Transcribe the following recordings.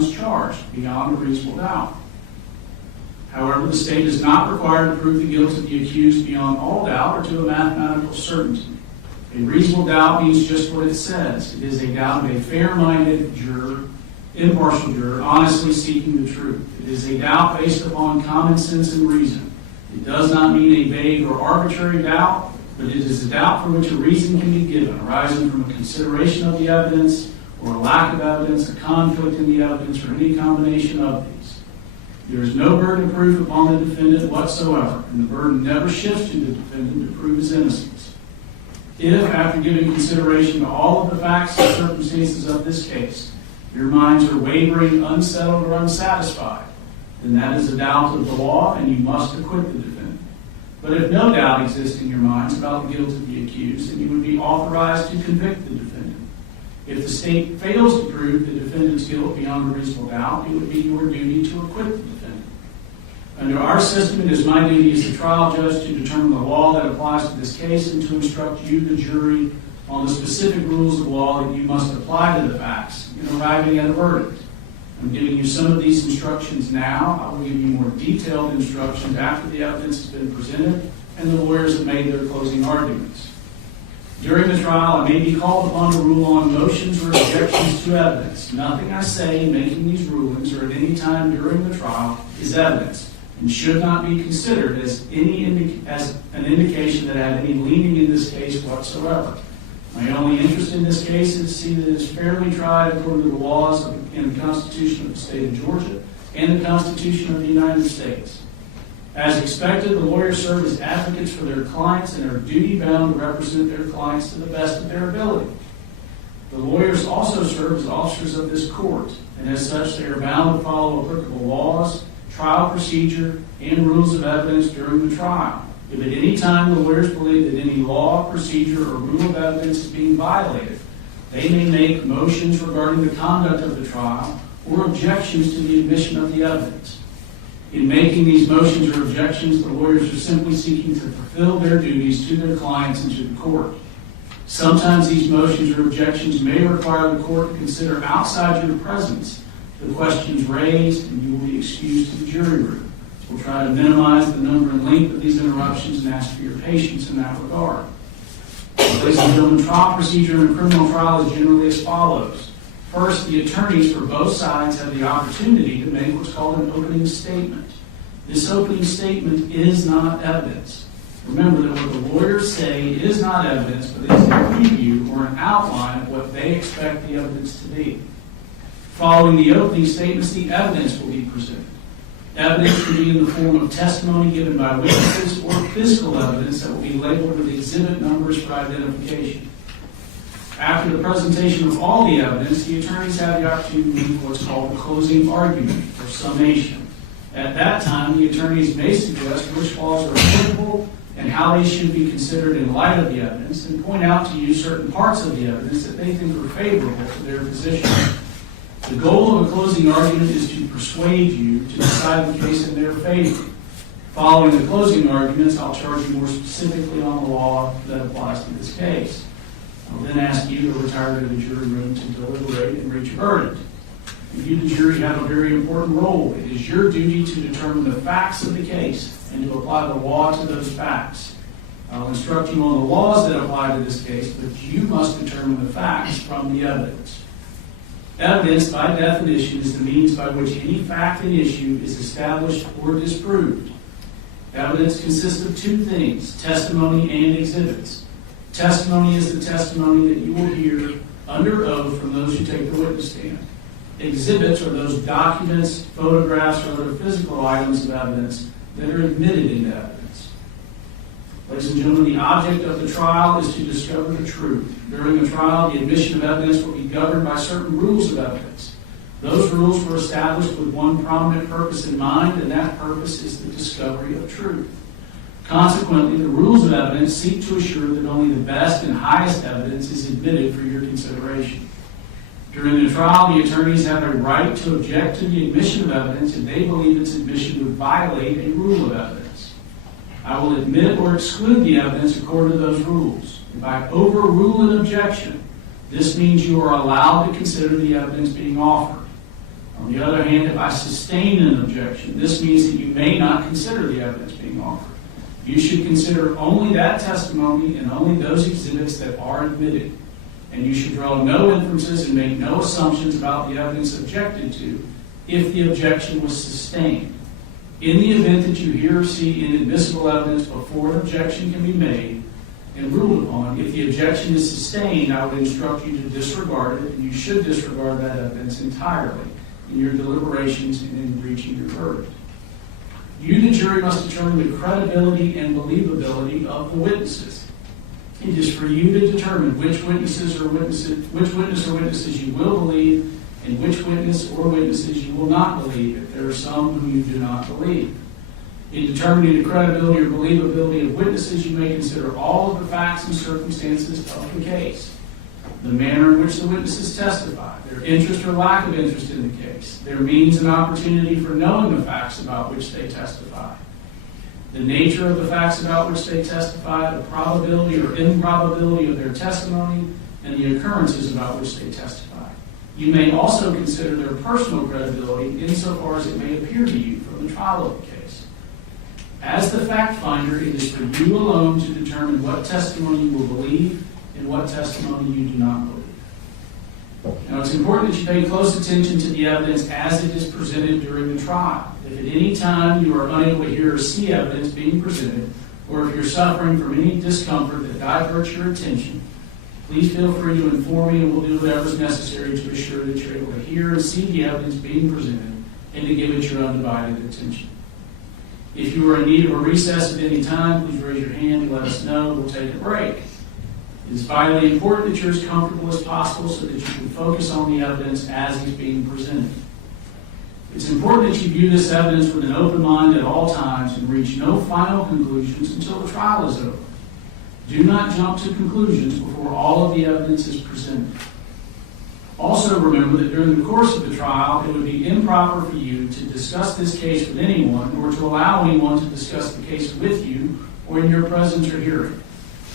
is charged beyond a reasonable doubt. However, the state is not required to prove the guilt of the accused beyond all doubt or to a mathematical certainty. A reasonable doubt means just what it says. It is a doubt of a fair-minded juror, impartial juror, honestly seeking the truth. It is a doubt based upon common sense and reason. It does not mean a vague or arbitrary doubt, but it is a doubt for which a reason can be given, arising from a consideration of the evidence or a lack of evidence, a conflict in the evidence, or any combination of these. There is no burden of proof upon the defendant whatsoever, and the burden never shifts to the defendant to prove his innocence. If, after giving consideration to all of the facts and circumstances of this case, your minds are wavering, unsettled, or unsatisfied, then that is a doubt of the law, and you must acquit the defendant. But if no doubt exists in your minds about the guilt of the accused, then you would be authorized to convict the defendant. If the state fails to prove the defendant's guilt beyond a reasonable doubt, it would be your duty to acquit the defendant. Under our system, it is my duty as a trial judge to determine the law that applies to this case and to instruct you, the jury, on the specific rules of law that you must apply to the facts in arriving at a verdict. I'm giving you some of these instructions now. I will give you more detailed instructions after the evidence has been presented and the lawyers have made their closing arguments. During the trial, I may be called upon to rule on motions or objections to evidence. Nothing I say in making these rulings or at any time during the trial is evidence and should not be considered as an indication that I have any leaning in this case whatsoever. My only interest in this case is to see that it is fairly tried according to the laws and the Constitution of the state of Georgia and the Constitution of the United States. As expected, the lawyers serve as advocates for their clients and are duty-bound to represent their clients to the best of their ability. The lawyers also serve as officers of this court, and as such, they are bound to follow applicable laws, trial procedure, and rules of evidence during the trial. If at any time the lawyers believe that any law, procedure, or rule of evidence is being violated, they may make motions regarding the conduct of the trial or objections to the admission of the evidence. In making these motions or objections, the lawyers are simply seeking to fulfill their duties to their clients and to the court. Sometimes these motions or objections may require the court to consider outside your presence the questions raised, and you will be excused to the jury room. We'll try to minimize the number and length of these interruptions and ask for your patience in that regard. Ladies and gentlemen, trial procedure in a criminal trial is generally as follows. First, the attorneys for both sides have the opportunity to make what's called an opening statement. This opening statement is not evidence. Remember that what the lawyers say is not evidence, but it is a preview or an outline of what they expect the evidence to be. Following the opening statements, the evidence will be presented. Evidence can be in the form of testimony given by witnesses or physical evidence that will be labeled with exhibit numbers for identification. After the presentation of all the evidence, the attorneys have the opportunity to make what's called a closing argument or summation. At that time, the attorneys may suggest which laws are applicable and how they should be considered in light of the evidence, and point out to you certain parts of the evidence that they think are favorable to their position. The goal of a closing argument is to persuade you to decide the case in their favor. Following the closing arguments, I'll charge you more specifically on the law that applies to this case. I'll then ask you to retire to the jury room to deliberate and reach a verdict. You, the jury, have a very important role. It is your duty to determine the facts of the case and to apply the law to those facts. I'll instruct you on the laws that apply to this case, but you must determine the facts from the evidence. Evidence, by definition, is the means by which any fact and issue is established or disproved. Evidence consists of two things, testimony and exhibits. Testimony is the testimony that you will hear under oath from those who take the witness stand. Exhibits are those documents, photographs, or other physical items of evidence that are admitted into evidence. Ladies and gentlemen, the object of the trial is to discover the truth. During the trial, the admission of evidence will be governed by certain rules of evidence. Those rules were established with one prominent purpose in mind, and that purpose is the discovery of truth. Consequently, the rules of evidence seek to assure that only the best and highest evidence is admitted for your consideration. During the trial, the attorneys have a right to object to the admission of evidence if they believe its admission would violate a rule of evidence. I will admit or exclude the evidence according to those rules. If I overrule an objection, this means you are allowed to consider the evidence being offered. On the other hand, if I sustain an objection, this means that you may not consider the evidence being offered. You should consider only that testimony and only those exhibits that are admitted. And you should draw no inferences and make no assumptions about the evidence objected to if the objection was sustained. In the event that you hear or see inadmissible evidence before an objection can be made and ruled upon, if the objection is sustained, I would instruct you to disregard it, and you should disregard that evidence entirely in your deliberations and in reaching your verdict. You, the jury, must determine the credibility and believability of the witnesses. It is for you to determine which witness or witnesses you will believe and which witness or witnesses you will not believe if there are some whom you do not believe. In determining the credibility or believability of witnesses, you may consider all of the facts and circumstances of the case, the manner in which the witnesses testify, their interest or lack of interest in the case, their means and opportunity for knowing the facts about which they testify, the nature of the facts about which they testify, the probability or improbability of their testimony, and the occurrences about which they testify. You may also consider their personal credibility insofar as it may appear to you from the trial of the case. As the fact finder, it is for you alone to determine what testimony you will believe and what testimony you do not believe. Now, it's important that you pay close attention to the evidence as it is presented during the trial. If at any time you are unable to hear or see evidence being presented, or if you're suffering from any discomfort that diverts your attention, please feel free to inform me and we'll do whatever is necessary to assure that you're able to hear and see the evidence being presented and to give it your undivided attention. If you are in need of a recess at any time, please raise your hand and let us know. We'll take a break. It is vitally important that you're as comfortable as possible so that you can focus on the evidence as it's being presented. It's important that you view this evidence with an open mind at all times and reach no final conclusions until the trial is over. Do not jump to conclusions before all of the evidence is presented. Also remember that during the course of the trial, it would be improper for you to discuss this case with anyone or to allow anyone to discuss the case with you or in your presence or hearing.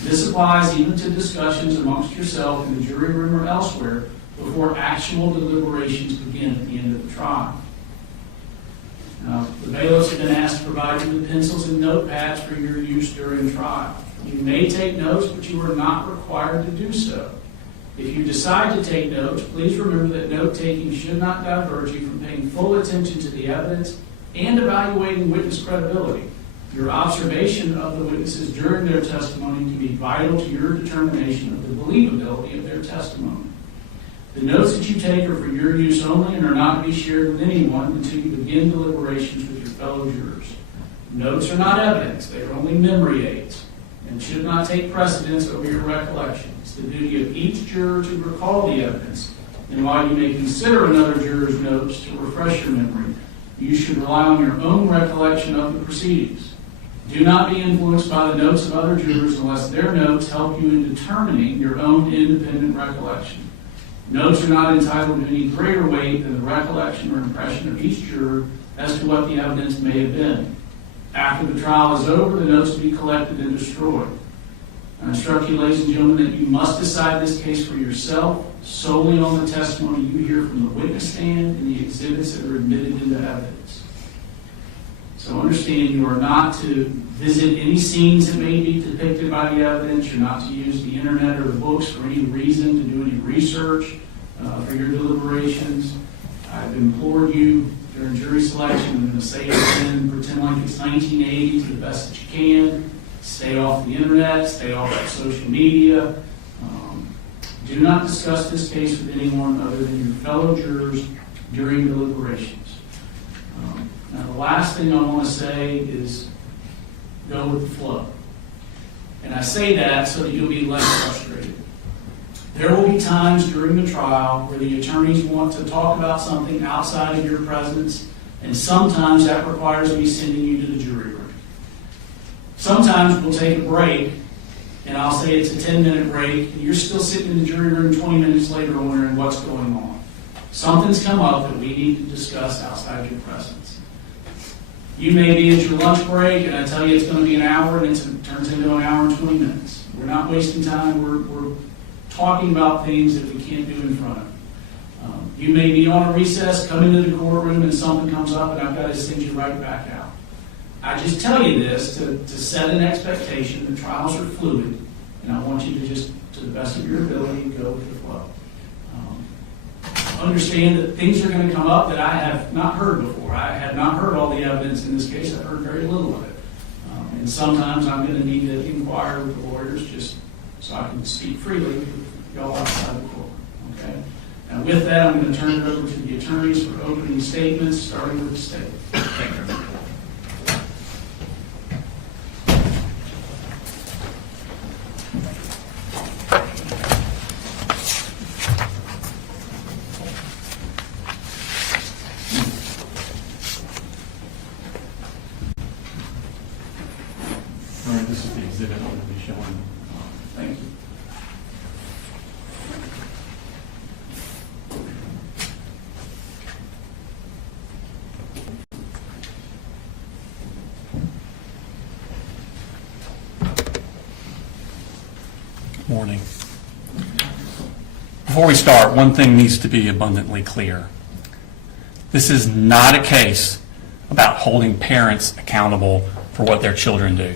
This applies even to discussions amongst yourself in the jury room or elsewhere before actual deliberations begin at the end of the trial. Now, the bailiffs have been asked to provide you with pencils and notepads for your use during trial. You may take notes, but you are not required to do so. If you decide to take notes, please remember that note-taking should not divert you from paying full attention to the evidence and evaluating witness credibility. Your observation of the witnesses during their testimony can be vital to your determination of the believability of their testimony. The notes that you take are for your use only and are not to be shared with anyone until you begin deliberations with your fellow jurors. Notes are not evidence. They are only memory aids and should not take precedence over your recollection. It's the duty of each juror to recall the evidence, and while you may consider another juror's notes to refresh your memory, you should rely on your own recollection of the proceedings. Do not be influenced by the notes of other jurors unless their notes help you in determining your own independent recollection. Notes are not entitled to any greater weight than the recollection or impression of each juror as to what the evidence may have been. After the trial is over, the notes will be collected and destroyed. I instruct you, ladies and gentlemen, that you must decide this case for yourself solely on the testimony you hear from the witness stand and the exhibits that are admitted into evidence. So understand you are not to visit any scenes that may be depicted by the evidence. You're not to use the internet or the books for any reason, to do any research for your deliberations. I've implored you during jury selection, I'm going to say it again, pretend like it's 1980 to the best that you can. Stay off the internet, stay off of social media. Do not discuss this case with anyone other than your fellow jurors during deliberations. Now, the last thing I want to say is go with the flow. And I say that so that you'll be less frustrated. There will be times during the trial where the attorneys want to talk about something outside of your presence, and sometimes that requires me sending you to the jury room. Sometimes we'll take a break, and I'll say it's a 10-minute break, and you're still sitting in the jury room 20 minutes later wondering what's going on. Something's come up that we need to discuss outside your presence. You may be at your lunch break, and I tell you it's going to be an hour, and it turns into an hour and 20 minutes. We're not wasting time. We're talking about things that we can't do in front of. You may be on a recess, come into the courtroom, and something comes up, and I've got to send you right back out. I just tell you this to set an expectation. The trials are fluid, and I want you to just, to the best of your ability, go with the flow. Understand that things are going to come up that I have not heard before. I have not heard all the evidence in this case. I've heard very little of it. And sometimes I'm going to need to inquire with the lawyers just so I can speak freely with y'all outside the court. Okay? Now with that, I'm going to turn it over to the attorneys for opening statements, starting with the state. Thank you. This is the exhibit I'm going to be showing. Thank you. Morning. Before we start, one thing needs to be abundantly clear. This is not a case about holding parents accountable for what their children do.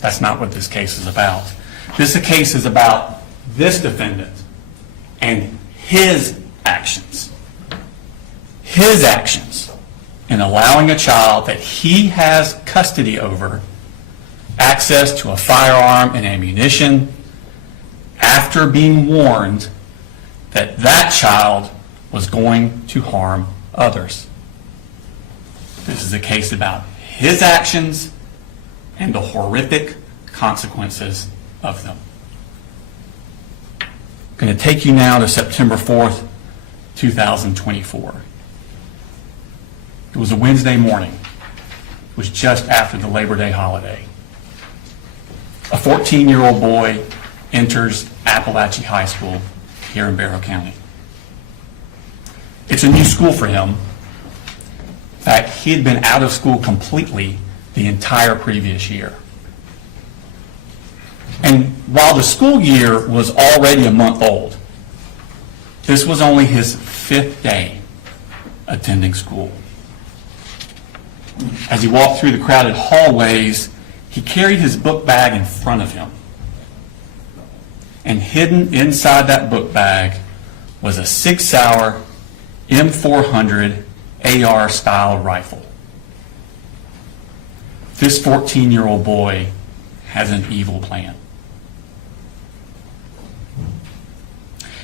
That's not what this case is about. This case is about this defendant and his actions. His actions in allowing a child that he has custody over access to a firearm and ammunition after being warned that that child was going to harm others. This is a case about his actions and the horrific consequences of them. I'm going to take you now to September 4th, 2024. It was a Wednesday morning. It was just after the Labor Day holiday. A 14-year-old boy enters Apalachee High School here in Barrow County. It's a new school for him. In fact, he had been out of school completely the entire previous year. And while the school year was already a month old, this was only his 5th day attending school. As he walked through the crowded hallways, he carried his book bag in front of him. And hidden inside that book bag was a 6-hour M400 AR-style rifle. This 14-year-old boy has an evil plan.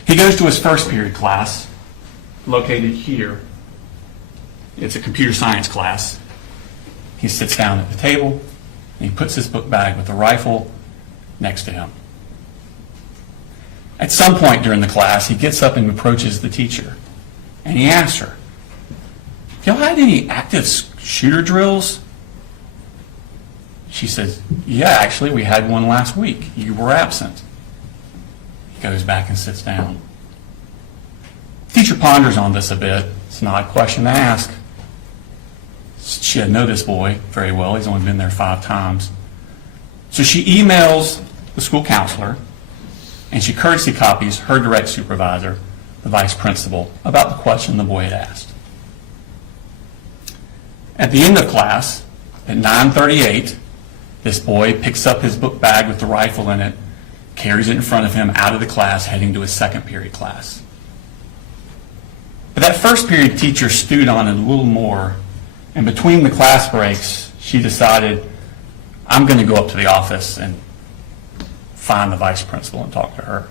He goes to his first period class, located here. It's a computer science class. He sits down at the table, and he puts his book bag with the rifle next to him. At some point during the class, he gets up and approaches the teacher, and he asks her, "Y'all had any active shooter drills?" She says, "Yeah, actually, we had one last week. You were absent." He goes back and sits down. The teacher ponders on this a bit. It's an odd question to ask. She doesn't know this boy very well. He's only been there 5 times. So she emails the school counselor, and she courtesy copies her direct supervisor, the vice principal, about the question the boy had asked. At the end of class, at 9:38, this boy picks up his book bag with the rifle in it, carries it in front of him out of the class, heading to his second period class. But that first period teacher stewed on it a little more, and between the class breaks, she decided, I'm going to go up to the office and find the vice principal and talk to her.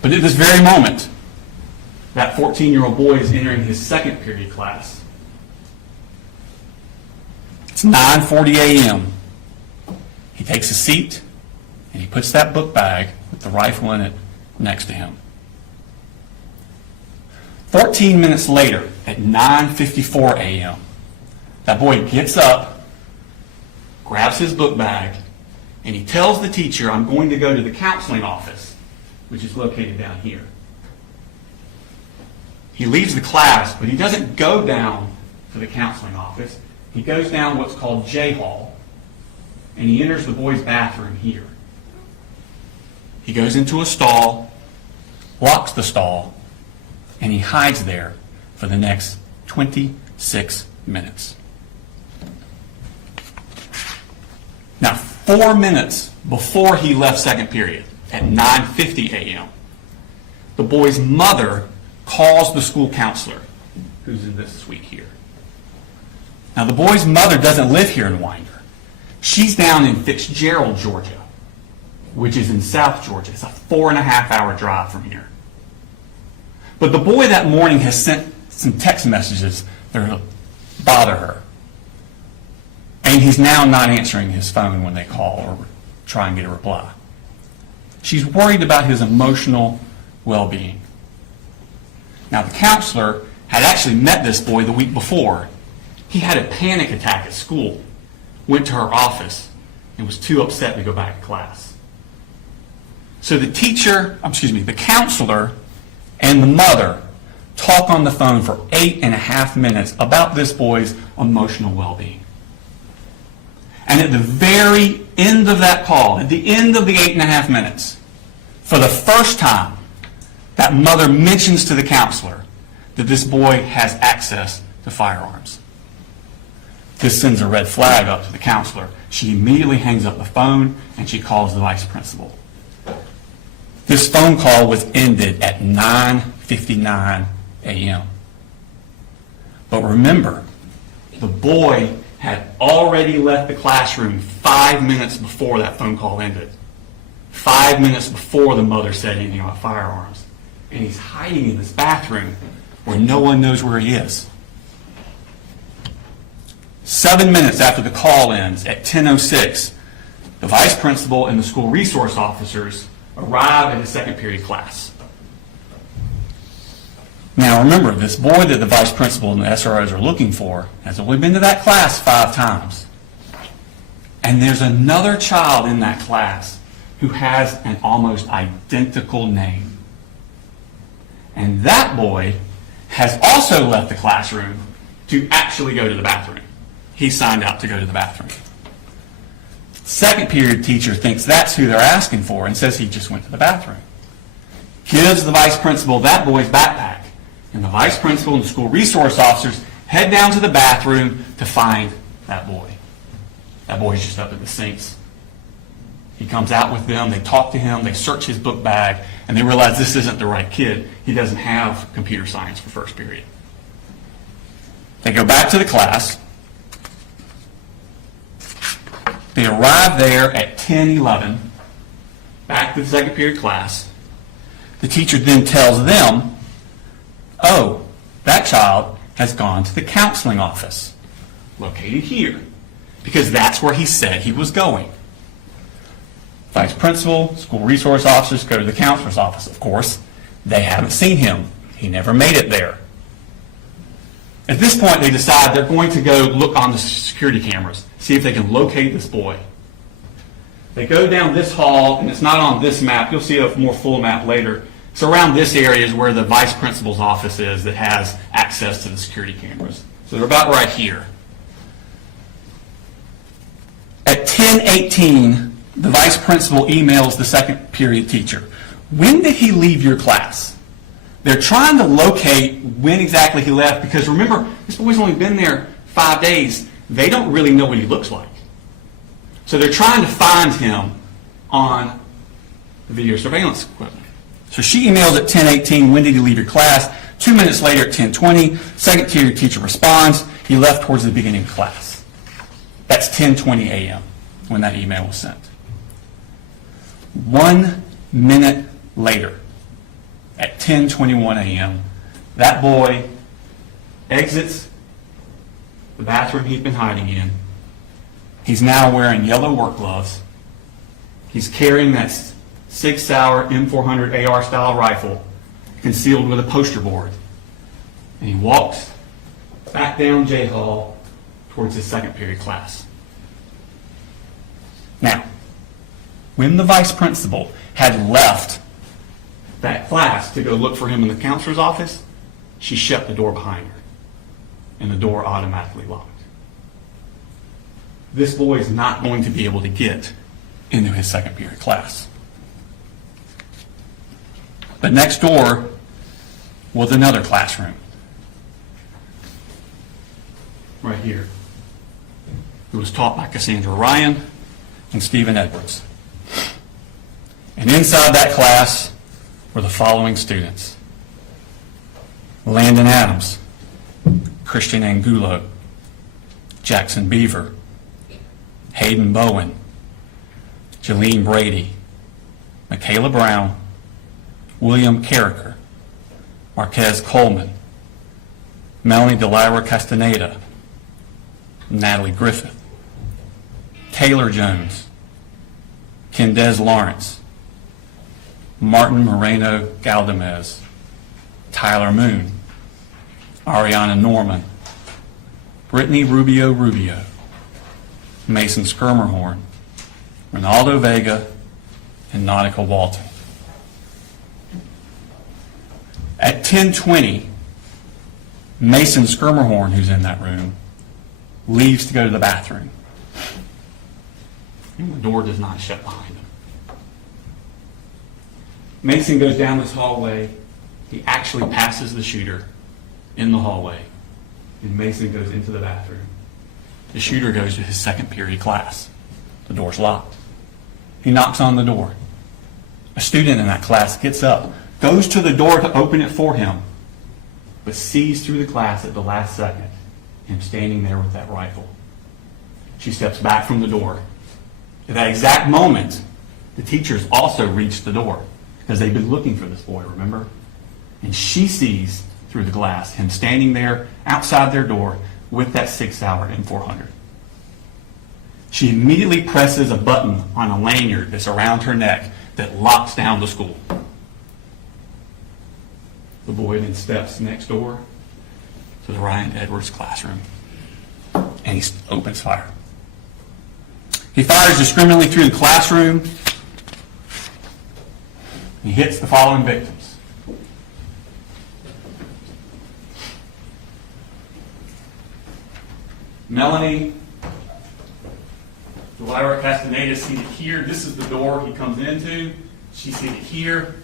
But at this very moment, that 14-year-old boy is entering his second period class. It's 9:40 a.m. He takes a seat, and he puts that book bag with the rifle in it next to him. 14 minutes later, at 9:54 a.m., that boy gets up, grabs his book bag, and he tells the teacher, I'm going to go to the counseling office, which is located down here. He leaves the class, but he doesn't go down to the counseling office. He goes down what's called J Hall, and he enters the boys' bathroom here. He goes into a stall, locks the stall, and he hides there for the next 26 minutes. Now, 4 minutes before he left second period, at 9:50 a.m., the boy's mother calls the school counselor, who's in this suite here. Now, the boy's mother doesn't live here in Winder. She's down in Fitzgerald, Georgia, which is in South Georgia. It's a 4.5-hour drive from here. But the boy that morning has sent some text messages that bother her. And he's now not answering his phone when they call or try and get a reply. She's worried about his emotional well-being. Now, the counselor had actually met this boy the week before. He had a panic attack at school, went to her office, and was too upset to go back to class. So the counselor and the mother talk on the phone for 8.5 minutes about this boy's emotional well-being. And at the very end of that call, at the end of the 8.5 minutes, for the first time, that mother mentions to the counselor that this boy has access to firearms. This sends a red flag up to the counselor. She immediately hangs up the phone and she calls the vice principal. This phone call was ended at 9:59 a.m. But remember, the boy had already left the classroom 5 minutes before that phone call ended. 5 minutes before the mother said anything about firearms. And he's hiding in this bathroom where no one knows where he is. 7 minutes after the call ends, at 10:06, the vice principal and the school resource officers arrive at his second period class. Now remember, this boy that the vice principal and the SROs are looking for has only been to that class 5 times. And there's another child in that class who has an almost identical name. And that boy has also left the classroom to actually go to the bathroom. He signed out to go to the bathroom. Second period teacher thinks that's who they're asking for and says he just went to the bathroom. Gives the vice principal that boy's backpack. And the vice principal and the school resource officers head down to the bathroom to find that boy. That boy's just up at the sinks. He comes out with them, they talk to him, they search his book bag, and they realize this isn't the right kid. He doesn't have computer science for first period. They go back to the class. They arrive there at 10:11, back to the second period class. The teacher then tells them, oh, that child has gone to the counseling office, located here, because that's where he said he was going. Vice principal, school resource officers go to the counselor's office. Of course, they haven't seen him. He never made it there. At this point, they decide they're going to go look on the security cameras, see if they can locate this boy. They go down this hall, and it's not on this map. You'll see a more full map later. So around this area is where the vice principal's office is that has access to the security cameras. So they're about right here. At 10:18, the vice principal emails the second period teacher. When did he leave your class? They're trying to locate when exactly he left because remember, this boy's only been there 5 days. They don't really know what he looks like. So they're trying to find him on the video surveillance equipment. So she emails at 10:18, when did he leave your class? 2 minutes later at 10:20, second period teacher responds, he left towards the beginning of class. That's 10:20 a.m. when that email was sent. 1 minute later, at 10:21 a.m., that boy exits the bathroom he'd been hiding in. He's now wearing yellow work gloves. He's carrying that Sig Sauer M400 AR style rifle concealed with a poster board. And he walks back down J Hall towards his second period class. Now, when the vice principal had left that class to go look for him in the counselor's office, she shut the door behind her, and the door automatically locked. This boy is not going to be able to get into his second period class. But next door was another classroom. Right here. It was taught by Cassandra Ryan and Stephen Edwards. And inside that class were the following students: Landon Adams, Christian Angulo, Jackson Beaver, Hayden Bowen, Jalene Brady, Michaela Brown, William Carricker, Marquez Coleman, Melanie Delira Castaneda, Natalie Griffith, Taylor Jones, Kendez Lawrence, Martin Moreno Galdamez, Tyler Moon, Ariana Norman, Brittany Rubio Rubio, Mason Skirmerhorn, Ronaldo Vega, and Nautica Walton. At 10:20, Mason Skirmerhorn, who's in that room, leaves to go to the bathroom. And the door does not shut behind him. Mason goes down this hallway. He actually passes the shooter in the hallway, and Mason goes into the bathroom. The shooter goes to his second period class. The door's locked. He knocks on the door. A student in that class gets up, goes to the door to open it for him, but sees through the glass at the last second him standing there with that rifle. She steps back from the door. At that exact moment, the teachers also reach the door because they've been looking for this boy, remember? And she sees through the glass him standing there outside their door with that 6-hour M400. She immediately presses a button on a lanyard that's around her neck that locks down the school. The boy then steps next door to the Ryan Edwards classroom, and he opens fire. He fires discriminately through the classroom. He hits the following victims: Melanie Delira Castaneda, seated here. This is the door he comes into. She's seated here.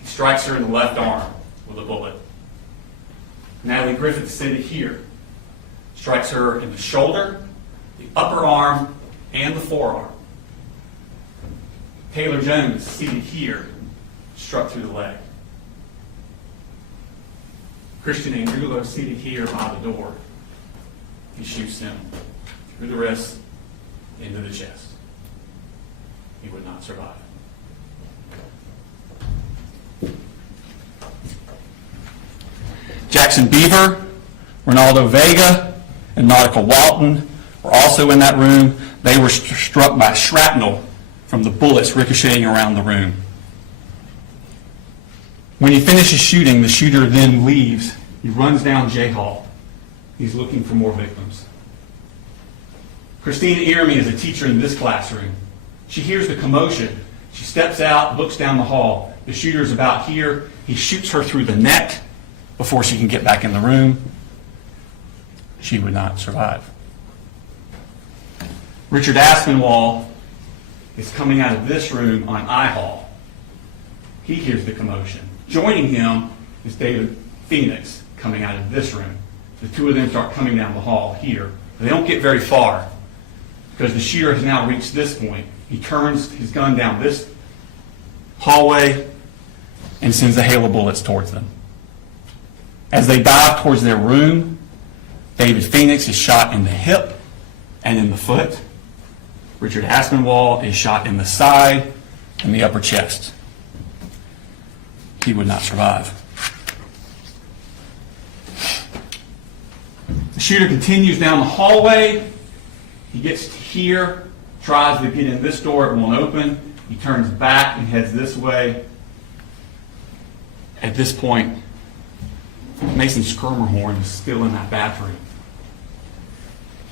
He strikes her in the left arm with a bullet. Natalie Griffith, seated here, strikes her in the shoulder, the upper arm, and the forearm. Taylor Jones, seated here, struck through the leg. Christian Angulo, seated here by the door. He shoots him through the wrist, into the chest. He would not survive. Jackson Beaver, Ronaldo Vega, and Nautica Walton were also in that room. They were struck by shrapnel from the bullets ricocheting around the room. When he finishes shooting, the shooter then leaves. He runs down J Hall. He's looking for more victims. Christina Ieremy is a teacher in this classroom. She hears the commotion. She steps out, looks down the hall. The shooter's about here. He shoots her through the neck before she can get back in the room. She would not survive. Richard Aspinwall is coming out of this room on I Hall. He hears the commotion. Joining him is David Phoenix coming out of this room. The two of them start coming down the hall here. They don't get very far because the shooter has now reached this point. He turns his gun down this hallway and sends a hail of bullets towards them. As they dive towards their room, David Phoenix is shot in the hip and in the foot. Richard Aspinwall is shot in the side and the upper chest. He would not survive. The shooter continues down the hallway. He gets to here, tries to get in this door, it won't open. He turns back and heads this way. At this point, Mason Skirmerhorn is still in that bathroom.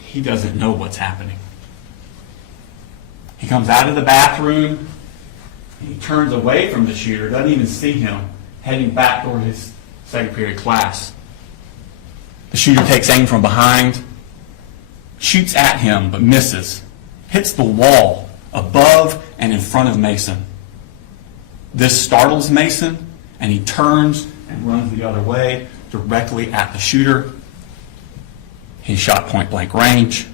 He doesn't know what's happening. He comes out of the bathroom, and he turns away from the shooter, doesn't even see him, heading back toward his second period class. The shooter takes aim from behind, shoots at him but misses, hits the wall above and in front of Mason. This startles Mason, and he turns and runs the other way directly at the shooter. He shot point blank range.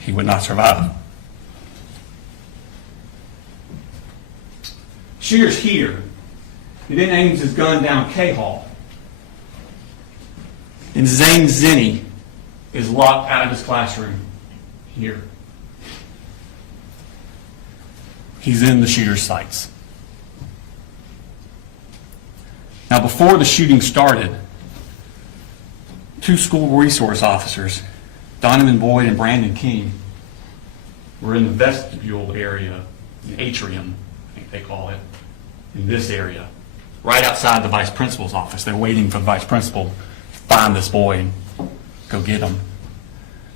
He would not survive. Shooter's here. He then aims his gun down K-Hall. And Zane Zinni is locked out of his classroom here. He's in the shooter's sights. Now, before the shooting started, two school resource officers, Donovan Boyd and Brandon King, were in the vestibule area, the atrium, I think they call it, in this area, right outside the vice principal's office. They're waiting for the vice principal to find this boy and go get him.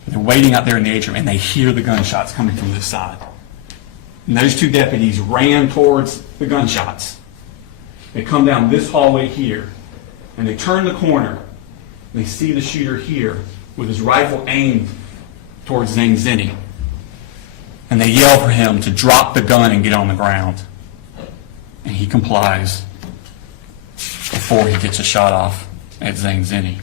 And they're waiting out there in the atrium, and they hear the gunshots coming from this side. And those two deputies ran towards the gunshots. They come down this hallway here, and they turn the corner, and they see the shooter here with his rifle aimed towards Zane Zinni. And they yell for him to drop the gun and get on the ground. And he complies before he gets a shot off at Zane Zinni.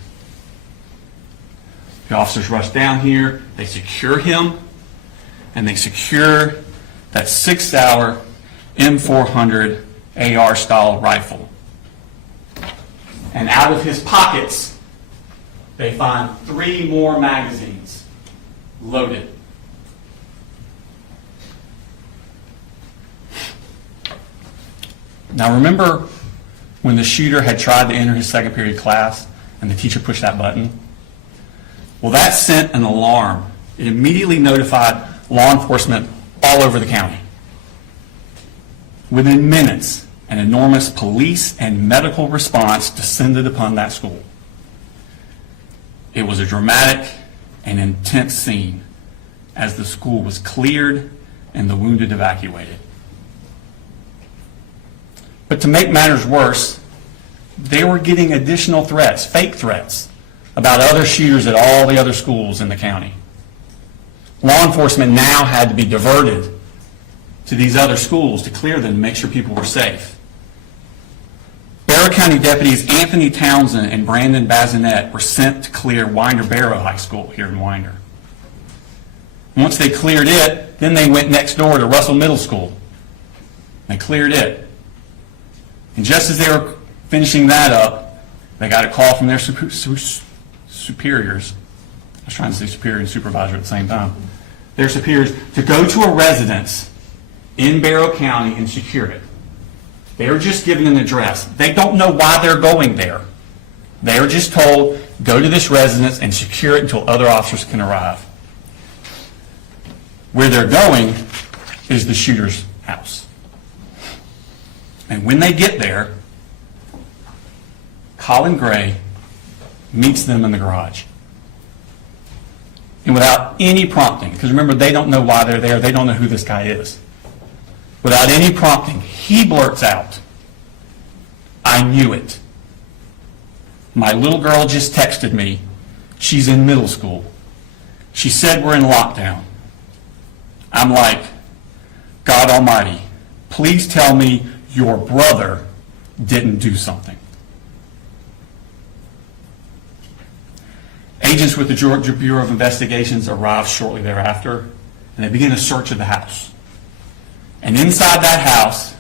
The officers rush down here, they secure him, and they secure that 6-hour M400 AR-style rifle. And out of his pockets, they find 3 more magazines loaded. Now remember when the shooter had tried to enter his second period class and the teacher pushed that button? Well, that sent an alarm. It immediately notified law enforcement all over the county. Within minutes, an enormous police and medical response descended upon that school. It was a dramatic and intense scene as the school was cleared and the wounded evacuated. But to make matters worse, they were getting additional threats, fake threats, about other shooters at all the other schools in the county. Law enforcement now had to be diverted to these other schools to clear them and make sure people were safe. Barrow County deputies Anthony Townsend and Brandon Bazinet were sent to clear Winder-Barrow High School here in Winder. Once they cleared it, then they went next door to Russell Middle School. They cleared it. And just as they were finishing that up, they got a call from their superiors. I was trying to say superior and supervisor at the same time. Their superiors to go to a residence in Barrow County and secure it. They are just given an address. They don't know why they're going there. They are just told, go to this residence and secure it until other officers can arrive. Where they're going is the shooter's house. And when they get there, Colin Gray meets them in the garage. And without any prompting, because remember, they don't know why they're there, they don't know who this guy is. Without any prompting, he blurts out, "I knew it. My little girl just texted me. She's in middle school. She said we're in lockdown." I'm like, God Almighty, please tell me your brother didn't do something. Agents with the Georgia Bureau of Investigations arrived shortly thereafter, and they begin a search of the house. And inside that house,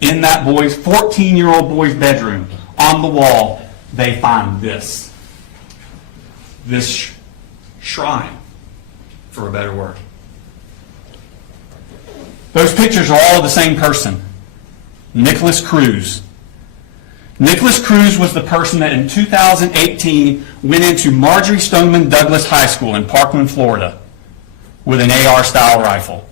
in that 14-year-old boy's bedroom, on the wall, they find this shrine, for a better word. Those pictures are all of the same person, Nicholas Cruz. Nicholas Cruz was the person that in 2018 went into Marjorie Stoneman Douglas High School in Parkland, Florida, with an AR-style rifle.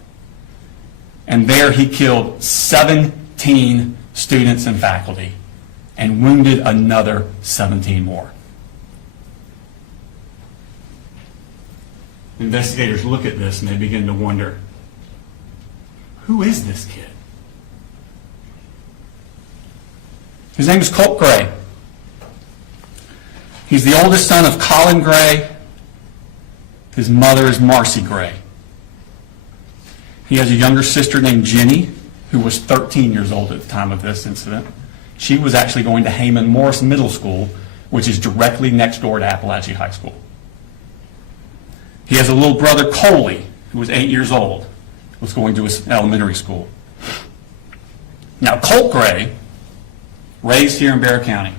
And there he killed 17 students and faculty and wounded another 17 more. Investigators look at this and they begin to wonder, who is this kid? His name is Colt Gray. He's the oldest son of Colin Gray. His mother is Marcy Gray. He has a younger sister named Jenny, who was 13 years old at the time of this incident. She was actually going to Heyman Morris Middle School, which is directly next door to Apalachee High School. He has a little brother, Coley, who was 8 years old, was going to his elementary school. Now, Colt Gray, raised here in Bexar County,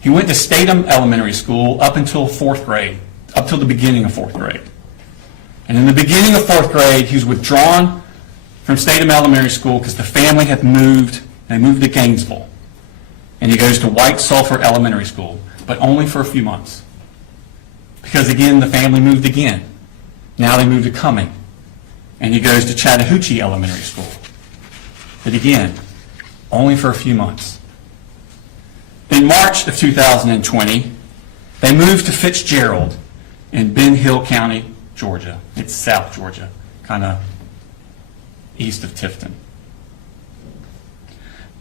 he went to Statham Elementary School up until fourth grade, up till the beginning of fourth grade. And in the beginning of fourth grade, he was withdrawn from Statham Elementary School because the family had moved. They moved to Gainesville. And he goes to White Sulphur Elementary School, but only for a few months. Because again, the family moved again. Now they moved to Cumming. And he goes to Chattahoochee Elementary School. But again, only for a few months. In March of 2020, they moved to Fitzgerald in Ben Hill County, Georgia. It's South Georgia, kind of east of Tifton.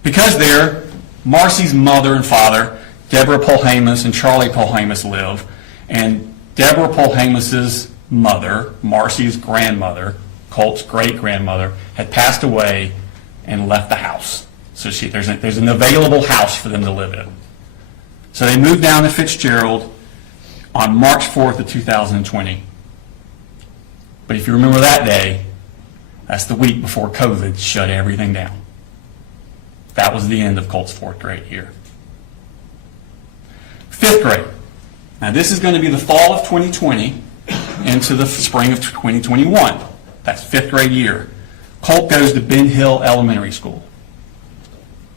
Because there, Marcy's mother and father, Deborah Polhamus and Charlie Polhamus, live, and Deborah Polhamus's mother, Marcy's grandmother, Colt's great-grandmother, had passed away and left the house. So there's an available house for them to live in. So they moved down to Fitzgerald on March 4th of 2020. But if you remember that day, that's the week before COVID shut everything down. That was the end of Colt's fourth grade year. Fifth grade. Now this is going to be the fall of 2020 into the spring of 2021. That's fifth grade year. Colt goes to Ben Hill Elementary School.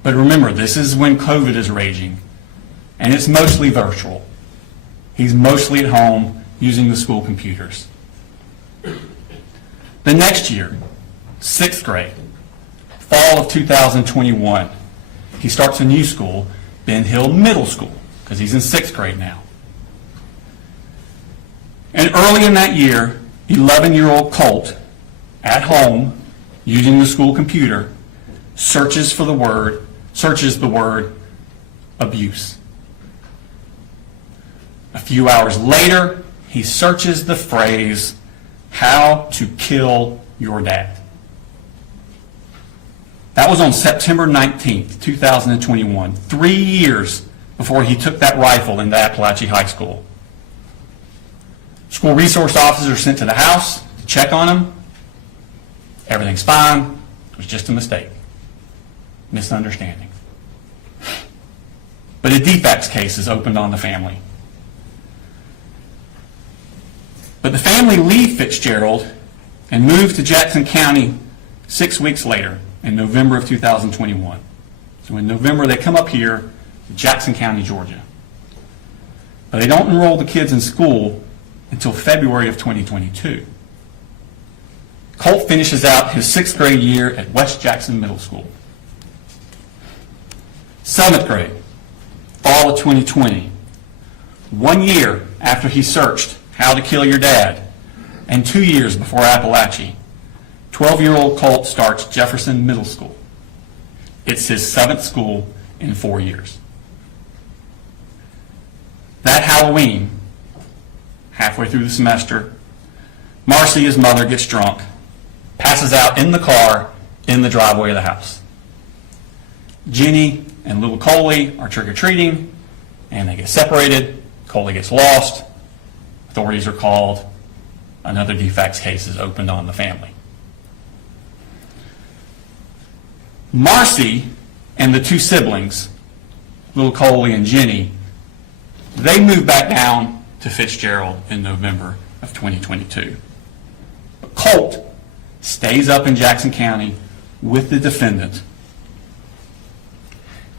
But remember, this is when COVID is raging, and it's mostly virtual. He's mostly at home using the school computers. The next year, sixth grade, fall of 2021, he starts a new school, Ben Hill Middle School, because he's in sixth grade now. And early in that year, 11-year-old Colt, at home, using the school computer, searches the word abuse. A few hours later, he searches the phrase, "how to kill your dad." That was on September 19th, 2021, 3 years before he took that rifle into Apalachee High School. School resource officers are sent to the house to check on him. Everything's fine. It was just a mistake. Misunderstanding. But a defects case is opened on the family. But the family leave Fitzgerald and move to Jackson County 6 weeks later, in November of 2021. So in November, they come up here to Jackson County, Georgia. But they don't enroll the kids in school until February of 2022. Colt finishes out his sixth grade year at West Jackson Middle School. Seventh grade, fall of 2020. 1 year after he searched How to Kill Your Dad, and 2 years before Apalachee, 12-year-old Colt starts Jefferson Middle School. It's his seventh school in 4 years. That Halloween, halfway through the semester, Marcy, his mother, gets drunk, passes out in the car in the driveway of the house. Jenny and little Coley are trick-or-treating, and they get separated. Coley gets lost. Authorities are called. Another defects case is opened on the family. Marcy and the two siblings, little Coley and Jenny, they moved back down to Fitzgerald in November of 2022. But Colt stays up in Jackson County with the defendant.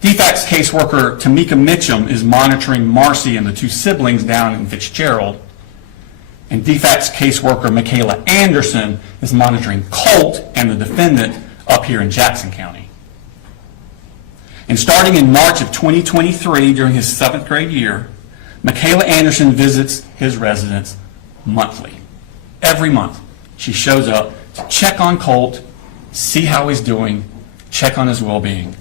Defects caseworker Tamika Mitchum is monitoring Marcy and the two siblings down in Fitzgerald, and defects caseworker Michaela Anderson is monitoring Colt and the defendant up here in Jackson County. And starting in March of 2023, during his seventh grade year, Michaela Anderson visits his residence monthly. Every month, she shows up to check on Colt, see how he's doing, check on his well-being.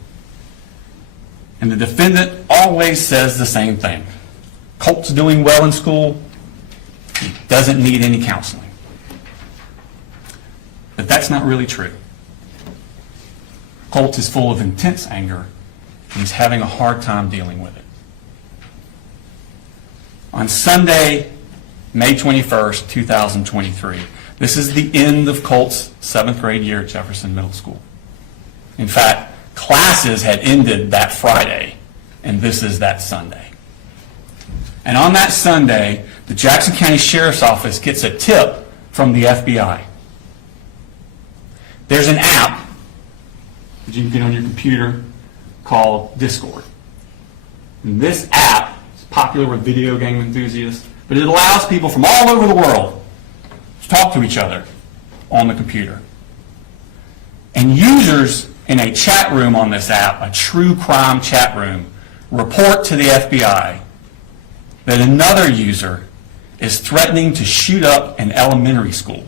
And the defendant always says the same thing. Colt's doing well in school. He doesn't need any counseling. But that's not really true. Colt is full of intense anger and he's having a hard time dealing with it. On Sunday, May 21st, 2023, this is the end of Colt's 7th grade year at Jefferson Middle School. In fact, classes had ended that Friday, and this is that Sunday. And on that Sunday, the Jackson County Sheriff's Office gets a tip from the FBI. There's an app that you can get on your computer called Discord. And this app is popular with video game enthusiasts, but it allows people from all over the world to talk to each other on the computer. And users in a chat room on this app, a true crime chat room, report to the FBI that another user is threatening to shoot up an elementary school.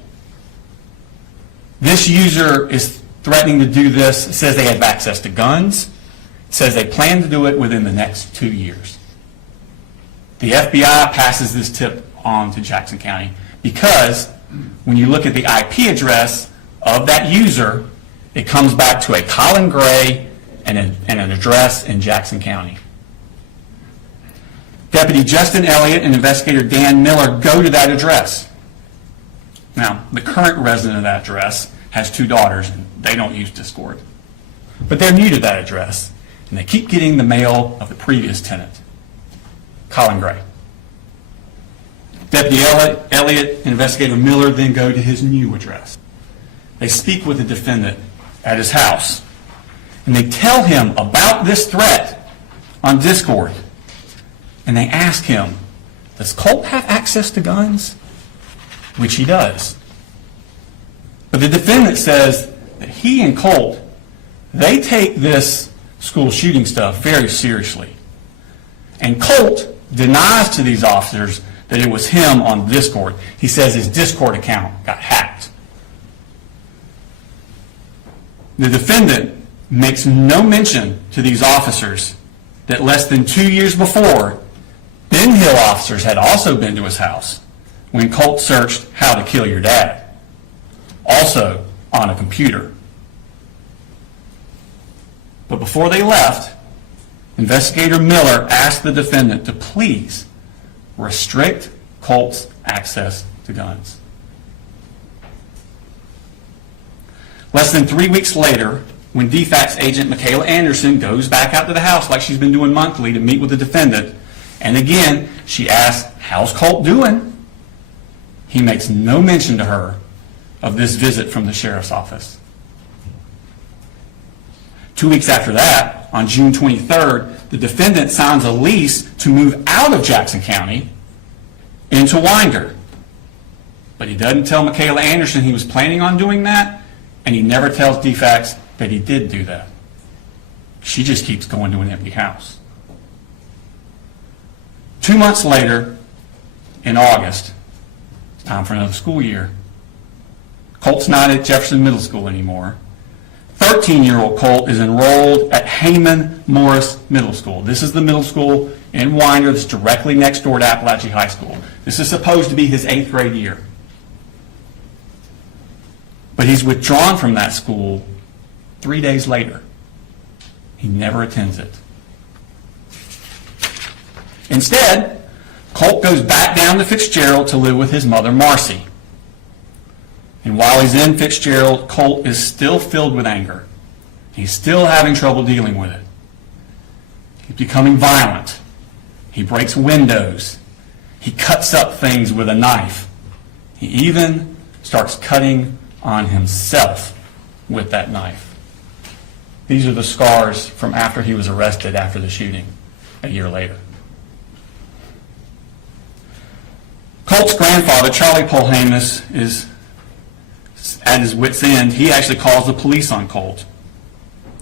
This user is threatening to do this. It says they have access to guns. It says they plan to do it within the next 2 years. The FBI passes this tip on to Jackson County because when you look at the IP address of that user, it comes back to a Colin Gray and an address in Jackson County. Deputy Justin Elliott and investigator Dan Miller go to that address. Now, the current resident of that address has 2 daughters, and they don't use Discord. But they're new to that address, and they keep getting the mail of the previous tenant, Colin Gray. Deputy Elliott and investigator Miller then go to his new address. They speak with the defendant at his house, and they tell him about this threat on Discord. And they ask him, does Colt have access to guns? Which he does. But the defendant says that he and Colt, they take this school shooting stuff very seriously. And Colt denies to these officers that it was him on Discord. He says his Discord account got hacked. The defendant makes no mention to these officers that less than 2 years before, Ben Hill officers had also been to his house when Colt searched how to kill your dad, also on a computer. But before they left, investigator Miller asked the defendant to please restrict Colt's access to guns. Less than 3 weeks later, when DFACS agent Michaela Anderson goes back out to the house like she's been doing monthly to meet with the defendant, and again, she asks, how's Colt doing? He makes no mention to her of this visit from the sheriff's office. 2 weeks after that, on June 23rd, the defendant signs a lease to move out of Jackson County into Winder. But he doesn't tell Michaela Anderson he was planning on doing that, and he never tells DFACS that he did do that. She just keeps going to an empty house. 2 months later, in August, it's time for another school year. Colt's not at Jefferson Middle School anymore. 13-year-old Colt is enrolled at Heyman Morris Middle School. This is the middle school in Winder that's directly next door to Apalachee High School. This is supposed to be his 8th grade year. But he's withdrawn from that school 3 days later. He never attends it. Instead, Colt goes back down to Fitzgerald to live with his mother, Marcy. And while he's in Fitzgerald, Colt is still filled with anger. He's still having trouble dealing with it. He's becoming violent. He breaks windows. He cuts up things with a knife. He even starts cutting on himself with that knife. These are the scars from after he was arrested after the shooting a year later. Colt's grandfather, Charlie Polhamus, is at his wit's end. He actually calls the police on Colt.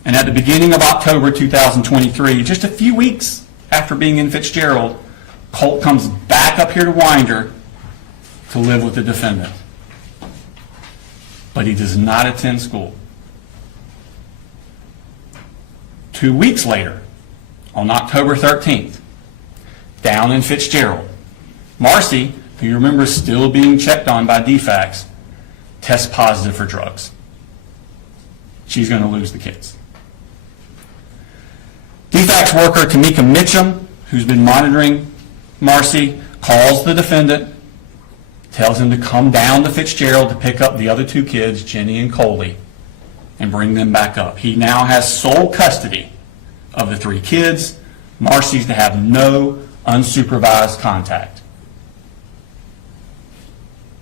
And at the beginning of October 2023, just a few weeks after being in Fitzgerald, Colt comes back up here to Winder to live with the defendant. But he does not attend school. 2 weeks later, on October 13th, down in Fitzgerald, Marcy, who you remember is still being checked on by DFACS, tests positive for drugs. She's going to lose the kids. DFACS worker Tamika Mitchum, who's been monitoring Marcy, calls the defendant, tells him to come down to Fitzgerald to pick up the other two kids, Jenny and Coley, and bring them back up. He now has sole custody of the three kids. Marcy's to have no unsupervised contact.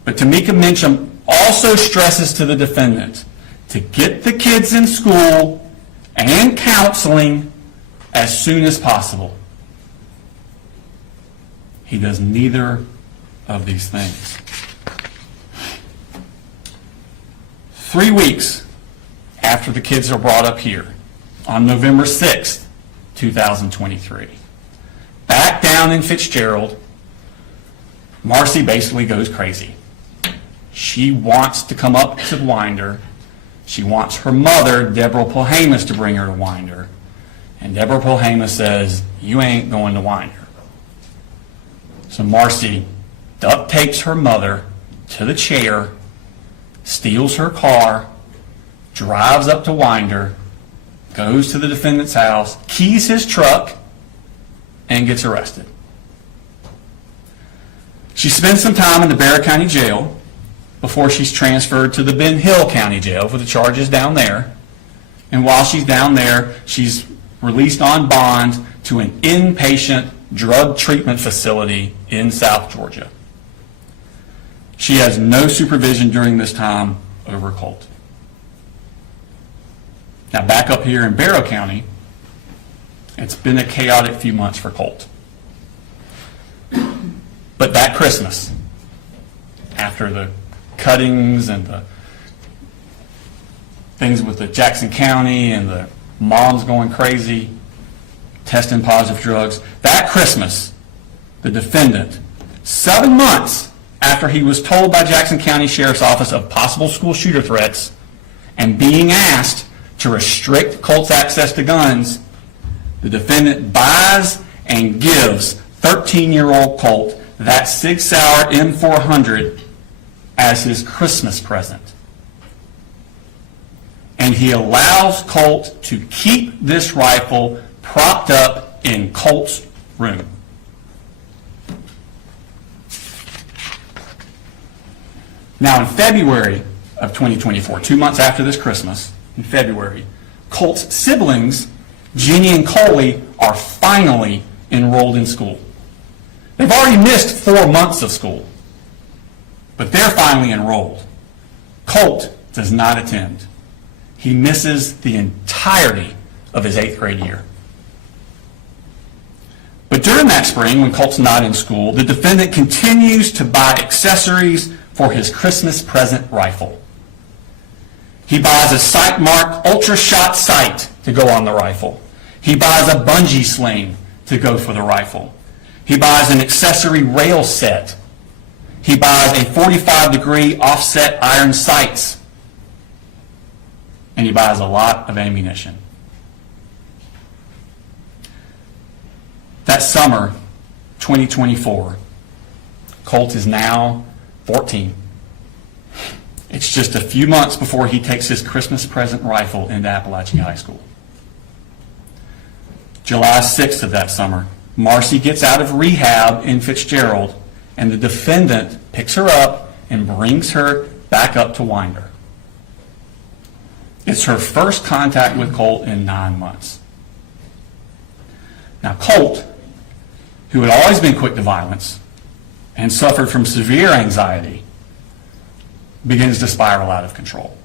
But Tamika Mitchum also stresses to the defendant to get the kids in school and counseling as soon as possible. He does neither of these things. 3 weeks after the kids are brought up here, on November 6th, 2023, back down in Fitzgerald, Marcy basically goes crazy. She wants to come up to Winder. She wants her mother, Deborah Polhamus, to bring her to Winder. And Deborah Polhamus says, "You ain't going to Winder." So Marcy duct tapes her mother to the chair, steals her car, drives up to Winder, goes to the defendant's house, keys his truck, and gets arrested. She spends some time in the Barrow County Jail before she's transferred to the Ben Hill County Jail for the charges down there. And while she's down there, she's released on bond to an inpatient drug treatment facility in South Georgia. She has no supervision during this time over Colt. Now back up here in Barrow County, it's been a chaotic few months for Colt. But that Christmas, after the cuttings and the things with the Jackson County and the moms going crazy, testing positive drugs, that Christmas, the defendant, 7 months after he was told by Jackson County Sheriff's Office of possible school shooter threats and being asked to restrict Colt's access to guns, the defendant buys and gives 13-year-old Colt that Sig Sauer M400 as his Christmas present. And he allows Colt to keep this rifle propped up in Colt's room. Now in February of 2024, 2 months after this Christmas, in February, Colt's siblings, Jenny and Coley, are finally enrolled in school. They've already missed 4 months of school, but they're finally enrolled. Colt does not attend. He misses the entirety of his 8th grade year. But during that spring, when Colt's not in school, the defendant continues to buy accessories for his Christmas present rifle. He buys a sight-marked ultra-shot sight to go on the rifle. He buys a bungee sling to go for the rifle. He buys an accessory rail set. He buys a 45-degree offset iron sights. And he buys a lot of ammunition. That summer, 2024, Colt is now 14. It's just a few months before he takes his Christmas present rifle into Apalachee High School. July 6th of that summer, Marcy gets out of rehab in Fitzgerald, and the defendant picks her up and brings her back up to Winder. It's her first contact with Colt in 9 months. Now Colt, who had always been quick to violence and suffered from severe anxiety, begins to spiral out of control.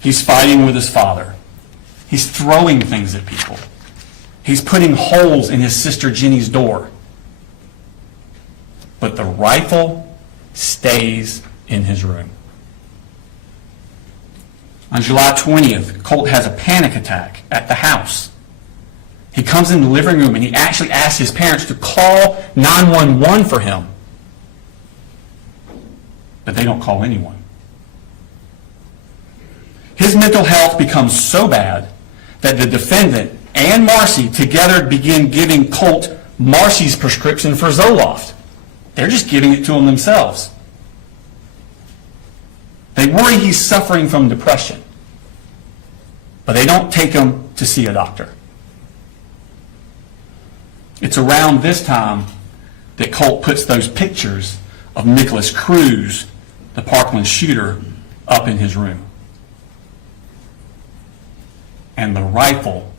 He's fighting with his father. He's throwing things at people. He's putting holes in his sister Jenny's door. But the rifle stays in his room. On July 20th, Colt has a panic attack at the house. He comes in the living room and he actually asks his parents to call 911 for him. But they don't call anyone. His mental health becomes so bad that the defendant and Marcy together begin giving Colt Marcy's prescription for Zoloft. They're just giving it to him themselves. They worry he's suffering from depression, but they don't take him to see a doctor. It's around this time that Colt puts those pictures of Nicholas Cruz, the Parkland shooter, up in his room. And the rifle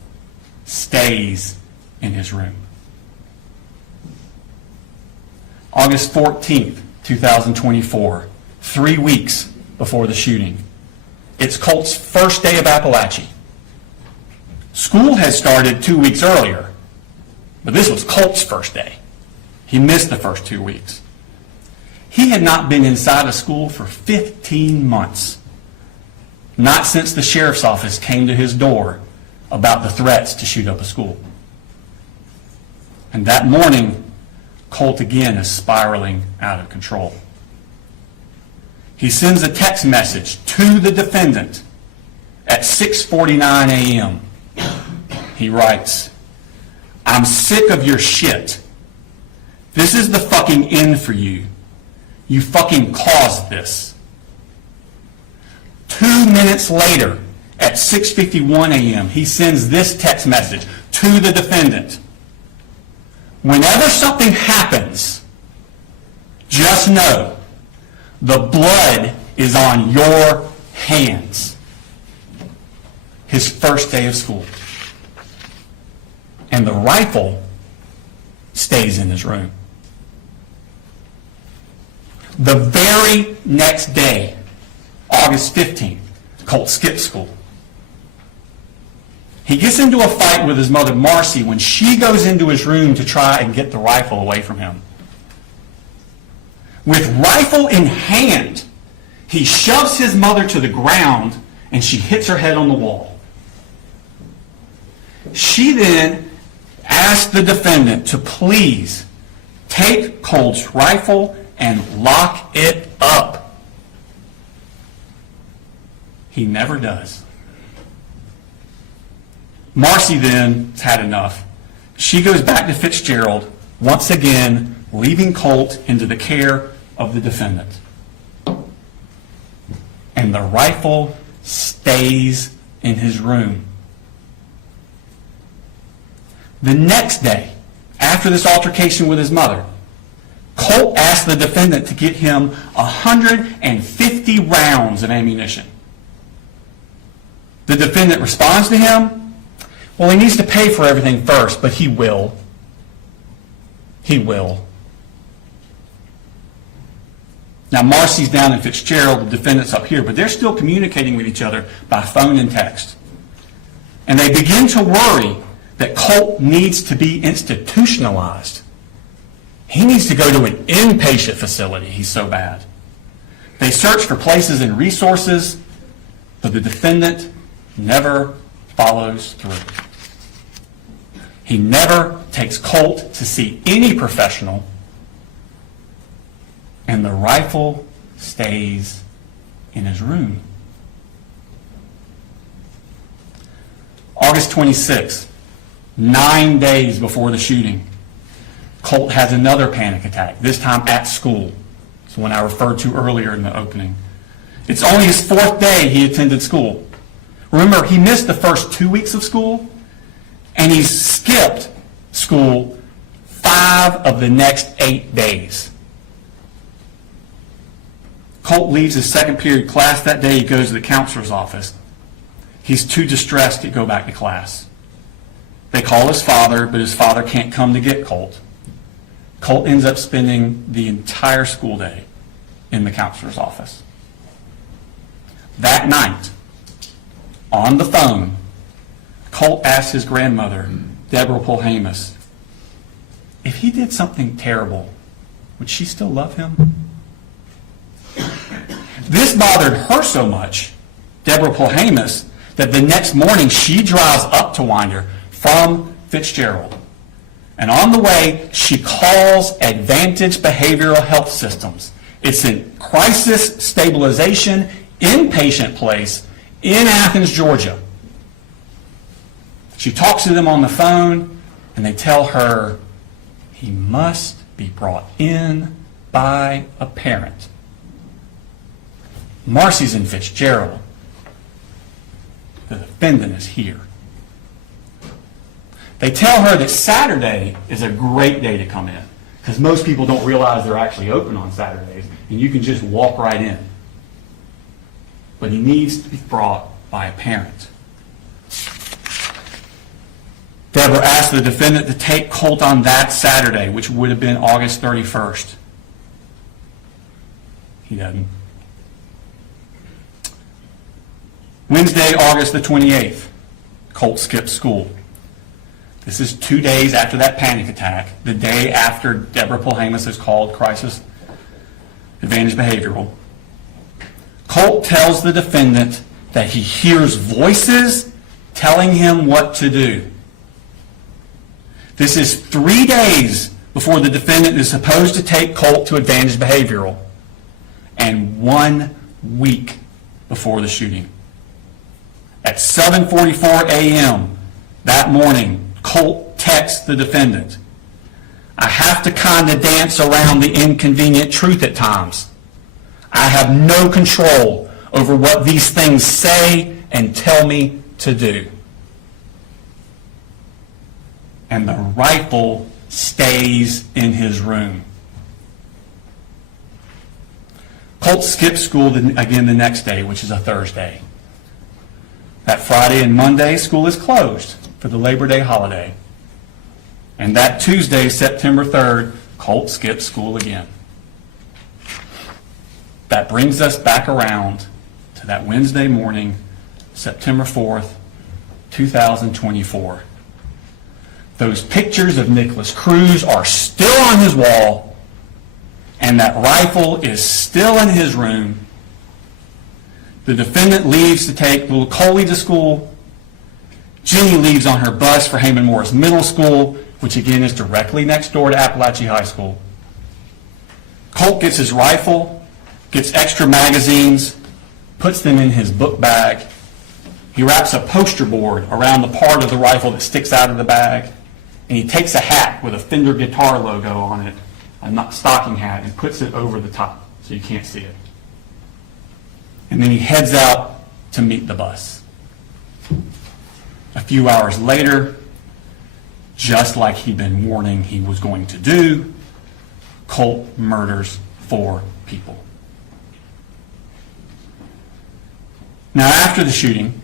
stays in his room. August 14th, 2024, 3 weeks before the shooting. It's Colt's first day of Apalachee. School had started 2 weeks earlier, but this was Colt's first day. He missed the first 2 weeks. He had not been inside of school for 15 months. Not since the sheriff's office came to his door about the threats to shoot up a school. And that morning, Colt again is spiraling out of control. He sends a text message to the defendant at 6:49 a.m. He writes, "I'm sick of your shit. This is the fucking end for you. You fucking caused this." 2 minutes later, at 6:51 a.m., he sends this text message to the defendant. "Whenever something happens, just know the blood is on your hands." His first day of school. And the rifle stays in his room. The very next day, August 15th, Colt skips school. He gets into a fight with his mother, Marcy, when she goes into his room to try and get the rifle away from him. With rifle in hand, he shoves his mother to the ground and she hits her head on the wall. She then asked the defendant to please take Colt's rifle and lock it up. He never does. Marcy then has had enough. She goes back to Fitzgerald, once again leaving Colt into the care of the defendant. And the rifle stays in his room. The next day, after this altercation with his mother, Colt asked the defendant to get him 150 rounds of ammunition. The defendant responds to him, "Well, he needs to pay for everything first, but he will. He will." Now, Marcy's down in Fitzgerald, the defendant's up here, but they're still communicating with each other by phone and text. And they begin to worry that Colt needs to be institutionalized. He needs to go to an inpatient facility. He's so bad. They search for places and resources, but the defendant never follows through. He never takes Colt to see any professional, and the rifle stays in his room. August 26th, 9 days before the shooting, Colt has another panic attack, this time at school. It's the one I referred to earlier in the opening. It's only his 4th day he attended school. Remember, he missed the first 2 weeks of school, and he skipped school 5 of the next 8 days. Colt leaves his second period class that day. He goes to the counselor's office. He's too distressed to go back to class. They call his father, but his father can't come to get Colt. Colt ends up spending the entire school day in the counselor's office. That night, on the phone, Colt asks his grandmother, Deborah Polhamus, if he did something terrible, would she still love him? This bothered her so much, Deborah Polhamus, that the next morning she drives up to Winder from Fitzgerald. And on the way, she calls Advantage Behavioral Health Systems. It's a crisis stabilization inpatient place in Athens, Georgia. She talks to them on the phone, and they tell her he must be brought in by a parent. Marcy's in Fitzgerald. The defendant is here. They tell her that Saturday is a great day to come in because most people don't realize they're actually open on Saturdays, and you can just walk right in. But he needs to be brought by a parent. Deborah asked the defendant to take Colt on that Saturday, which would have been August 31st. He doesn't. Wednesday, August the 28th, Colt skips school. This is 2 days after that panic attack, the day after Deborah Polhamus is called crisis advantage behavioral. Colt tells the defendant that he hears voices telling him what to do. This is 3 days before the defendant is supposed to take Colt to advantage behavioral, and 1 week before the shooting. At 7:44 a.m. that morning, Colt texts the defendant, "I have to kind of dance around the inconvenient truth at times. I have no control over what these things say and tell me to do." And the rifle stays in his room. Colt skips school again the next day, which is a Thursday. That Friday and Monday, school is closed for the Labor Day holiday. And that Tuesday, September 3rd, Colt skips school again. That brings us back around to that Wednesday morning, September 4th, 2024. Those pictures of Nicholas Cruz are still on his wall, and that rifle is still in his room. The defendant leaves to take little Coley to school. Jenny leaves on her bus for Heyman Morris Middle School, which again is directly next door to Apalachee High School. Colt gets his rifle, gets extra magazines, puts them in his book bag. He wraps a poster board around the part of the rifle that sticks out of the bag, and he takes a hat with a Fender guitar logo on it, a stocking hat, and puts it over the top so you can't see it. And then he heads out to meet the bus. A few hours later, just like he'd been warning he was going to do, Colt murders 4 people. Now, after the shooting,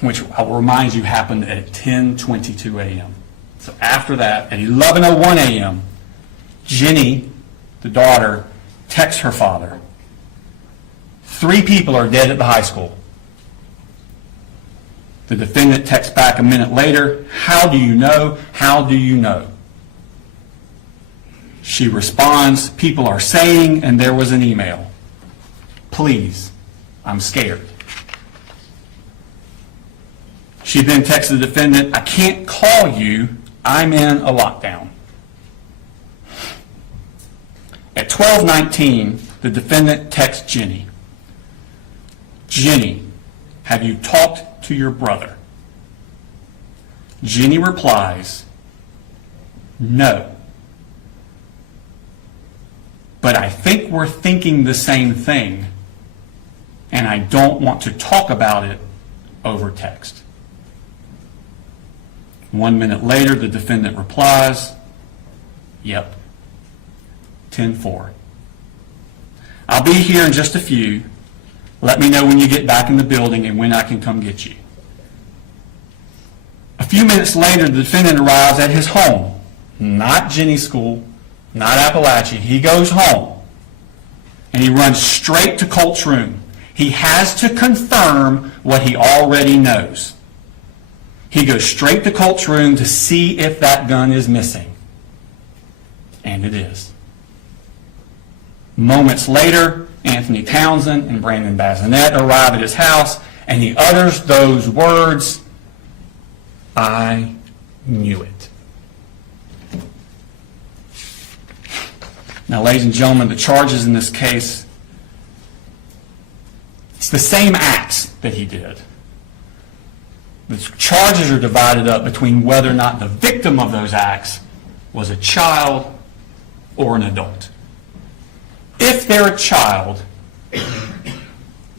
which I'll remind you happened at 10:22 a.m., so after that, at 11:01 a.m., Jenny, the daughter, texts her father, 3 people are dead at the high school. The defendant texts back a minute later, "How do you know? How do you know?" She responds, "People are saying, and there was an email. Please, I'm scared." She then texts the defendant, "I can't call you. I'm in a lockdown." At 12:19, the defendant texts Jenny, "Jenny, have you talked to your brother?" Jenny replies, "No. But I think we're thinking the same thing, and I don't want to talk about it over text." 1 minute later, the defendant replies, "Yep, 10-4. I'll be here in just a few. Let me know when you get back in the building and when I can come get you." A few minutes later, the defendant arrives at his home, not Jenny's school, not Apalachee. He goes home, and he runs straight to Colt's room. He has to confirm what he already knows. He goes straight to Colt's room to see if that gun is missing. And it is. Moments later, Anthony Townsend and Brandon Bazinet arrive at his house, and he utters those words, "I knew it." Now, ladies and gentlemen, the charges in this case, it's the same acts that he did. The charges are divided up between whether or not the victim of those acts was a child or an adult. If they're a child,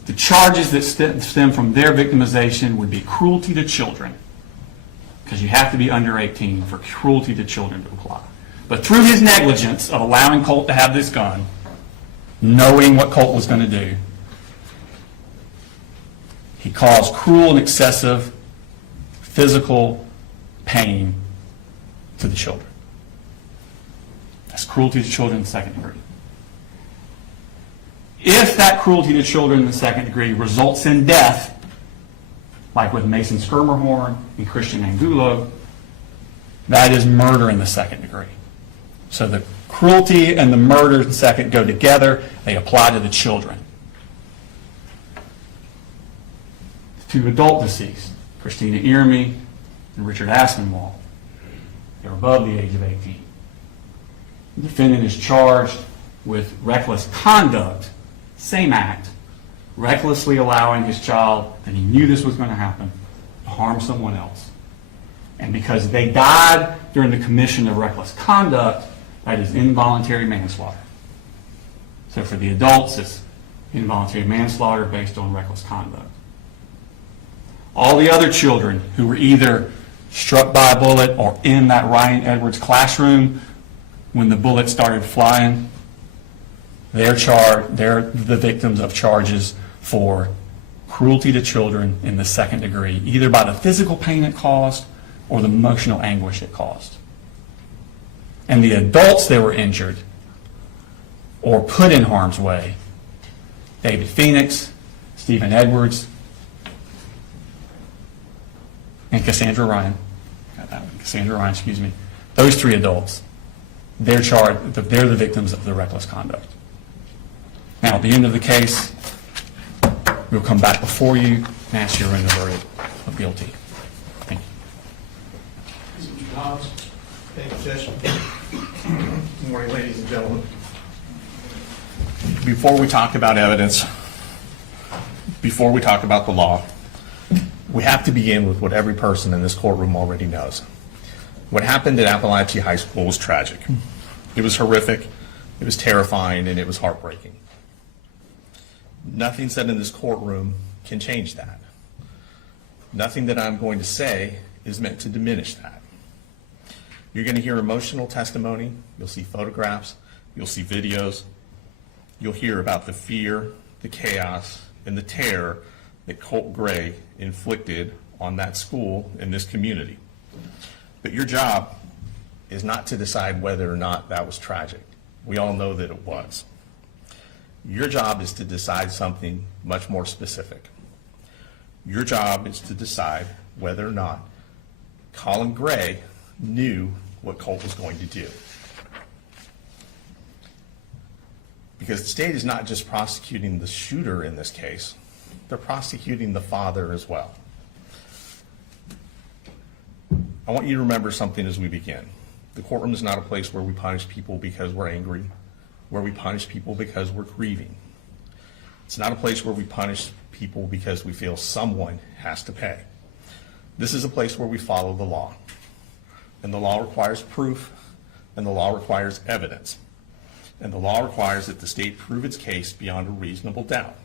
the charges that stem from their victimization would be cruelty to children, because you have to be under 18 for cruelty to children to apply. But through his negligence of allowing Colt to have this gun, knowing what Colt was going to do, he caused cruel and excessive physical pain to the children. That's cruelty to children in the second degree. If that cruelty to children in the second degree results in death, like with Mason Skirmerhorn and Christian Angulo, that is murder in the second degree. So the cruelty and the murder in the second go together. They apply to the children. Two adult deceased, Christina Irmy and Richard Aspinwall. They're above the age of 18. The defendant is charged with reckless conduct, same act, recklessly allowing his child, that he knew this was going to happen, to harm someone else. And because they died during the commission of reckless conduct, that is involuntary manslaughter. So for the adults, it's involuntary manslaughter based on reckless conduct. All the other children who were either struck by a bullet or in that Ryan Edwards classroom when the bullet started flying, they're the victims of charges for cruelty to children in the second degree, either by the physical pain it caused or the emotional anguish it caused. And the adults that were injured or put in harm's way, David Phoenix, Stephen Edwards, and Cassandra Ryan, those three adults, they're charged, they're the victims of the reckless conduct. Now, at the end of the case, we'll come back before you and ask you to render the verdict of guilty. Thank you. Mr. Dobbs. Thank you, Judge. Good morning, ladies and gentlemen. Before we talk about evidence, before we talk about the law, we have to begin with what every person in this courtroom already knows. What happened at Apalachee High School was tragic. It was horrific, it was terrifying, and it was heartbreaking. Nothing said in this courtroom can change that. Nothing that I'm going to say is meant to diminish that. You're going to hear emotional testimony, you'll see photographs, you'll see videos, you'll hear about the fear, the chaos, and the terror that Colin Gray inflicted on that school and this community. But your job is not to decide whether or not that was tragic. We all know that it was. Your job is to decide something much more specific. Your job is to decide whether or not Colin Gray knew what Colt was going to do. Because the state is not just prosecuting the shooter in this case, they're prosecuting the father as well. I want you to remember something as we begin. The courtroom is not a place where we punish people because we're angry, where we punish people because we're grieving. It's not a place where we punish people because we feel someone has to pay. This is a place where we follow the law. And the law requires proof, and the law requires evidence. And the law requires that the state prove its case beyond a reasonable doubt.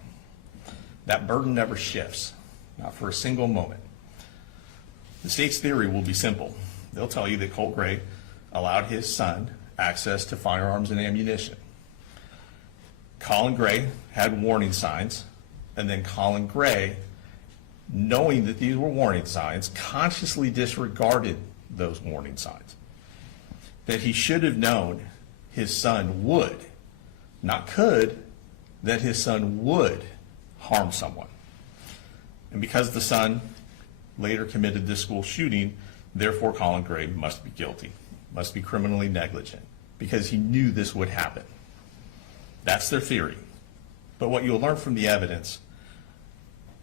That burden never shifts, not for a single moment. The state's theory will be simple. They'll tell you that Colin Gray allowed his son access to firearms and ammunition. Colin Gray had warning signs, and then Colin Gray, knowing that these were warning signs, consciously disregarded those warning signs. That he should have known his son would, not could, that his son would harm someone. And because the son later committed this school shooting, therefore Colin Gray must be guilty, must be criminally negligent, because he knew this would happen. That's their theory. But what you'll learn from the evidence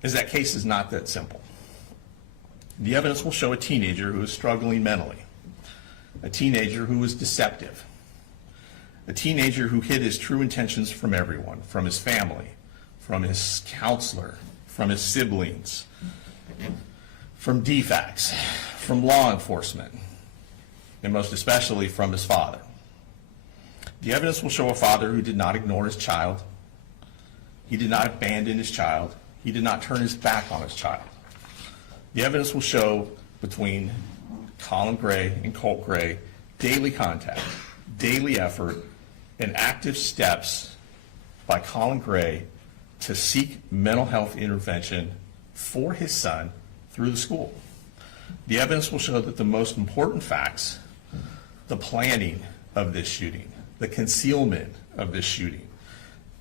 is that case is not that simple. The evidence will show a teenager who is struggling mentally, a teenager who is deceptive, a teenager who hid his true intentions from everyone, from his family, from his counselor, from his siblings, from DFACS, from law enforcement, and most especially from his father. The evidence will show a father who did not ignore his child. He did not abandon his child. He did not turn his back on his child. The evidence will show between Colin Gray and Colt Gray daily contact, daily effort, and active steps by Colin Gray to seek mental health intervention for his son through the school. The evidence will show that the most important facts, the planning of this shooting, the concealment of this shooting,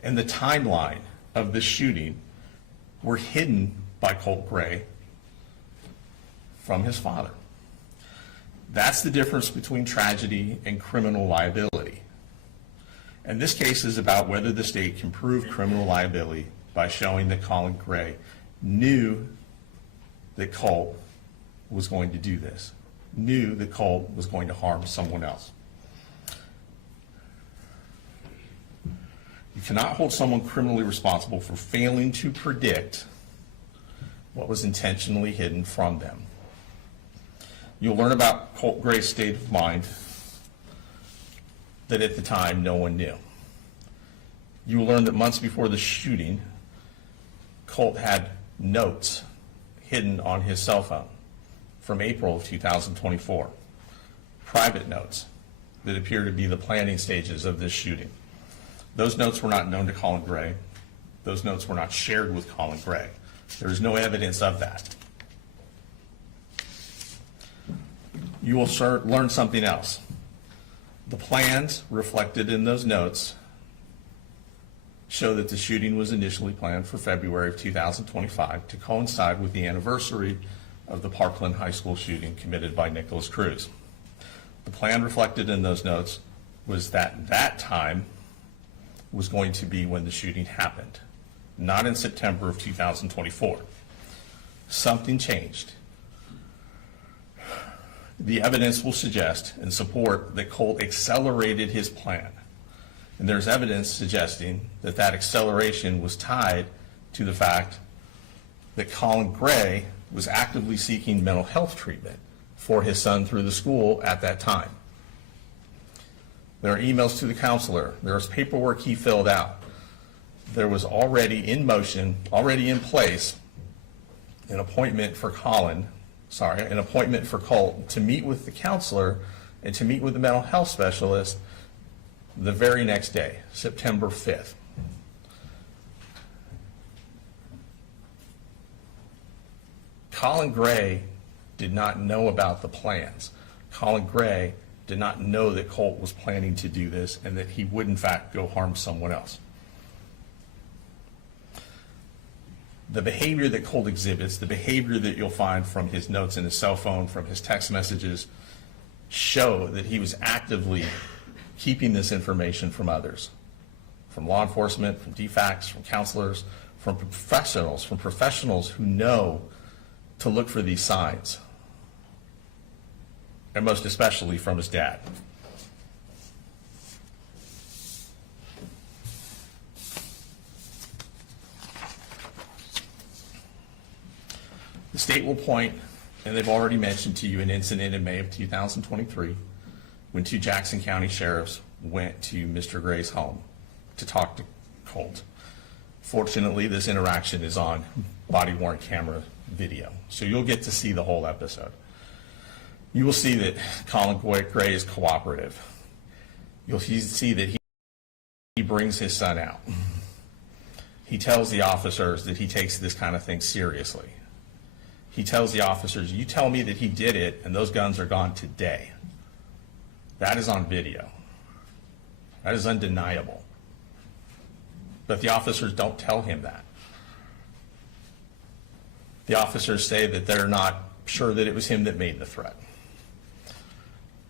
and the timeline of this shooting were hidden by Colt Gray from his father. That's the difference between tragedy and criminal liability. And this case is about whether the state can prove criminal liability by showing that Colin Gray knew that Colt was going to do this, knew that Colt was going to harm someone else. You cannot hold someone criminally responsible for failing to predict what was intentionally hidden from them. You'll learn about Colt Gray's state of mind that at the time no one knew. You will learn that months before the shooting, Colt had notes hidden on his cell phone from April of 2024, private notes that appear to be the planning stages of this shooting. Those notes were not known to Colin Gray. Those notes were not shared with Colin Gray. There is no evidence of that. You will learn something else. The plans reflected in those notes show that the shooting was initially planned for February of 2025 to coincide with the anniversary of the Parkland High School shooting committed by Nicholas Cruz. The plan reflected in those notes was that that time was going to be when the shooting happened, not in September of 2024. Something changed. The evidence will suggest and support that Colt accelerated his plan. And there's evidence suggesting that that acceleration was tied to the fact that Colin Gray was actively seeking mental health treatment for his son through the school at that time. There are emails to the counselor. There was paperwork he filled out. There was already in motion, already in place, an appointment for Colt to meet with the counselor and to meet with the mental health specialist the very next day, September 5th. Colin Gray did not know about the plans. Colin Gray did not know that Colt was planning to do this and that he would in fact go harm someone else. The behavior that Colt exhibits, the behavior that you'll find from his notes in his cell phone, from his text messages, show that he was actively keeping this information from others, from law enforcement, from DFACs, from counselors, from professionals who know to look for these signs, and most especially from his dad. The state will point, and they've already mentioned to you, an incident in May of 2023 when two Jackson County sheriffs went to Mr. Gray's home to talk to Colt. Fortunately, this interaction is on body-worn camera video, so you'll get to see the whole episode. You will see that Colin Gray is cooperative. You'll see that he brings his son out. He tells the officers that he takes this kind of thing seriously. He tells the officers, you tell me that he did it and those guns are gone today. That is on video. That is undeniable. But the officers don't tell him that. The officers say that they're not sure that it was him that made the threat.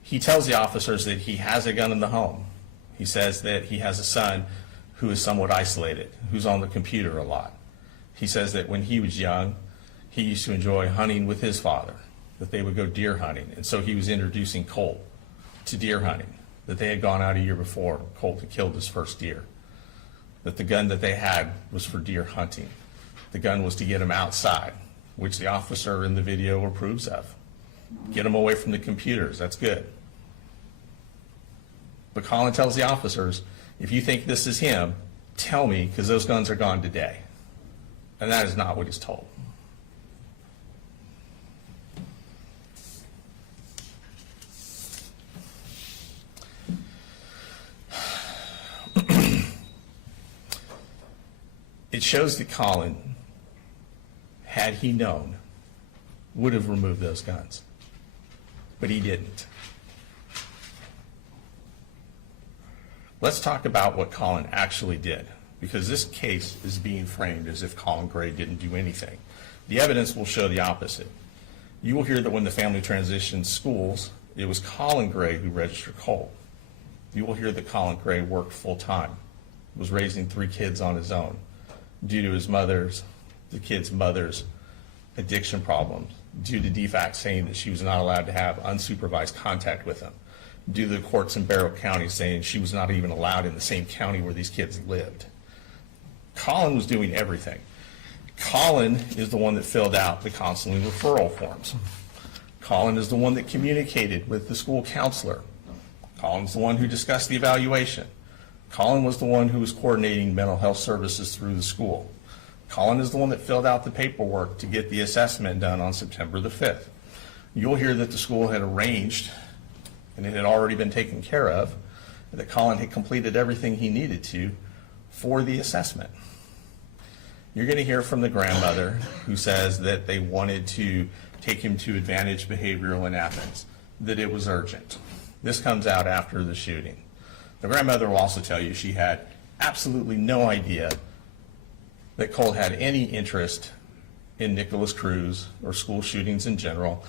He tells the officers that he has a gun in the home. He says that he has a son who is somewhat isolated, who's on the computer a lot. He says that when he was young, he used to enjoy hunting with his father, that they would go deer hunting. And so he was introducing Colt to deer hunting, that they had gone out a year before. Colt had killed his first deer, that the gun that they had was for deer hunting. The gun was to get him outside, which the officer in the video approves of. Get him away from the computers, that's good. But Colin tells the officers, if you think this is him, tell me, because those guns are gone today. And that is not what he's told. It shows that Colin, had he known, would have removed those guns, but he didn't. Let's talk about what Colin actually did, because this case is being framed as if Colin Gray didn't do anything. The evidence will show the opposite. You will hear that when the family transitioned schools, it was Colin Gray who registered Colt. You will hear that Colin Gray worked full-time, was raising 3 kids on his own due to the kid's mother's addiction problems, due to DFAC saying that she was not allowed to have unsupervised contact with him, due to the courts in Barrow County saying she was not even allowed in the same county where these kids lived. Colin was doing everything. Colin is the one that filled out the counseling referral forms. Colin is the one that communicated with the school counselor. Colin's the one who discussed the evaluation. Colin was the one who was coordinating mental health services through the school. Colin is the one that filled out the paperwork to get the assessment done on September the 5th. You'll hear that the school had arranged, and it had already been taken care of, that Colin had completed everything he needed to for the assessment. You're going to hear from the grandmother who says that they wanted to take him to Advantage Behavioral in Athens, that it was urgent. This comes out after the shooting. The grandmother will also tell you she had absolutely no idea that Colt had any interest in Nicholas Cruz or school shootings in general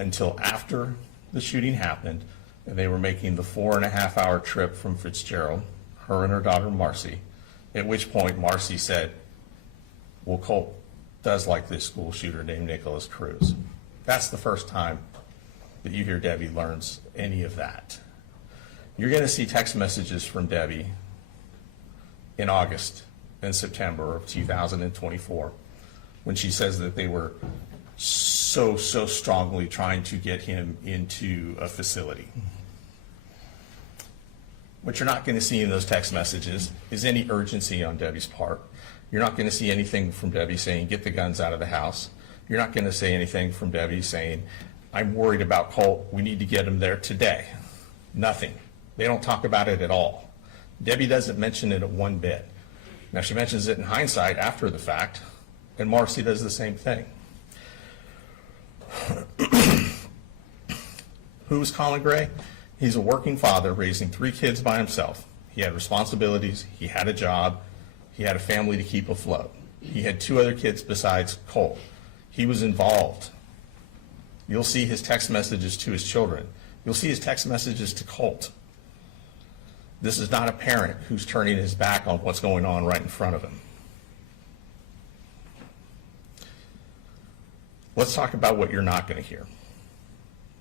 until after the shooting happened and they were making the 4.5-hour trip from Fitzgerald, her and her daughter Marcy, at which point Marcy said, well, Colt does like this school shooter named Nicholas Cruz. That's the first time that you hear Debbie learns any of that. You're going to see text messages from Debbie in August and September of 2024 when she says that they were so strongly trying to get him into a facility. What you're not going to see in those text messages is any urgency on Debbie's part. You're not going to see anything from Debbie saying, get the guns out of the house. You're not going to say anything from Debbie saying, I'm worried about Colt, we need to get him there today. Nothing. They don't talk about it at all. Debbie doesn't mention it one bit. Now, she mentions it in hindsight after the fact, and Marcy does the same thing. Who is Colin Gray? He's a working father raising 3 kids by himself. He had responsibilities, he had a job, he had a family to keep afloat. He had 2 other kids besides Colt. He was involved. You'll see his text messages to his children. You'll see his text messages to Colt. This is not a parent who's turning his back on what's going on right in front of him. Let's talk about what you're not going to hear.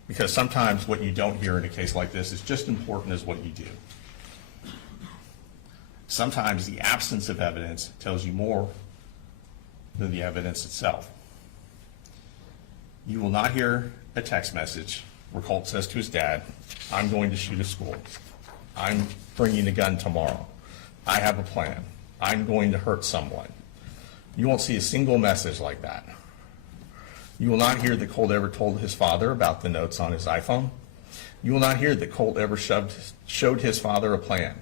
Because sometimes what you don't hear in a case like this is just important as what you do. Sometimes the absence of evidence tells you more than the evidence itself. You will not hear a text message where Colt says to his dad, I'm going to shoot a school. I'm bringing a gun tomorrow. I have a plan. I'm going to hurt someone. You won't see a single message like that. You will not hear that Colt ever told his father about the notes on his iPhone. You will not hear that Colt ever showed his father a plan.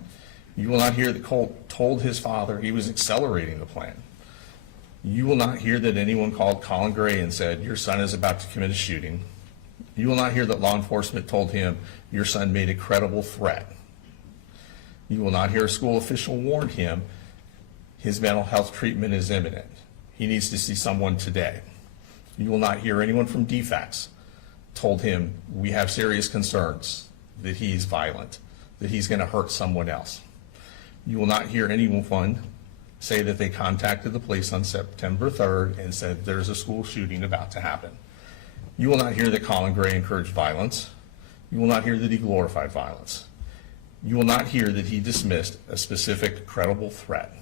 You will not hear that Colt told his father he was accelerating the plan. You will not hear that anyone called Colin Gray and said, your son is about to commit a shooting. You will not hear that law enforcement told him, your son made a credible threat. You will not hear a school official warn him his mental health treatment is imminent. He needs to see someone today. You will not hear anyone from DFACS told him, we have serious concerns that he's violent, that he's going to hurt someone else. You will not hear anyone say that they contacted the police on September 3rd and said there's a school shooting about to happen. You will not hear that Colin Gray encouraged violence. You will not hear that he glorified violence. You will not hear that he dismissed a specific credible threat.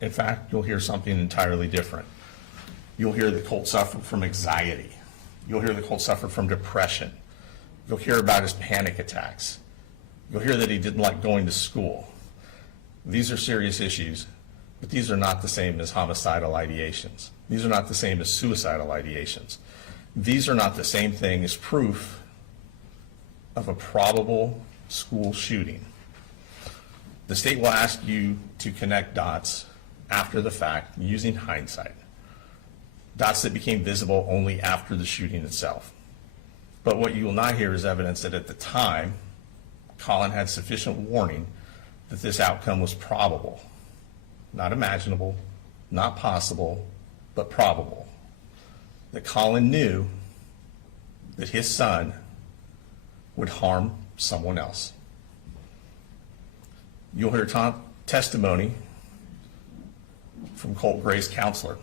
In fact, you'll hear something entirely different. You'll hear that Colt suffered from anxiety. You'll hear that Colt suffered from depression. You'll hear about his panic attacks. You'll hear that he didn't like going to school. These are serious issues, but these are not the same as homicidal ideations. These are not the same as suicidal ideations. These are not the same thing as proof of a probable school shooting. The state will ask you to connect dots after the fact, using hindsight. Dots that became visible only after the shooting itself. But what you will not hear is evidence that at the time, Colin had sufficient warning that this outcome was probable. Not imaginable, not possible, but probable. That Colin knew that his son would harm someone else. You'll hear testimony from Colin Gray's counselor.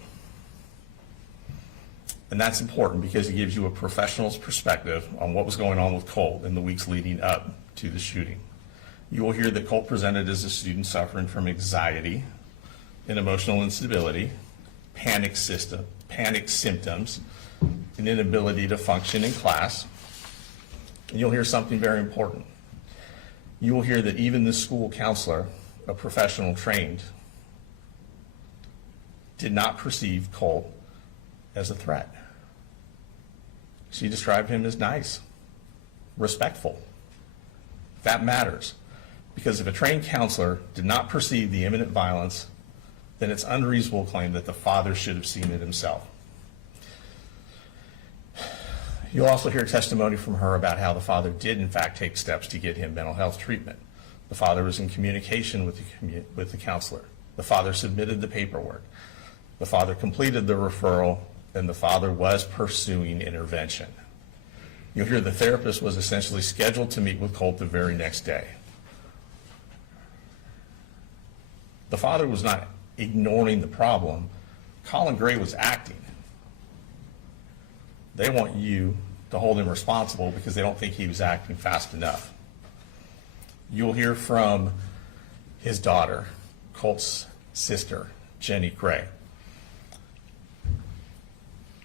And that's important because it gives you a professional's perspective on what was going on with Colt in the weeks leading up to the shooting. You will hear that Colt presented as a student suffering from anxiety and emotional instability, panic symptoms, an inability to function in class. And you'll hear something very important. You will hear that even the school counselor, a professional trained, did not perceive Colt as a threat. She described him as nice, respectful. That matters, because if a trained counselor did not perceive the imminent violence, then it's unreasonable to claim that the father should have seen it himself. You'll also hear testimony from her about how the father did in fact take steps to get him mental health treatment. The father was in communication with the counselor. The father submitted the paperwork. The father completed the referral, and the father was pursuing intervention. You'll hear the therapist was essentially scheduled to meet with Colt the very next day. The father was not ignoring the problem. Colin Gray was acting. They want you to hold him responsible because they don't think he was acting fast enough. You'll hear from his daughter, Colt's sister, Jenny Gray.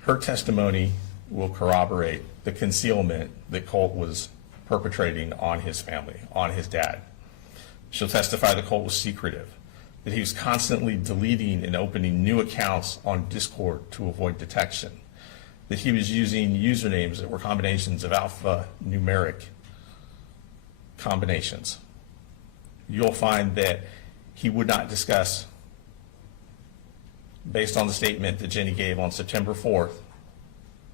Her testimony will corroborate the concealment that Colt was perpetrating on his family, on his dad. She'll testify that Colt was secretive, that he was constantly deleting and opening new accounts on Discord to avoid detection, that he was using usernames that were combinations of alphanumeric combinations. You'll find that he would not discuss, based on the statement that Jenny gave on September 4th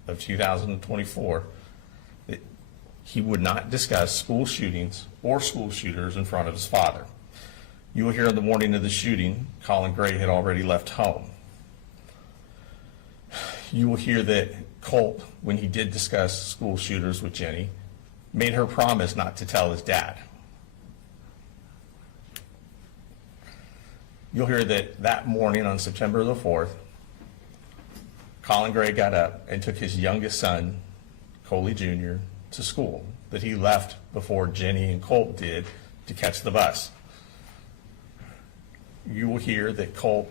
of 2024, that he would not discuss school shootings or school shooters in front of his father. You will hear on the morning of the shooting, Colin Gray had already left home. You will hear that Colt, when he did discuss school shooters with Jenny, made her promise not to tell his dad. You'll hear that that morning on September the 4th, Colin Gray got up and took his youngest son, Coley Jr., to school, that he left before Jenny and Colt did to catch the bus. You will hear that Colt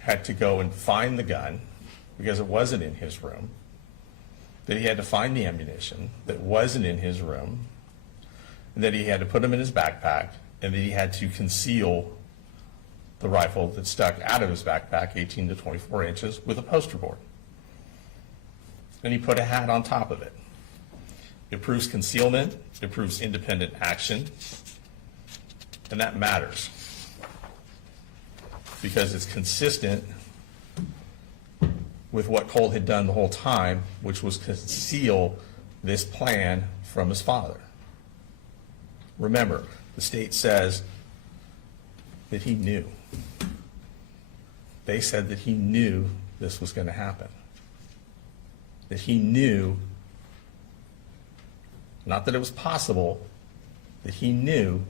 had to go and find the gun because it wasn't in his room, that he had to find the ammunition that wasn't in his room, and that he had to put them in his backpack, and that he had to conceal the rifle that stuck out of his backpack 18 to 24 inches with a poster board. And he put a hat on top of it. It proves concealment, it proves independent action, and that matters because it's consistent with what Colt had done the whole time, which was conceal this plan from his father. Remember, the state says that he knew. They said that he knew this was going to happen. That he knew, not that it was possible, that he knew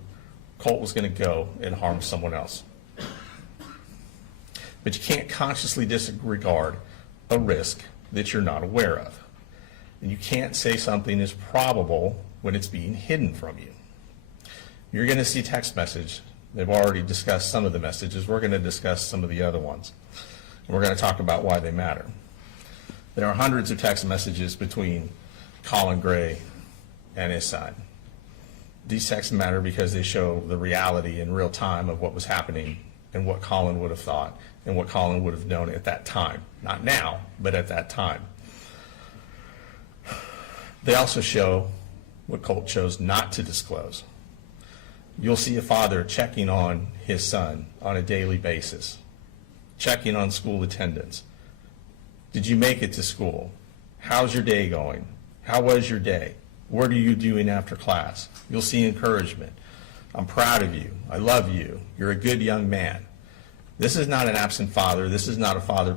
Colt was going to go and harm someone else. But you can't consciously disregard a risk that you're not aware of. And you can't say something is probable when it's being hidden from you. You're going to see text message. They've already discussed some of the messages. We're going to discuss some of the other ones. And we're going to talk about why they matter. There are hundreds of text messages between Colin Gray and his son. These texts matter because they show the reality in real time of what was happening and what Colin would have thought and what Colin would have known at that time. Not now, but at that time. They also show what Colt chose not to disclose. You'll see a father checking on his son on a daily basis, checking on school attendance. Did you make it to school? How's your day going? How was your day? What are you doing after class? You'll see encouragement. I'm proud of you. I love you. You're a good young man. This is not an absent father. This is not a father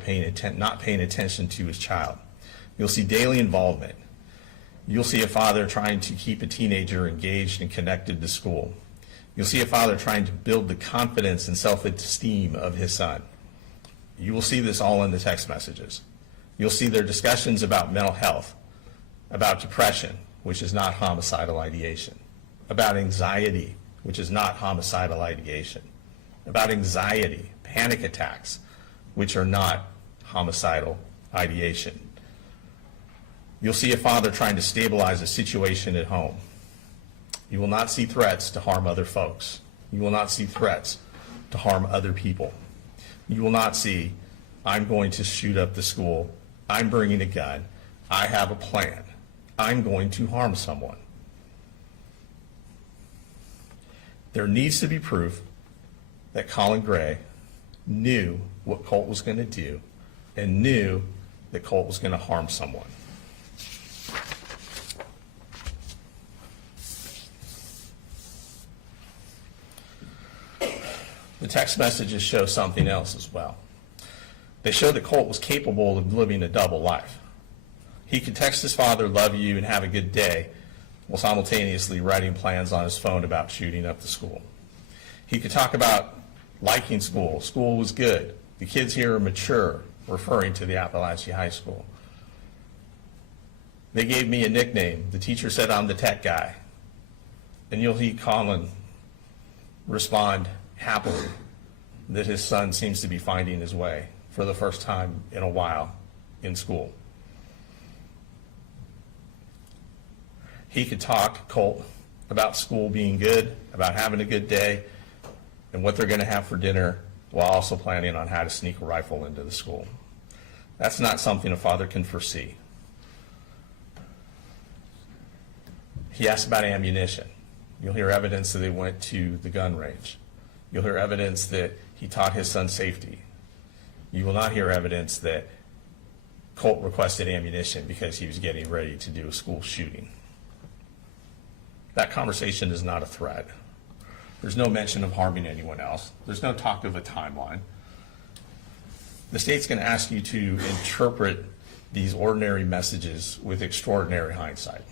not paying attention to his child. You'll see daily involvement. You'll see a father trying to keep a teenager engaged and connected to school. You'll see a father trying to build the confidence and self-esteem of his son. You will see this all in the text messages. You'll see their discussions about mental health, about depression, which is not homicidal ideation, about anxiety, which is not homicidal ideation, about anxiety, panic attacks, which are not homicidal ideation. You'll see a father trying to stabilize a situation at home. You will not see threats to harm other folks. You will not see threats to harm other people. You will not see, I'm going to shoot up the school, I'm bringing a gun, I have a plan, I'm going to harm someone. There needs to be proof that Colin Gray knew what Colt was going to do and knew that Colt was going to harm someone. The text messages show something else as well. They show that Colt was capable of living a double life. He could text his father, love you, and have a good day, while simultaneously writing plans on his phone about shooting up the school. He could talk about liking school. School was good. The kids here are mature, referring to the Apalachee High School. They gave me a nickname. The teacher said I'm the tech guy. And you'll hear Colin respond happily that his son seems to be finding his way for the first time in a while in school. He could talk, Colt, about school being good, about having a good day, and what they're going to have for dinner, while also planning on how to sneak a rifle into the school. That's not something a father can foresee. He asked about ammunition. You'll hear evidence that they went to the gun range. You'll hear evidence that he taught his son safety. You will not hear evidence that Colt requested ammunition because he was getting ready to do a school shooting. That conversation is not a threat. There's no mention of harming anyone else. There's no talk of a timeline. The state's going to ask you to interpret these ordinary messages with extraordinary hindsight.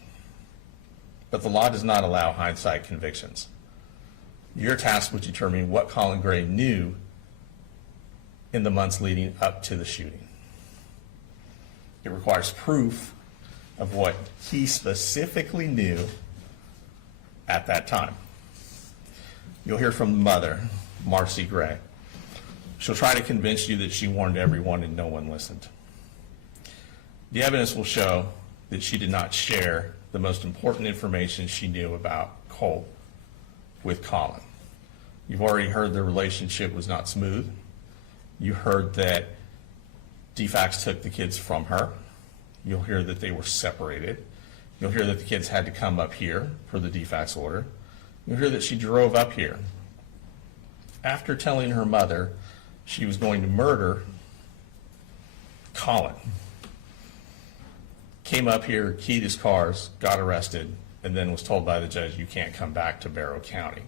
But the law does not allow hindsight convictions. You're tasked with determining what Colin Gray knew in the months leading up to the shooting. It requires proof of what he specifically knew at that time. You'll hear from the mother, Marcy Gray. She'll try to convince you that she warned everyone and no one listened. The evidence will show that she did not share the most important information she knew about Colt with Colin. You've already heard their relationship was not smooth. You heard that DFACS took the kids from her. You'll hear that they were separated. You'll hear that the kids had to come up here per the DFACS order. You'll hear that she drove up here. After telling her mother she was going to murder Colin, came up here, keyed his cars, got arrested, and then was told by the judge, you can't come back to Barrow County.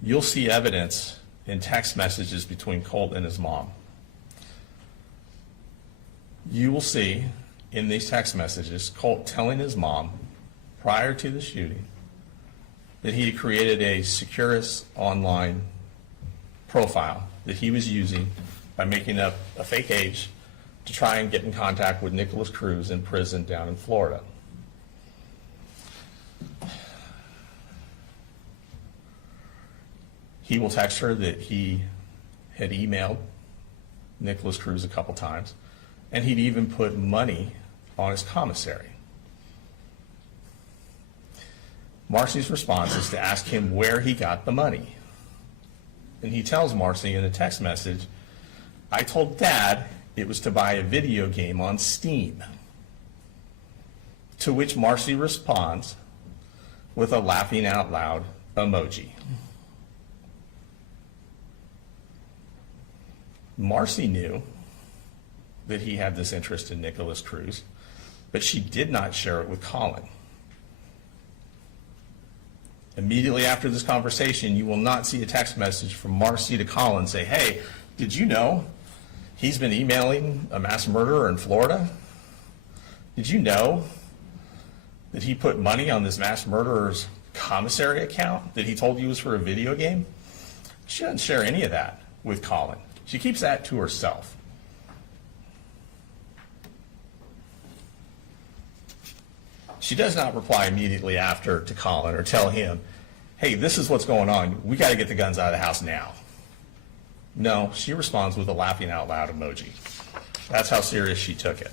You'll see evidence in text messages between Colt and his mom. You will see in these text messages Colt telling his mom prior to the shooting that he had created a securus online profile that he was using by making up a fake age to try and get in contact with Nicholas Cruz in prison down in Florida. He will text her that he had emailed Nicholas Cruz a couple times, and he'd even put money on his commissary. Marcy's response is to ask him where he got the money. And he tells Marcy in a text message, I told Dad it was to buy a video game on Steam. To which Marcy responds, with a laughing out loud emoji. Marcy knew that he had this interest in Nicholas Cruz, but she did not share it with Colin. Immediately after this conversation, you will not see a text message from Marcy to Colin say, hey, did you know he's been emailing a mass murderer in Florida? Did you know that he put money on this mass murderer's commissary account that he told you was for a video game? She doesn't share any of that with Colin. She keeps that to herself. She does not reply immediately after to Colin or tell him, hey, this is what's going on. We got to get the guns out of the house now. No, she responds with a laughing out loud emoji. That's how serious she took it.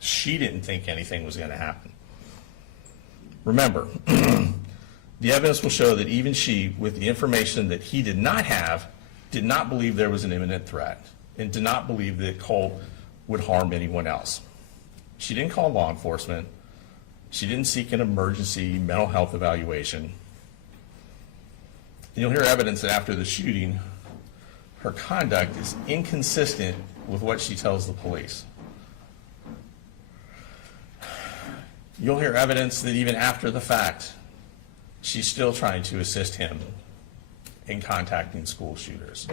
She didn't think anything was going to happen. Remember, the evidence will show that even she, with the information that he did not have, did not believe there was an imminent threat and did not believe that Colt would harm anyone else. She didn't call law enforcement. She didn't seek an emergency mental health evaluation. And you'll hear evidence that after the shooting, her conduct is inconsistent with what she tells the police. You'll hear evidence that even after the fact, she's still trying to assist him in contacting school shooters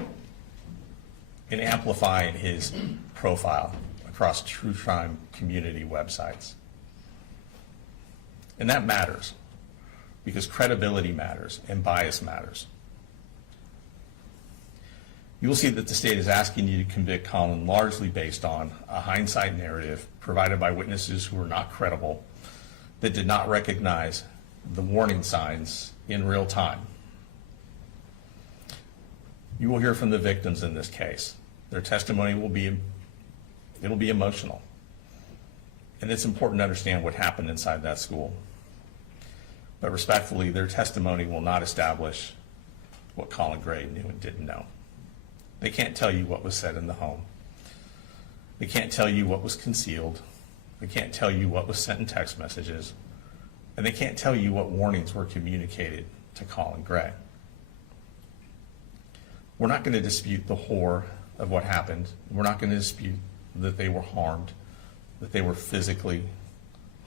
and amplifying his profile across true crime community websites. And that matters because credibility matters and bias matters. You will see that the state is asking you to convict Colin largely based on a hindsight narrative provided by witnesses who were not credible, that did not recognize the warning signs in real time. You will hear from the victims in this case. Their testimony will be emotional. And it's important to understand what happened inside that school. But respectfully, their testimony will not establish what Colin Gray knew and didn't know. They can't tell you what was said in the home. They can't tell you what was concealed. They can't tell you what was sent in text messages. And they can't tell you what warnings were communicated to Colin Gray. We're not going to dispute the horror of what happened. We're not going to dispute that they were harmed, that they were physically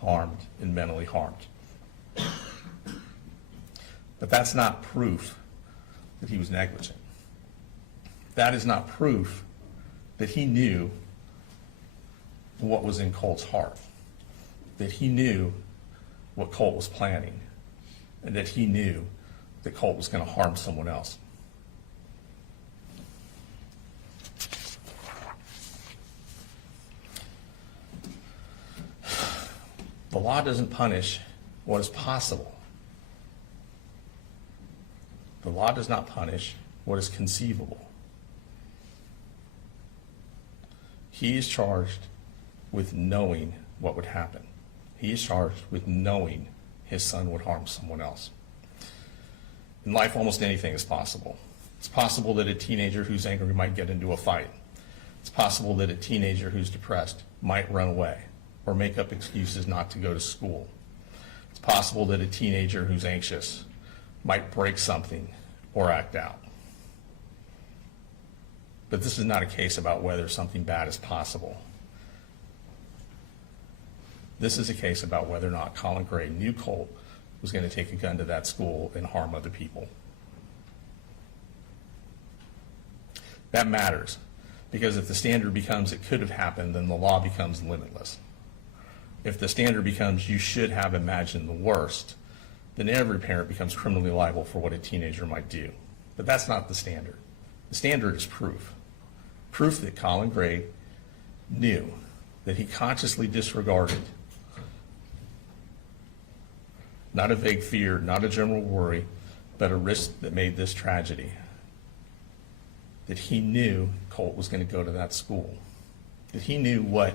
harmed and mentally harmed. But that's not proof that he was negligent. That is not proof that he knew what was in Colt's heart, that he knew what Colt was planning, and that he knew that Colt was going to harm someone else. The law doesn't punish what is possible. The law does not punish what is conceivable. He is charged with knowing what would happen. He is charged with knowing his son would harm someone else. In life, almost anything is possible. It's possible that a teenager who's angry might get into a fight. It's possible that a teenager who's depressed might run away or make up excuses not to go to school. It's possible that a teenager who's anxious might break something or act out. But this is not a case about whether something bad is possible. This is a case about whether or not Colin Gray knew Colt was going to take a gun to that school and harm other people. That matters, because if the standard becomes it could have happened, then the law becomes limitless. If the standard becomes you should have imagined the worst, then every parent becomes criminally liable for what a teenager might do. But that's not the standard. The standard is proof. Proof that Colin Gray knew, that he consciously disregarded, not a vague fear, not a general worry, but a risk that made this tragedy. That he knew Colt was going to go to that school. That he knew what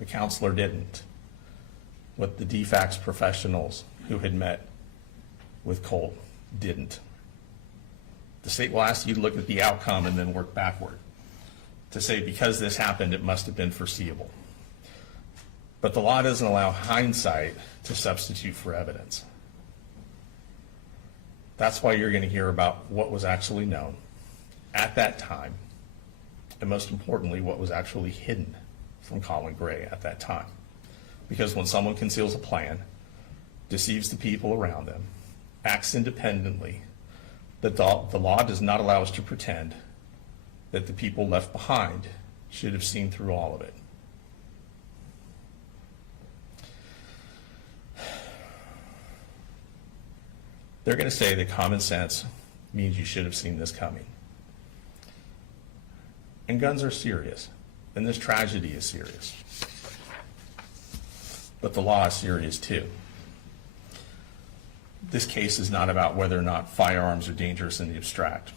the counselor didn't, what the DFACS professionals who had met with Colt didn't. The state will ask you to look at the outcome and then work backward to say because this happened, it must have been foreseeable. But the law doesn't allow hindsight to substitute for evidence. That's why you're going to hear about what was actually known at that time, and most importantly, what was actually hidden from Colin Gray at that time. Because when someone conceals a plan, deceives the people around them, acts independently, the law does not allow us to pretend that the people left behind should have seen through all of it. They're going to say that common sense means you should have seen this coming. And guns are serious, and this tragedy is serious. But the law is serious too. This case is not about whether or not firearms are dangerous in the abstract.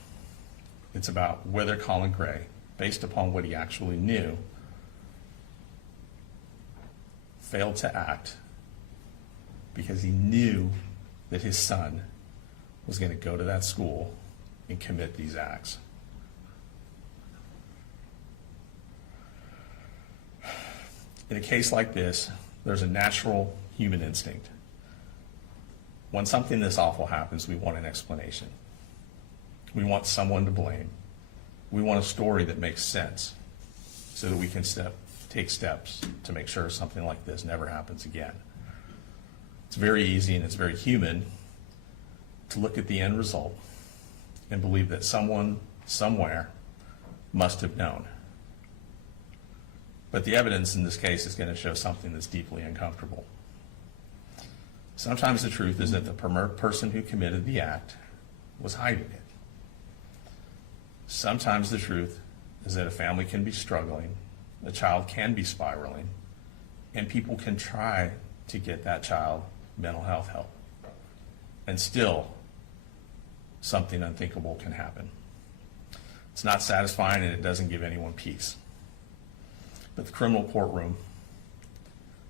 It's about whether Colin Gray, based upon what he actually knew, failed to act because he knew that his son was going to go to that school and commit these acts. In a case like this, there's a natural human instinct. When something this awful happens, we want an explanation. We want someone to blame. We want a story that makes sense so that we can take steps to make sure something like this never happens again. It's very easy and it's very human to look at the end result and believe that someone, somewhere, must have known. But the evidence in this case is going to show something that's deeply uncomfortable. Sometimes the truth is that the person who committed the act was hiding it. Sometimes the truth is that a family can be struggling, a child can be spiraling, and people can try to get that child mental health help. And still, something unthinkable can happen. It's not satisfying and it doesn't give anyone peace. But the criminal courtroom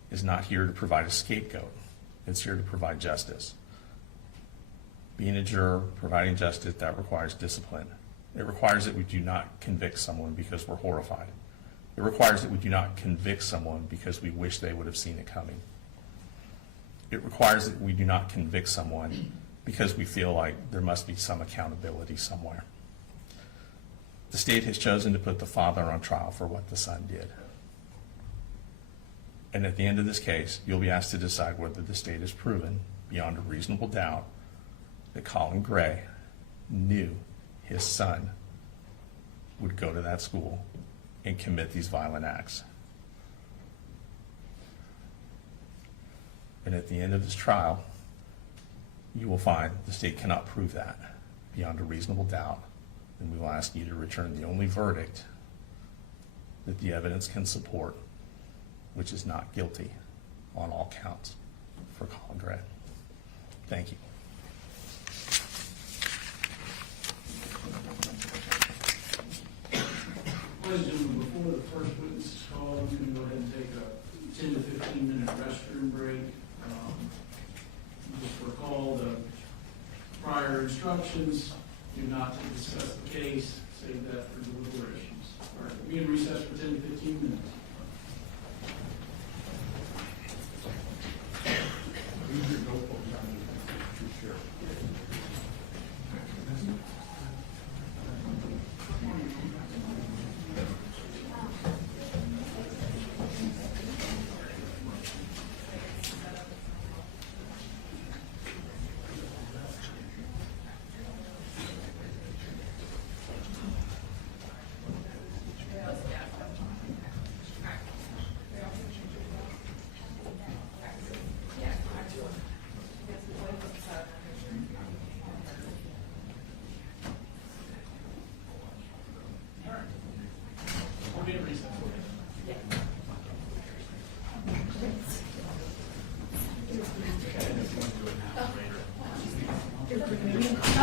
is not here to provide a scapegoat. It's here to provide justice. Being a juror, providing justice, that requires discipline. It requires that we do not convict someone because we're horrified. It requires that we do not convict someone because we wish they would have seen it coming. It requires that we do not convict someone because we feel like there must be some accountability somewhere. The state has chosen to put the father on trial for what the son did. And at the end of this case, you'll be asked to decide whether the state has proven, beyond a reasonable doubt, that Colin Gray knew his son would go to that school and commit these violent acts. And at the end of this trial, you will find the state cannot prove that beyond a reasonable doubt, and we will ask you to return the only verdict that the evidence can support, which is not guilty on all counts for Colin Gray. Thank you. Ladies and gentlemen, before the first witness is called, I'm going to go ahead and take a 10 to 15 minute restroom break. Just recall the prior instructions, do not to discuss the case, save that for deliberations. All right, we'll be in recess for 10 to 15 minutes.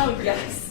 Oh, yes.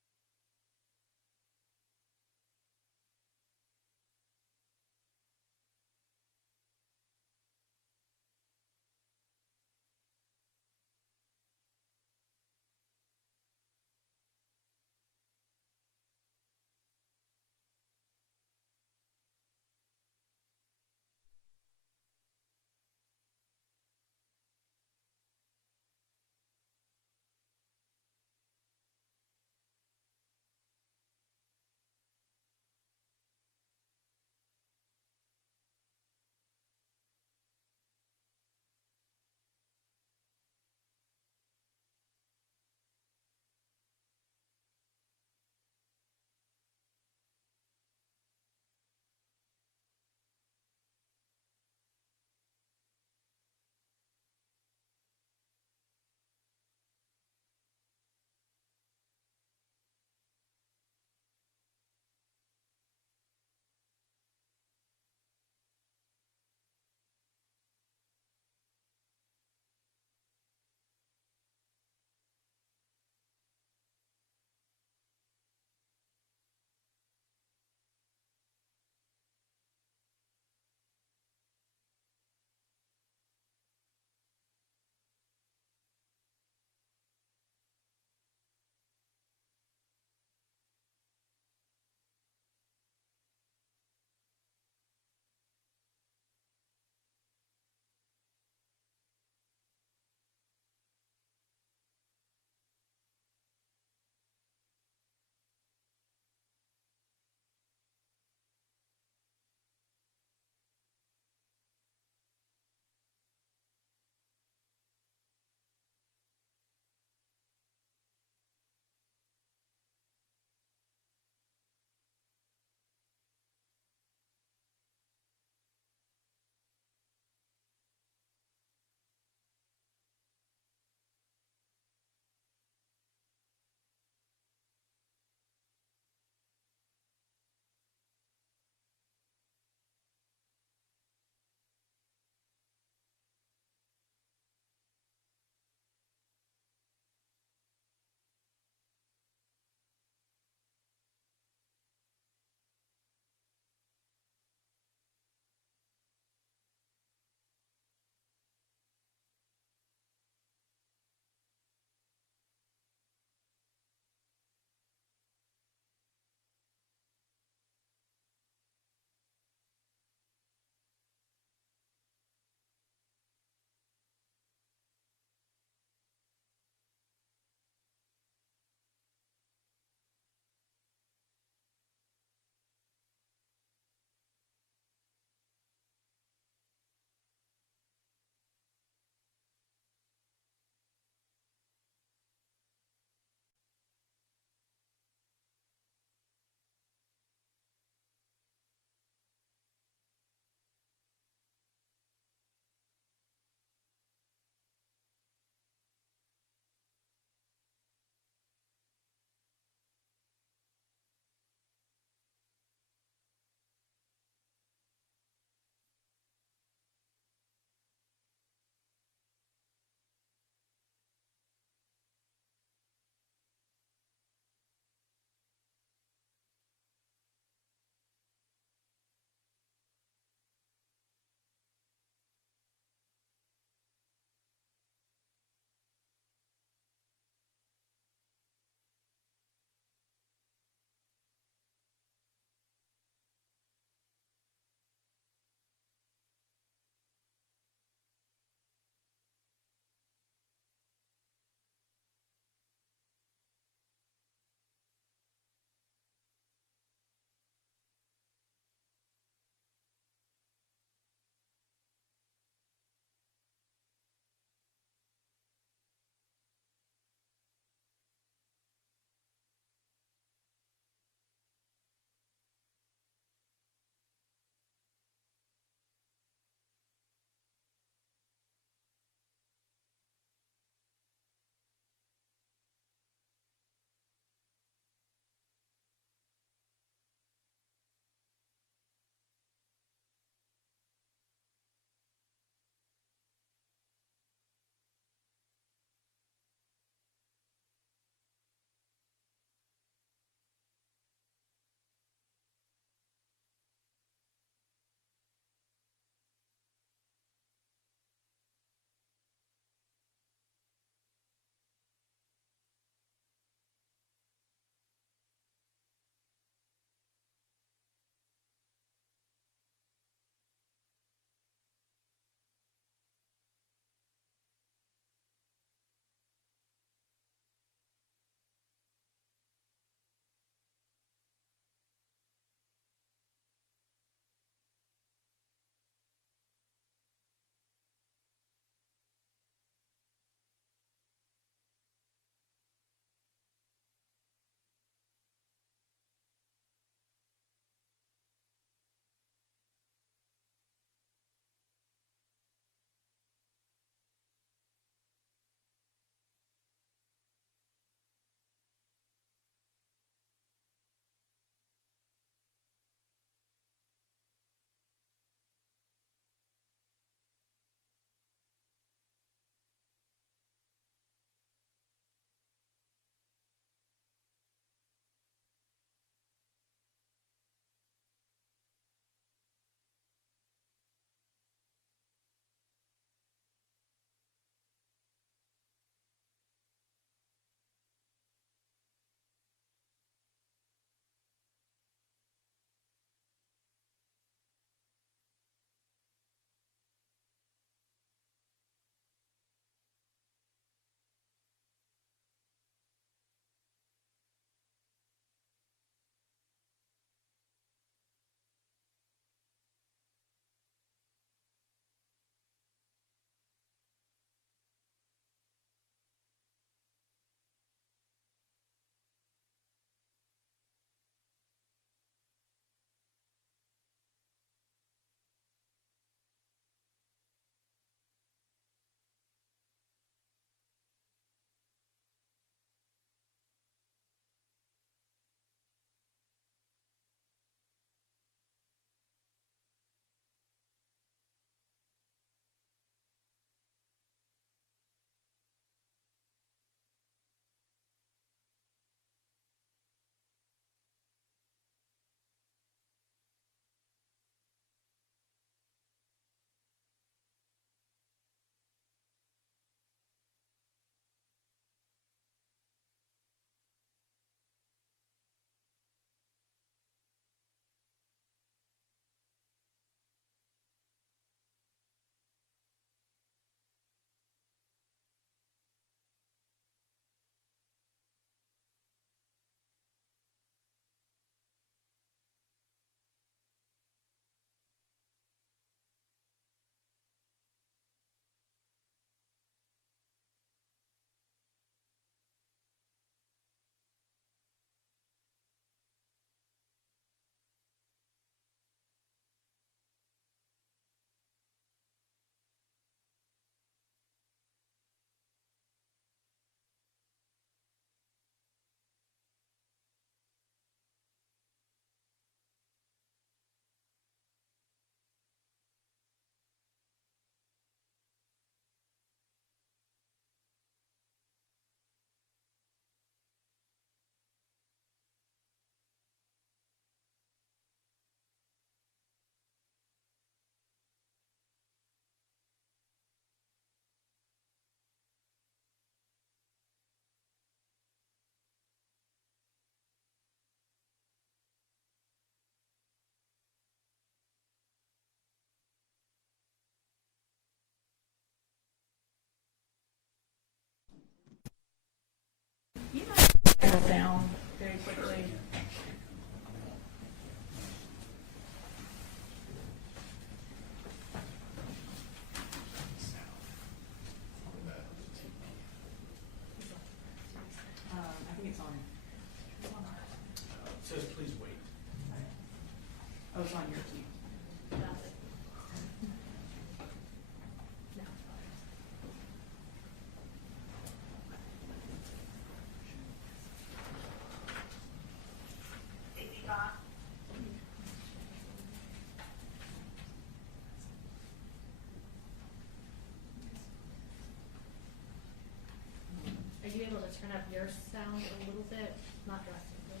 turn up your sound a little bit, not drastically.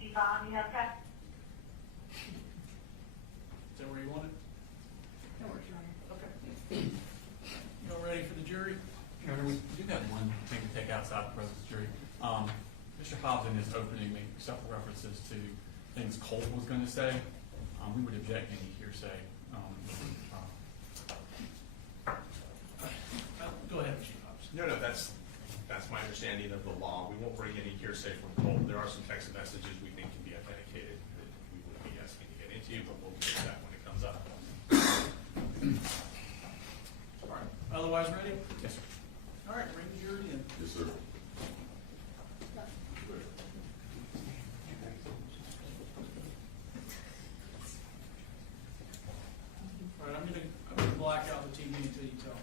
Yvonne, you have that? Is that where you want it? That works, Your Honor. Okay. Y'all ready for the jury? Your Honor, we do have one thing to take outside the presence of the jury. Mr. Hobbs in his opening made several references to things Cole was going to say. We would object to any hearsay. Go ahead, Mr. Hobbs. No, that's my understanding of the law. We won't bring any hearsay from Cole. There are some text messages we think can be authenticated that we wouldn't be asking to get into, but we'll get to that when it comes up. All right. Otherwise ready? Yes, sir. All right, bring the jury in. Yes, sir. All right, I'm gonna black out the TV until you tell me.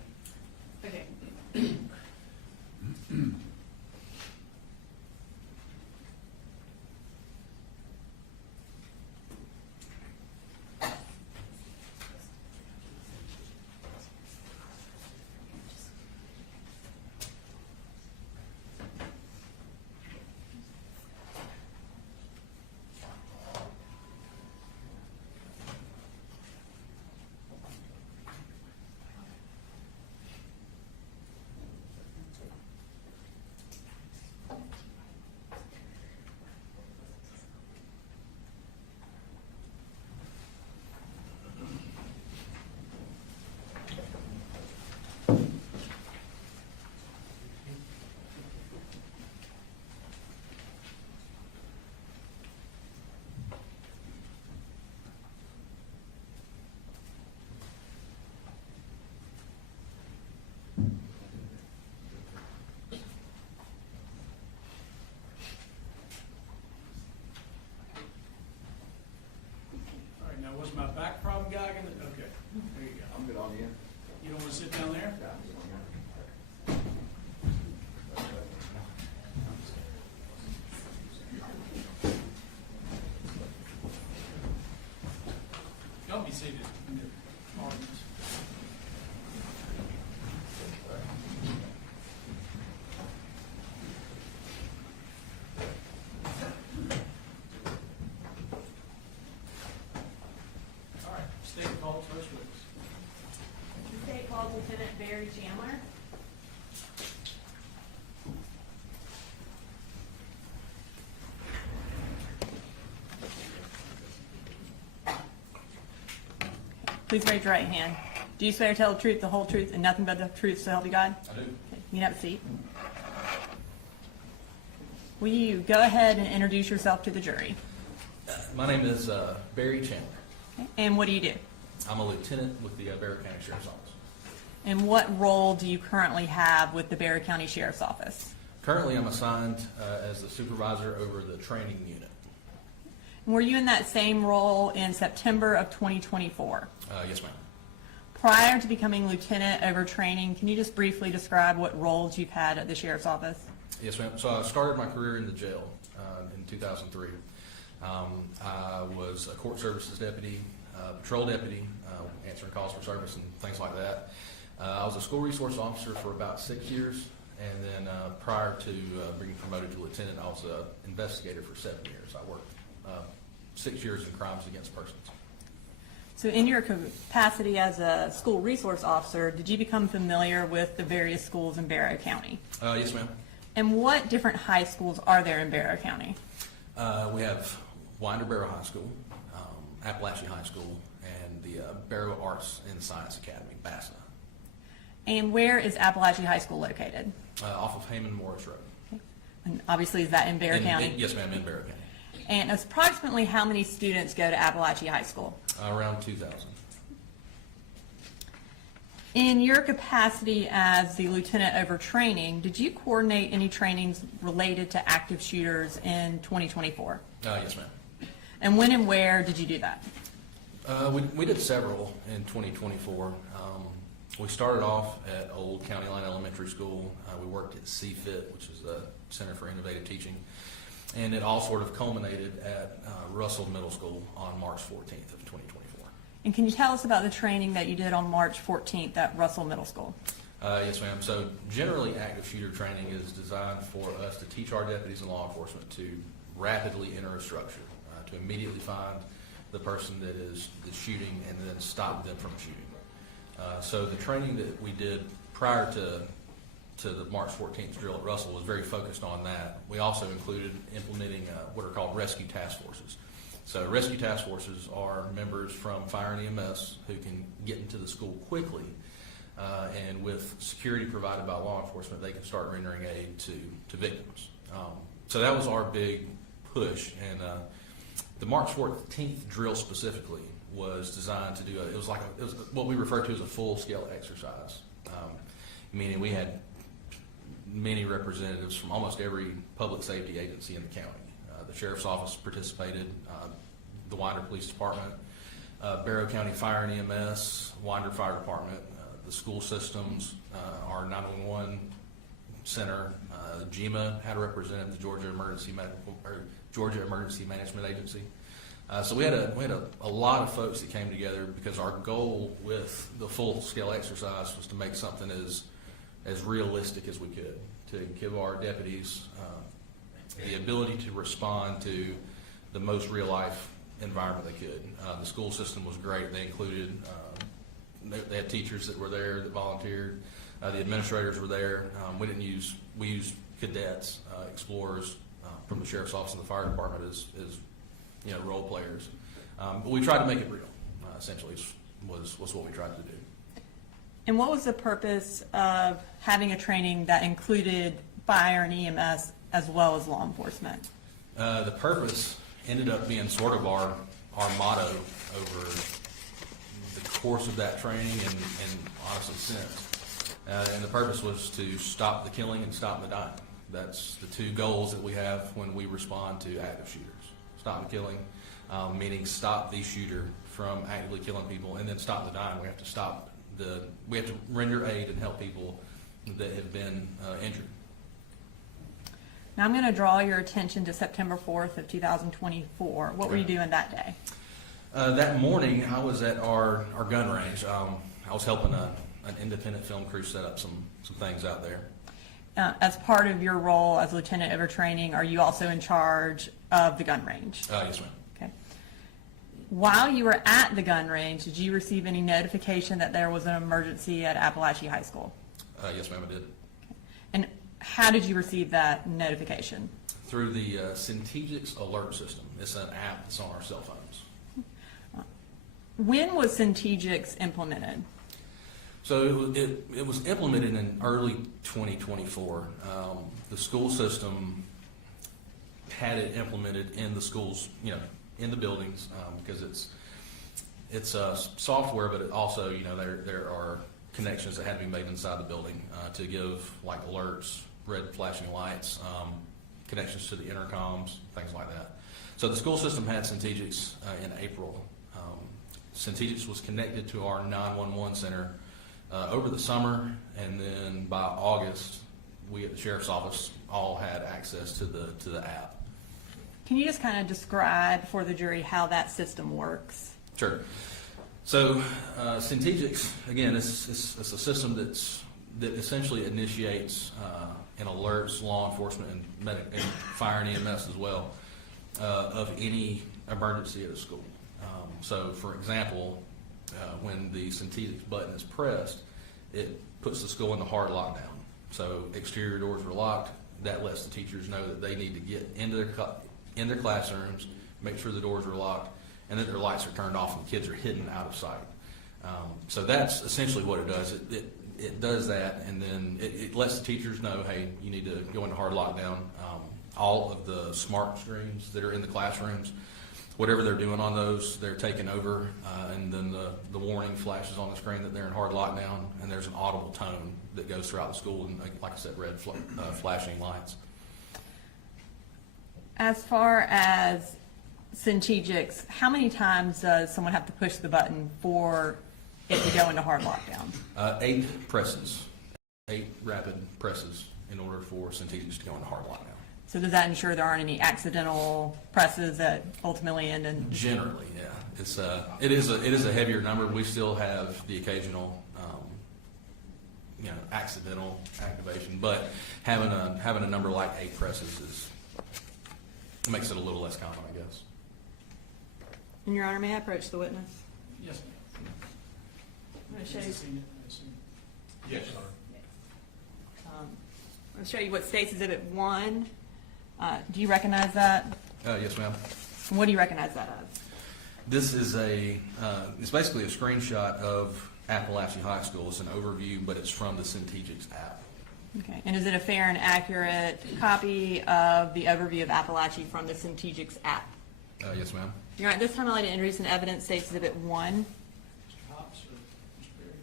Okay. All right, now was my back problem guy gonna, okay, there you go. I'm good on you. You don't wanna sit down there? Y'all be seated in your arguments. All right, state call, first witness. The state calls Lieutenant Barry Chandler. Please raise your right hand. Do you swear to tell the truth, the whole truth, and nothing but the truth, so help you God? I do. Okay, you can have a seat. Will you go ahead and introduce yourself to the jury? My name is Barry Chandler. Okay, and what do you do? I'm a lieutenant with the Barry County Sheriff's Office. And what role do you currently have with the Barry County Sheriff's Office? Currently, I'm assigned as the supervisor over the training unit. Were you in that same role in September of 2024? Yes, ma'am. Prior to becoming lieutenant over training, can you just briefly describe what roles you've had at the Sheriff's Office? Yes, ma'am. So I started my career in the jail in 2003. I was a court services deputy, patrol deputy, answering calls for service and things like that. I was a school resource officer for about 6 years, and then prior to being promoted to lieutenant, I was an investigator for 7 years. I worked 6 years in crimes against persons. So in your capacity as a school resource officer, did you become familiar with the various schools in Barrow County? Yes, ma'am. And what different high schools are there in Barrow County? We have Winder Barrow High School, Apalachee High School, and the Barrow Arts and Science Academy, BASNA, And where is Apalachee High School located? off of Heyman Morris Road. And obviously, is that in Barrow County? Yes, ma'am, in Barrow County. And approximately how many students go to Apalachee High School? Around 2,000. In your capacity as the lieutenant over training, did you coordinate any trainings related to active shooters in 2024? Yes, ma'am. And when and where did you do that? We did several in 2024. We started off at Old County Line Elementary School. We worked at CFIT, which is the Center for Innovative Teaching. And it all sort of culminated at Russell Middle School on March 14th of 2024. And can you tell us about the training that you did on March 14th at Russell Middle School? Yes, ma'am. So generally, active shooter training is designed for us to teach our deputies and law enforcement to rapidly enter a structure, to immediately find the person that is shooting and then stop them from shooting. So the training that we did prior to the March 14th drill at Russell was very focused on that. We also included implementing what are called rescue task forces. So rescue task forces are members from fire and EMS who can get into the school quickly, and with security provided by law enforcement, they can start rendering aid to victims. So that was our big push, and the March 14th drill specifically was designed to do it was what we refer to as a full-scale exercise, meaning we had many representatives from almost every public safety agency in the county. The Sheriff's Office participated, the Winder Police Department, Barrow County Fire and EMS, Winder Fire Department, the school systems, our 911 center, GEMA had a representative, the Georgia Emergency Management Agency. So we had a lot of folks that came together because our goal with the full-scale exercise was to make something as realistic as we could, to give our deputies the ability to respond to the most real-life environment they could. The school system was great. They included, they had teachers that were there that volunteered. The administrators were there. We used cadets, explorers from the Sheriff's Office and the Fire Department as role players. But we tried to make it real, essentially, was what we tried to do. And what was the purpose of having a training that included fire and EMS as well as law enforcement? The purpose ended up being sort of our motto over the course of that training and honestly since. And the purpose was to stop the killing and stop the dying. That's the two goals that we have when we respond to active shooters. Stop the killing, meaning stop the shooter from actively killing people, and then stop the dying. We have to render aid and help people that have been injured. Now I'm going to draw your attention to September 4th of 2024. What were you doing that day? That morning, I was at our gun range. I was helping an independent film crew set up some things out there. As part of your role as lieutenant over training, are you also in charge of the gun range? Yes, ma'am. Okay. While you were at the gun range, did you receive any notification that there was an emergency at Apalachee High School? Yes, ma'am, I did. And how did you receive that notification? Through the Centegix alert system. It's an app that's on our cell phones. When was Centegix implemented? So it was implemented in early 2024. The school system had it implemented in the schools, in the buildings, because it's software, but it also, there are connections that had to be made inside the building to give like alerts, red flashing lights, connections to the intercoms, things like that. So the school system had Centegix in April. Centegix was connected to our 911 center over the summer, and then by August, we at the Sheriff's Office all had access to the app. Can you just kind of describe for the jury how that system works? Sure. So Centegix, again, it's a system that essentially initiates and alerts law enforcement and fire and EMS as well of any emergency at a school. So, for example, when the Centegix button is pressed, it puts the school into hard lockdown. So exterior doors are locked. That lets the teachers know that they need to get into their classrooms, make sure the doors are locked, and that their lights are turned off and the kids are hidden out of sight. So that's essentially what it does. It does that, and then it lets the teachers know, hey, you need to go into hard lockdown. All of the smart screens that are in the classrooms, whatever they're doing on those, they're taking over, and then the warning flashes on the screen that they're in hard lockdown, and there's an audible tone that goes throughout the school, and like I said, red flashing lights. As far as Centegix, how many times does someone have to push the button for it to go into hard lockdown? 8 presses, 8 rapid presses in order for Centegix to go into hard lockdown. So does that ensure there aren't any accidental presses that ultimately end in? Generally, yeah. It is a heavier number. We still have the occasional, accidental activation, but having a number like 8 presses makes it a little less common, I guess. And Your Honor, may I approach the witness? Yes, ma'am. I'm going to show you. Yes, I'm going to show you what states Exhibit 1. Do you recognize that? Yes, ma'am. And what do you recognize that as? This is it's basically a screenshot of Apalachee High School. It's an overview, but it's from the Centegix app. Okay. And is it a fair and accurate copy of the overview of Apalachee from the Centegix app? Yes, ma'am. Your Honor, at this time I'd like to introduce an evidence states Exhibit 1. Mr. Hobbs or Mr. Berry?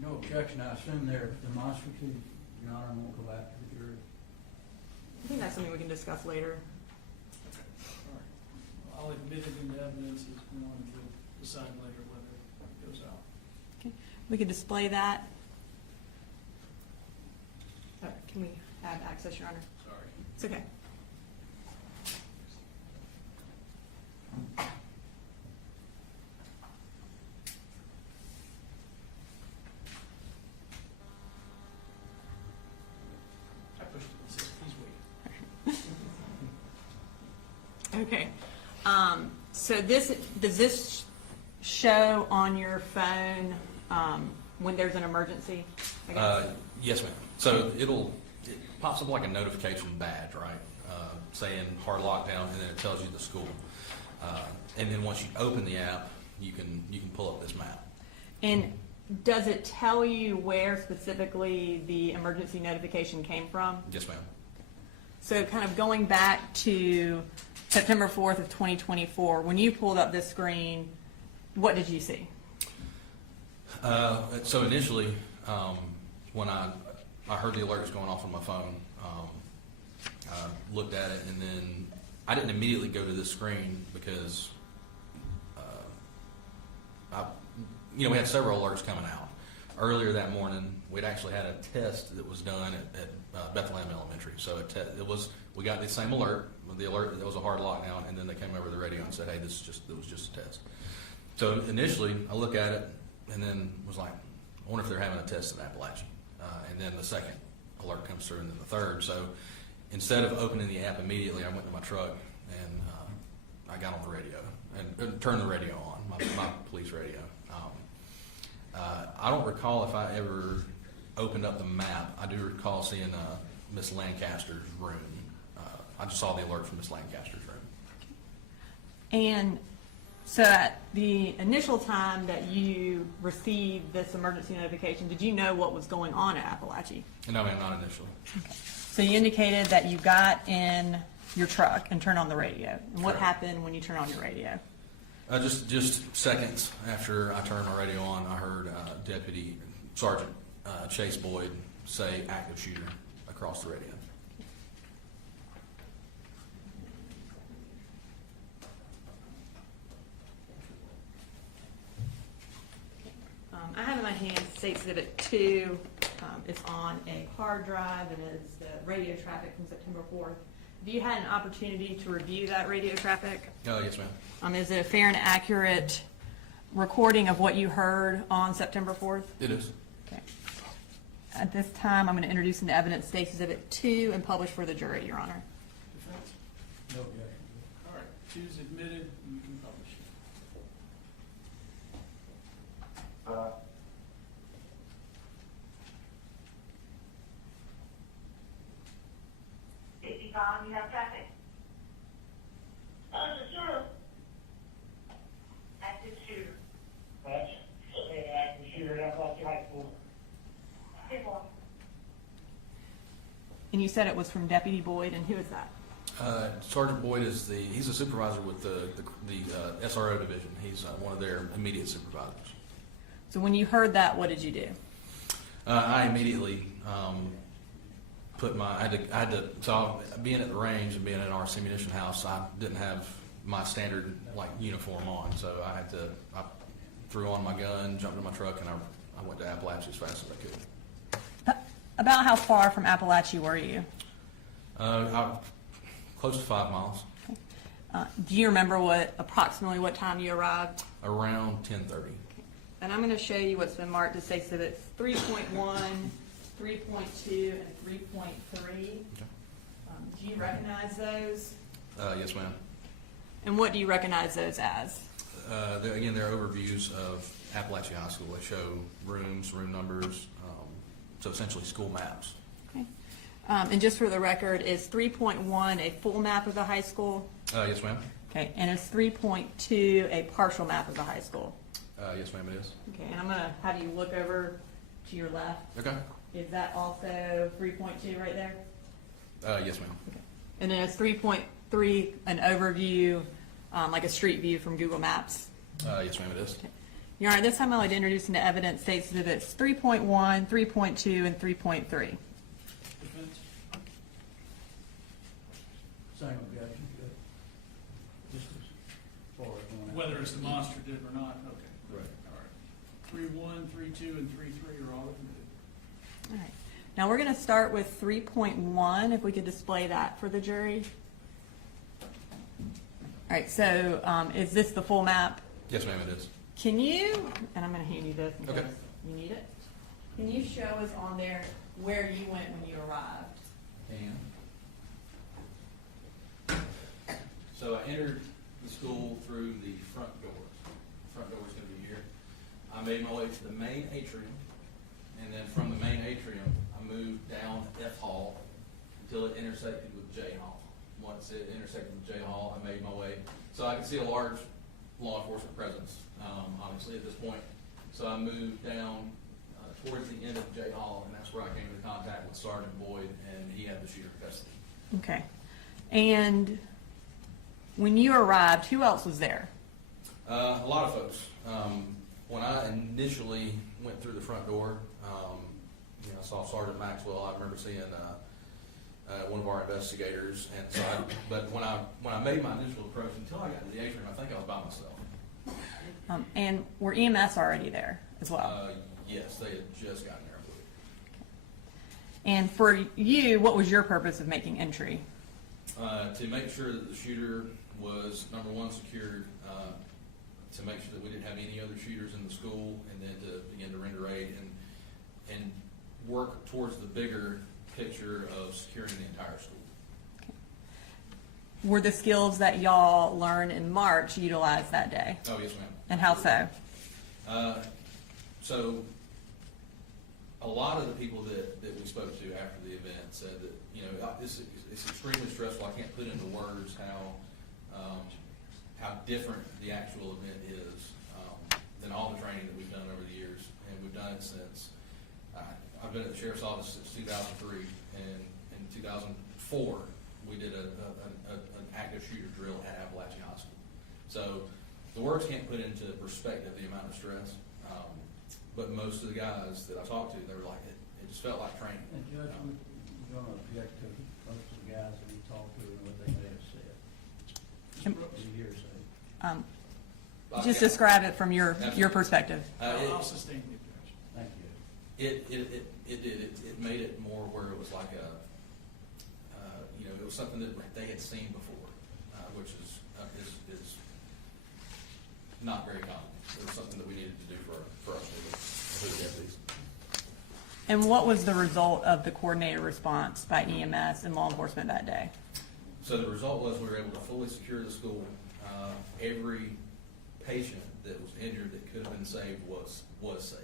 No objection, I assume they're demonstrative, Your Honor, and won't go back to the jury. I think that's something we can discuss later. All right. I'll admit it into evidence as one and we'll decide later whether it goes out. Okay. We could display that. Can we have access, Your Honor? Sorry. It's okay. I pushed it. He's waiting. Okay. So does this show on your phone when there's an emergency? I guess? Yes, ma'am. So it pops up like a notification badge, right? Saying hard lockdown, and then it tells you the school. And then once you open the app, you can pull up this map. And does it tell you where specifically the emergency notification came from? Yes, ma'am. So kind of going back to September 4th of 2024, when you pulled up this screen, what did you see? So initially, when I heard the alerts going off on my phone, I looked at it, and then I didn't immediately go to this screen because we had several alerts coming out. Earlier that morning, we'd actually had a test that was done at Bethlehem Elementary. So we got the same alert, the alert that there was a hard lockdown, and then they came over the radio and said, hey, it was just a test. So initially, I look at it and then was like, I wonder if they're having a test in Apalachee. And then the second alert comes through, and then the third. So instead of opening the app immediately, I went to my truck and I got on the radio and turned the radio on, my police radio. I don't recall if I ever opened up the map. I do recall seeing Miss Lancaster's room. I just saw the alert from Miss Lancaster's room. And so at the initial time that you received this emergency notification, did you know what was going on at Apalachee? No, ma'am, not initially. So you indicated that you got in your truck and turned on the radio. And what Correct. happened when you turned on your radio? Just seconds after I turned my radio on, I heard Deputy Sergeant Chase Boyd say active shooter across the radio. I have in my hand State Exhibit 2. It's on a hard drive, and it's the radio traffic from September 4th. Have you had an opportunity to review that radio traffic? Yes, ma'am. Is it a fair and accurate recording of what you heard on September 4th? It is. Okay. At this time, I'm going to introduce into evidence State Exhibit 2 and publish for the jury, Your Honor. Defense? No objection. All right. 2's admitted. You can publish it. Yvonne, you have traffic? Sure. Active shooter. That's an active shooter at Apalachee High School. Civil. And you said it was from Deputy Boyd, and who is that? Sergeant Boyd he's a supervisor with the SRO division. He's one of their immediate supervisors. So when you heard that, what did you do? I immediately so being at the range and being in our ammunition house, I didn't have my standard uniform on, so I threw on my gun, jumped in my truck, and I went to Apalachee as fast as I could. About how far from Apalachee were you? Close to 5 miles, Do you remember approximately what time you arrived? around 10:30. And I'm going to show you what's been marked as exhibits 3.1, 3.2, and 3.3. Do you recognize those? Yes, ma'am. And what do you recognize those as? They're overviews of Apalachee High School. They show rooms, room numbers, so essentially school maps. Okay. And just for the record, is 3.1 a full map of the high school? Yes, ma'am. Okay. And is 3.2 a partial map of the high school? Yes, ma'am, it is. Okay. And I'm going to have you look over to your left. Okay. Is that also 3.2 right there? Yes, ma'am. Okay. And then is 3.3 an overview, like a street view from Google Maps? Yes, ma'am, it is. Your Honor, this time I'd like to introduce into evidence states exhibits 3.1, 3.2, and 3.3. Defense? Same objection, Judge. Just as far as going out. Whether it's demonstrative or not, okay. Right. All right. 3.1, 3.2, and 3.3 are all admitted. All right. Now we're going to start with 3.1, if we could display that for the jury. All right, so is this the full map? Yes, ma'am, it is. Can you, and I'm going to hand you this in Okay. case you need it. Can you show us on there where you went when you arrived? So I entered the school through the front doors. Front door is going to be here. I made my way to the main atrium, and then from the main atrium, I moved down F Hall until it intersected with J Hall. Once it intersected with J Hall, I made my way. So I could see a large law enforcement presence, obviously, at this point. So I moved down towards the end of J Hall, and that's where I came into contact with Sergeant Boyd, and he had the shooter in custody. Okay. And when you arrived, who else was there? A lot of folks. When I initially went through the front door, I saw Sergeant Maxwell. I remember seeing one of our investigators, and so. But when I made my initial approach, until I got to the atrium, I think I was by myself. And were EMS already there as well? Yes, they had just gotten there, I believe. And for you, what was your purpose of making entry? To make sure that the shooter was, number one, secured, to make sure that we didn't have any other shooters in the school, and then to begin to render aid and work towards the bigger picture of securing the entire school. Were the skills that y'all learned in March utilized that day? Oh, yes, ma'am. And how so? So a lot of the people that we spoke to after the event said that, it's extremely stressful. I can't put into words how different the actual event is than all the training that we've done over the years. And we've done it since, I've been at the Sheriff's Office since 2003, and in 2004, we did an active shooter drill at Apalachee High School. So the words can't put into perspective the amount of stress, but most of the guys that I talked to, they were like, it just felt like training. And Judge, we're going to object to most of the guys that we talked to and what they may have said. The hearsay. Just describe it from your perspective. I'll sustain the objection. Thank you. It did. It made it more where it was like it was something that they had seen before, which is not very common. It was something that we needed to do for our deputies. And what was the result of the coordinated response by EMS and law enforcement that day? So the result was we were able to fully secure the school. Every patient that was injured that could have been saved was saved.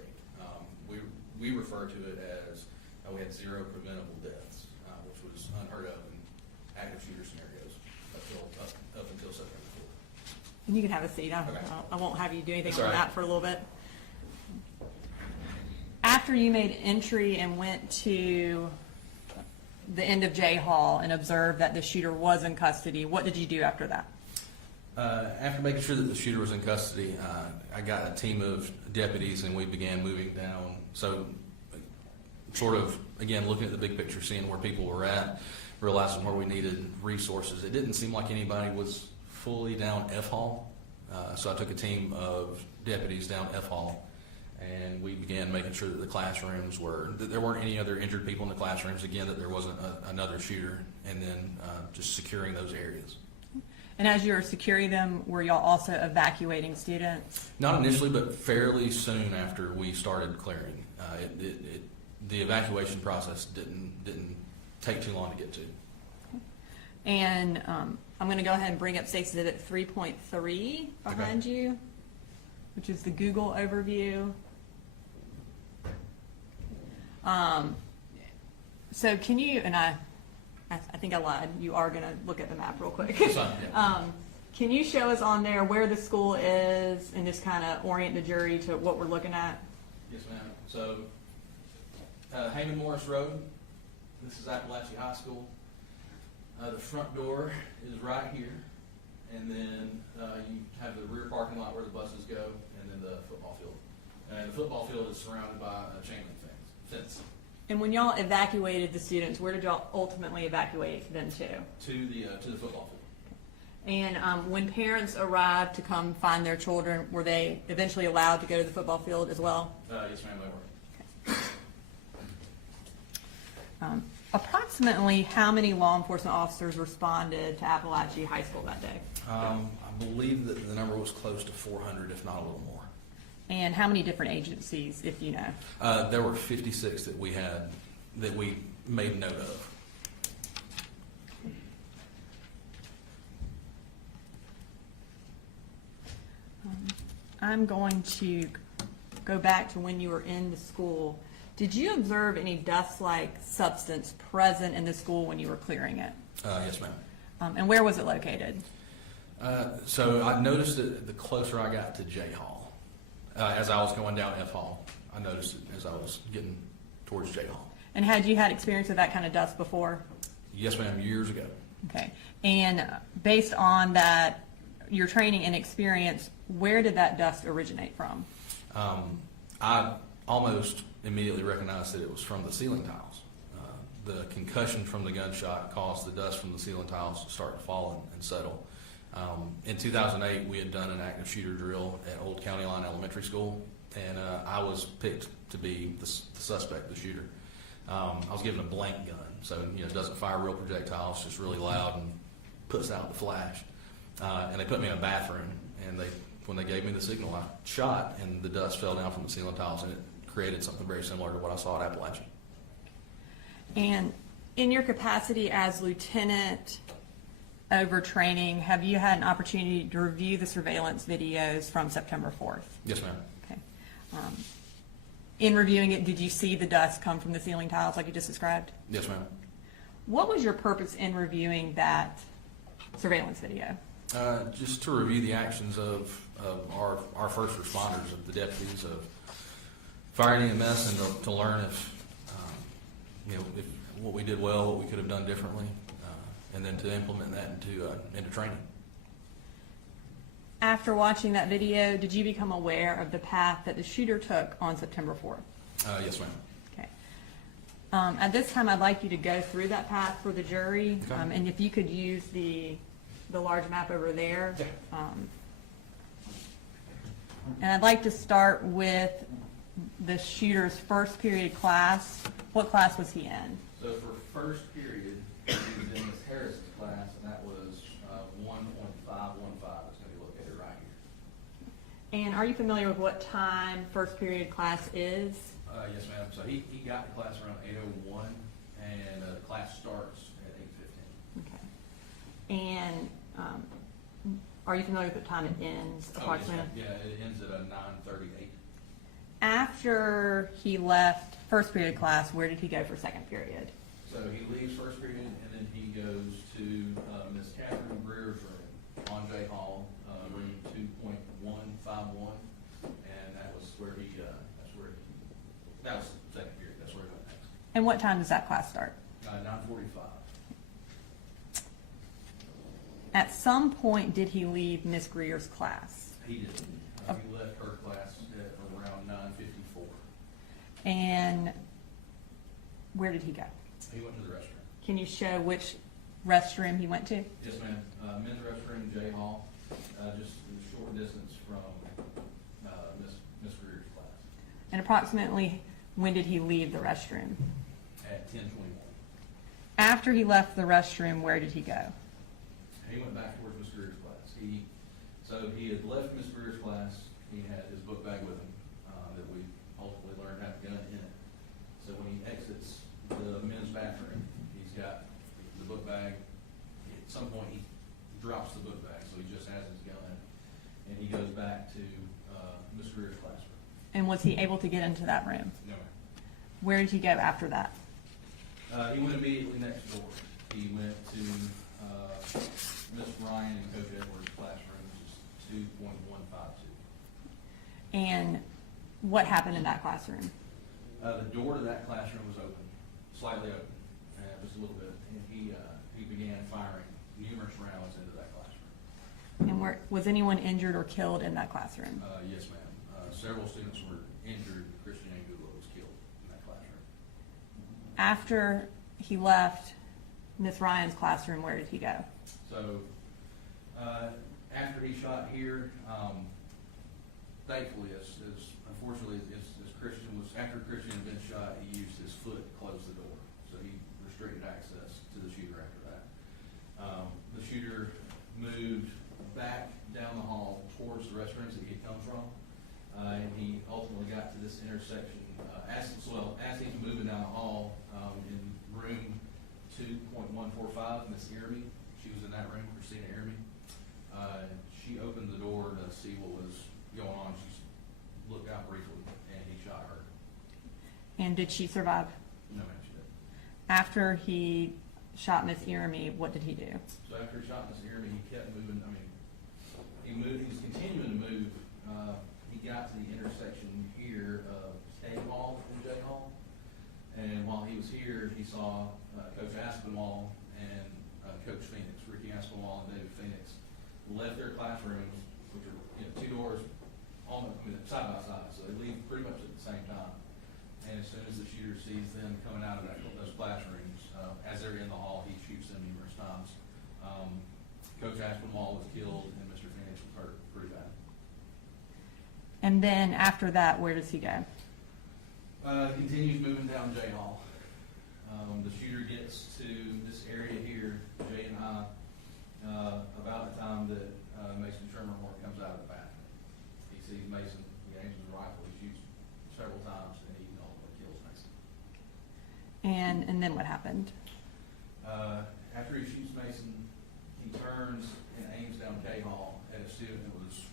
We refer to it as we had 0 preventable deaths, which was unheard of in active shooter scenarios up until September 4th. And you can have a seat. Okay. I won't have you do anything That's on all right. that for a little bit. After you made entry and went to the end of J Hall and observed that the shooter was in custody, what did you do after that? After making sure that the shooter was in custody, I got a team of deputies and we began moving down. So sort of, again, looking at the big picture, seeing where people were at, realizing where we needed resources. It didn't seem like anybody was fully down F Hall. So I took a team of deputies down F Hall and we began making sure that the classrooms that there weren't any other injured people in the classrooms, again, that there wasn't another shooter, and then just securing those areas. And as you were securing them, were y'all also evacuating students? Not initially, but fairly soon after we started clearing. The evacuation process didn't take too long to get to. And I'm going to go ahead and bring up State's Exhibit 3.3 behind you, which is the Google overview. So can you, and I think I lied, you are going to look at the map real quick. Can you show us on there where the school is and just kind of orient the jury to what we're looking at? Yes, ma'am. So, Heyman Morris Road, this is Apalachee High School. The front door is right here, and then you have the rear parking lot where the buses go, and then the football field. And the football field is surrounded by a chain link fence. And when y'all evacuated the students, where did y'all ultimately evacuate them to? To the football field. And when parents arrived to come find their children, were they eventually allowed to go to the football field as well? Yes, ma'am, they were. Approximately how many law enforcement officers responded to Apalachee High School that day? I believe that the number was close to 400, if not a little more. And how many different agencies, if you know? There were 56 that we made note of. I'm going to go back to when you were in the school. Did you observe any dust-like substance present in the school when you were clearing it? Yes, ma'am. And where was it located? So I noticed it the closer I got to J Hall. As I was going down F Hall, I noticed it as I was getting towards J Hall. And had you had experience with that kind of dust before? Yes, ma'am, years ago. Okay. And based on that, your training and experience, where did that dust originate from? I almost immediately recognized that it was from the ceiling tiles. The concussion from the gunshot caused the dust from the ceiling tiles to start to fall and settle. In 2008, we had done an active shooter drill at Old County Line Elementary School, and I was picked to be the suspect, the shooter. I was given a blank gun, so it doesn't fire real projectiles, just really loud and puts out the flash. And they put me in a bathroom, and when they gave me the signal, I shot, and the dust fell down from the ceiling tiles, and it created something very similar to what I saw at Apalachee. And in your capacity as lieutenant over training, have you had an opportunity to review the surveillance videos from September 4th? Yes, ma'am. Okay. In reviewing it, did you see the dust come from the ceiling tiles like you just described? Yes, ma'am. What was your purpose in reviewing that surveillance video? Just to review the actions of our first responders, of the deputies, of fire and EMS, and to learn if what we did well, what we could have done differently, and then to implement that into training. After watching that video, did you become aware of the path that the shooter took on September 4th? Yes, ma'am. Okay. At this time, I'd like you to go through that path for the jury, Okay. and if you could use the large map over there. And I'd like to start with the shooter's first period class. What class was he in? So for first period, he was in Miss Harris's class, and that was 1.515. It's going to be located right here. And are you familiar with what time first period class is? Yes, ma'am. So he got to class around 8:01, and the class starts at 8:15. Okay. And are you familiar with what time it ends approximately? Oh, yes, yeah, it ends at 9:38. After he left first period class, where did he go for second period? So he leaves first period, and then he goes to Miss Catherine Greer's room on J Hall, room 2.151, and that was where that was the second period. That's where he went next. And what time does that class start? 9:45. At some point, did he leave Miss Greer's class? He did. He left her class at around 9:54. And where did he go? He went to the restroom. Can you show which restroom he went to? Yes, ma'am. Men's restroom, J Hall, just a short distance from Miss Greer's class. And approximately when did he leave the restroom? At 10:21. After he left the restroom, where did he go? He went back towards Miss Greer's class. So he had left Miss Greer's class. He had his book bag with him that we ultimately learned had a gun in it. So when he exits the men's bathroom, he's got the book bag. At some point, he drops the book bag, so he just has his gun, and he goes back to Miss Greer's classroom. And was he able to get into that room? No, ma'am. Where did he go after that? He went immediately next door. He went to Miss Ryan and Coach Edwards' classroom, which is 2.152. And what happened in that classroom? The door to that classroom was open, slightly open, just a little bit, and he began firing numerous rounds into that classroom. And was anyone injured or killed in that classroom? Yes, ma'am. Several students were injured. Christian Angulo was killed in that classroom. After he left Miss Ryan's classroom, where did he go? So, after he shot here, thankfully, unfortunately, after Christian had been shot, he used his foot to close the door. So he restricted access to the shooter after that. The shooter moved back down the hall towards the restrooms that he had come from. And he ultimately got to this intersection, as he's moving down the hall, in room 2.145, Miss Irmy, she was in that room, Christina Irmy. She opened the door to see what was going on. She looked out briefly, and he shot her. And did she survive? No, ma'am, she didn't. After he shot Miss Irmy, what did he do? So after he shot Miss Irmy, he kept moving. He was continuing to move. He got to the intersection here of State Hall and J Hall. And while he was here, he saw Coach Aspinwall and Coach Phoenix, Ricky Aspinwall and David Phoenix, left their classrooms, which are two doors side by side, so they leave pretty much at the same time. And as soon as the shooter sees them coming out of those classrooms, as they're in the hall, he shoots them numerous times. Coach Aspinwall was killed, and Mr. Phoenix was hurt pretty bad. And then after that, where does he go? Continues moving down J Hall. The shooter gets to this area here, Jay and I, about the time that Mason Shermerhorn comes out of the bathroom. He sees Mason, he aims his rifle, he shoots several times, and he ultimately kills Mason. And then what happened? After he shoots Mason, he turns and aims down K Hall at a student that was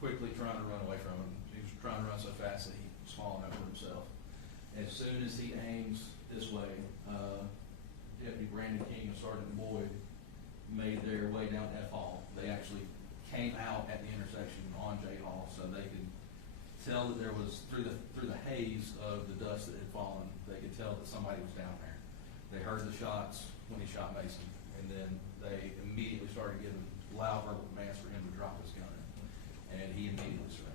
quickly trying to run away from him. He was trying to run so fast that he swallowed over himself. As soon as he aims this way, Deputy Brandon King and Sergeant Boyd made their way down F Hall. They actually came out at the intersection on J Hall, so they could tell that there was, through the haze of the dust that had fallen, they could tell that somebody was down there. They heard the shots when he shot Mason, and then they immediately started giving loud verbal commands for him to drop his gun, and he immediately surrendered.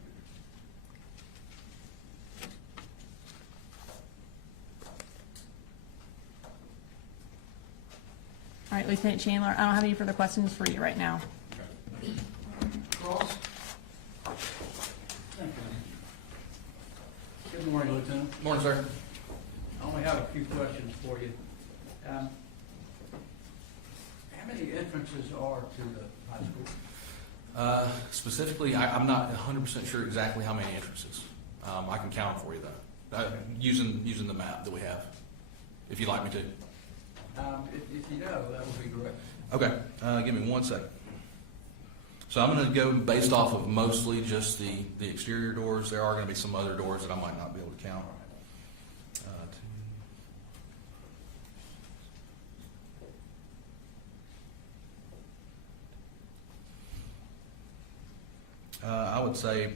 All right, Lieutenant Chandler, I don't have any further questions for you right now. Cross? Thank you. Good morning, Lieutenant. Morning, sir. I only have a few questions for you. How many entrances are to the high school? Specifically, I'm not 100% sure exactly how many entrances. I can count them for you, though, using the map that we have, if you'd like me to. If you know, that would be great. Okay, give me 1 second. So I'm going to go based off of mostly just the exterior doors. There are going to be some other doors that I might not be able to count. I would say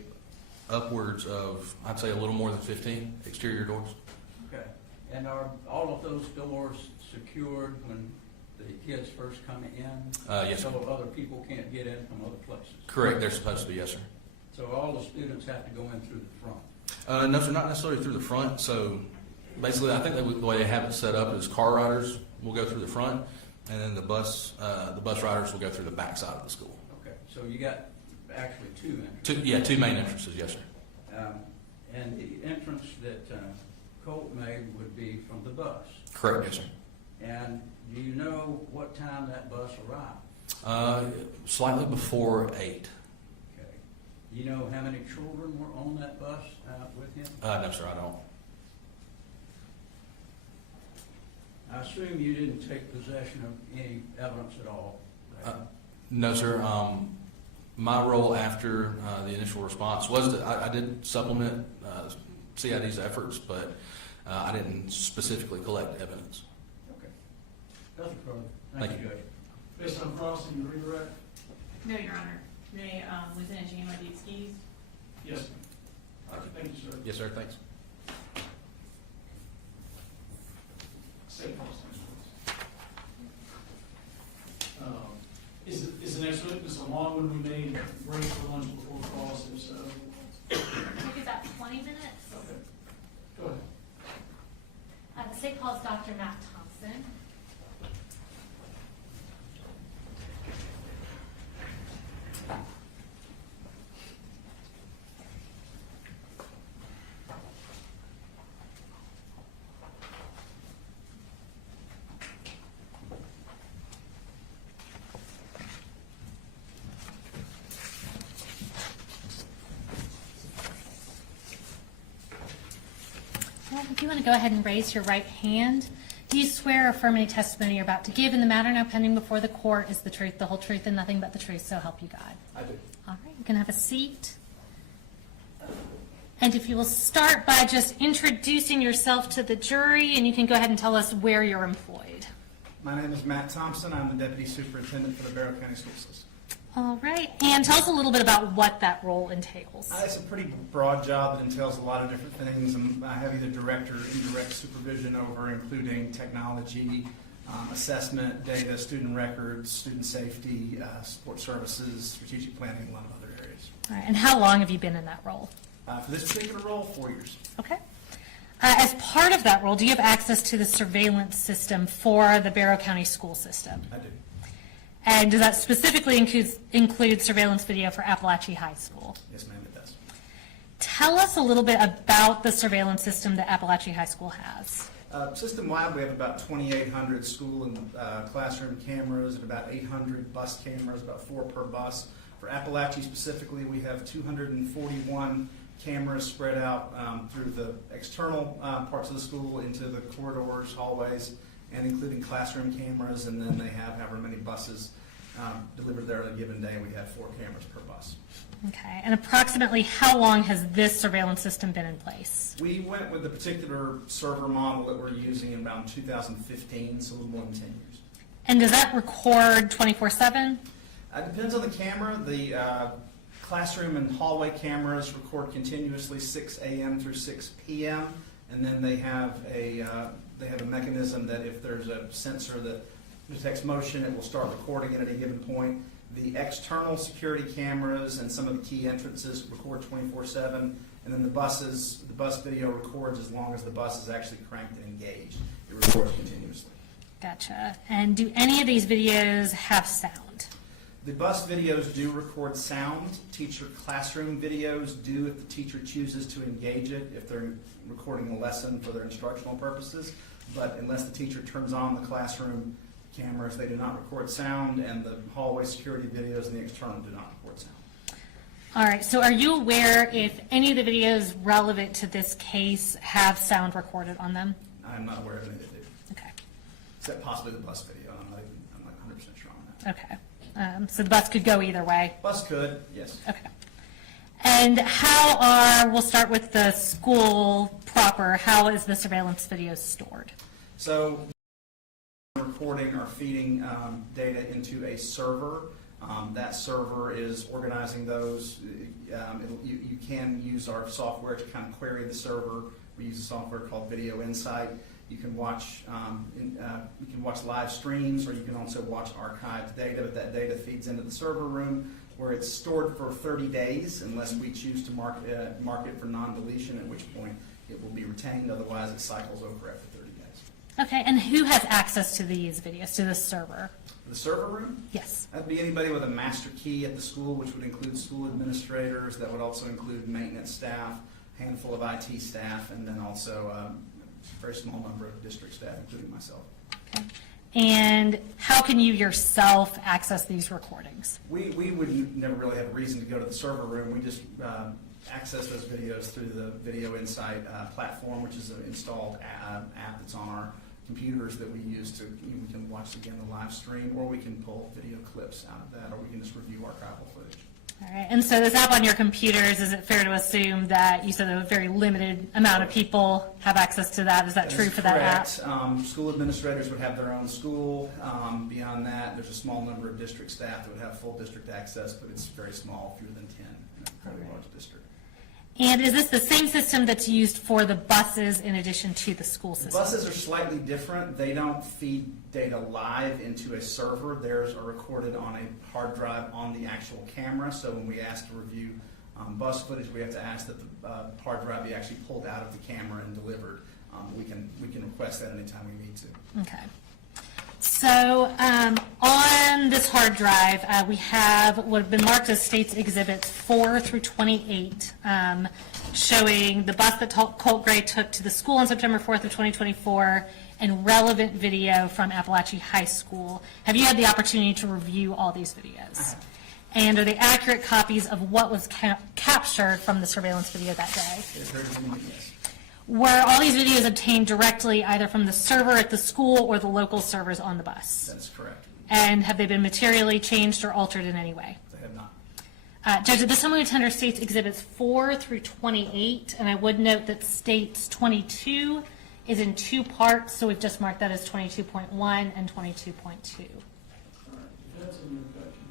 upwards of, I'd say a little more than 15 exterior doors. Okay. And are all of those doors secured when the kids first come in? Yes, sir. So other people can't get in from other places? Correct, they're supposed to be, yes, sir. So all the students have to go in through the front? No, sir, not necessarily through the front. So basically, I think the way they have it set up is car riders will go through the front, and then the bus riders will go through the back side of the school. Okay, so you got actually two entrances? Two main entrances, yes, sir. And the entrance that Colt made would be from the bus. Correct, yes, sir. And do you know what time that bus arrived? Slightly before 8. Okay. Do you know how many children were on that bus with him? No, sir, I don't. I assume you didn't take possession of any evidence at all? No, sir. My role after the initial response was that I did supplement CID's efforts, but I didn't specifically collect evidence. Okay. Nothing further. Thank Thank you, Judge. Based on crossing, you redirect? No, Your Honor. May Lieutenant Jama be excused? Yes, ma'am. Thank you, sir. Yes, sir. Thanks. State policy, please. Is the next witness a long one we made break for lunch before cross, if so? Maybe about 20 minutes. Okay. Go ahead. The state calls Dr. Matt Thompson. If you want to go ahead and raise your right hand, do you swear or affirm any testimony you're about to give in the matter now pending before the court is the truth, the whole truth, and nothing but the truth, so help you God? I do. All right, you can have a seat. And if you will start by just introducing yourself to the jury, and you can go ahead and tell us where you're employed. My name is Matt Thompson. I'm the Deputy Superintendent for the Barrow County School System. All right, and tell us a little bit about what that role entails. It's a pretty broad job that entails a lot of different things. I have either direct or indirect supervision over, including technology, assessment, data, student records, student safety, support services, strategic planning, a lot of other areas. All right, and how long have you been in that role? For this particular role, 4 years. Okay. As part of that role, do you have access to the surveillance system for the Barrow County school system? I do. And does that specifically include surveillance video for Apalachee High School? Yes, ma'am, it does. Tell us a little bit about the surveillance system that Apalachee High School has. System-wide, we have about 2,800 school and classroom cameras and about 800 bus cameras, about 4 per bus. For Apalachee specifically, we have 241 cameras spread out through the external parts of the school into the corridors, hallways, and including classroom cameras, and then they have however many buses delivered there on a given day. We have 4 cameras per bus. Okay, and approximately how long has this surveillance system been in place? We went with the particular server model that we're using in about 2015, so a little more than 10 years. And does that record 24/7? It depends on the camera. The classroom and hallway cameras record continuously 6 a.m. through 6 p.m., and then they have a mechanism that if there's a sensor that detects motion, it will start recording it at a given point. The external security cameras and some of the key entrances record 24/7, and then the bus video records as long as the bus is actually cranked and engaged. It records continuously. Gotcha. And do any of these videos have sound? The bus videos do record sound. Teacher classroom videos do if the teacher chooses to engage it, if they're recording a lesson for their instructional purposes. But unless the teacher turns on the classroom cameras, they do not record sound, and the hallway security videos and the external do not record sound. All right, so are you aware if any of the videos relevant to this case have sound recorded on them? I'm not aware of any that do, Okay. except possibly the bus video. I'm not 100% sure on that. Okay. So the bus could go either way? Bus could, yes. Okay. And we'll start with the school proper, how is the surveillance video stored? So recording or feeding data into a server. That server is organizing those. You can use our software to kind of query the server. We use a software called Video Insight. You can watch live streams, or you can also watch archived data. But that data feeds into the server room, where it's stored for 30 days, unless we choose to mark it for non-deletion, at which point it will be retained. Otherwise, it cycles over after 30 days. Okay, and who has access to these videos, to this server? The server room? Yes. That'd be anybody with a master key at the school, which would include school administrators. That would also include maintenance staff. handful of IT staff, and then also a very small number of district staff, including myself. Okay. And how can you yourself access these recordings? We would never really have a reason to go to the server room. We just access those videos through the Video Insight platform, which is an installed app that's on our computers that we use to, we can watch again the live stream, or we can pull video clips out of that, or we can just review archival footage. All right, and so this app on your computers, is it fair to assume that you said a very limited amount of people have access to that? Is that true for that app? School administrators would have their own school. Beyond that, there's a small number of district staff that would have full district access, but it's very small, fewer than 10 in a fairly large district. And is this the same system that's used for the buses in addition to the school system? Buses are slightly different. They don't feed data live into a server. Theirs are recorded on a hard drive on the actual camera. So when we ask to review bus footage, we have to ask that the hard drive be actually pulled out of the camera and delivered. We can request that anytime we need to. Okay. So on this hard drive, we have what have been marked as States Exhibits 4 through 28, showing the bus that Colin Gray took to the school on September 4th of 2024, and relevant video from Apalachee High School. Have you had the opportunity to review all these videos? And are they accurate copies of what was captured from the surveillance video that day? Yes. Were all these videos obtained directly either from the server at the school or the local servers on the bus? That's correct. And have they been materially changed or altered in any way? They have not. Judge, at this time we would tender States Exhibits 4 through 28, and I would note that States 22 is in 2 parts, so we've just marked that as 22.1 and 22.2. All right, that's in your objection.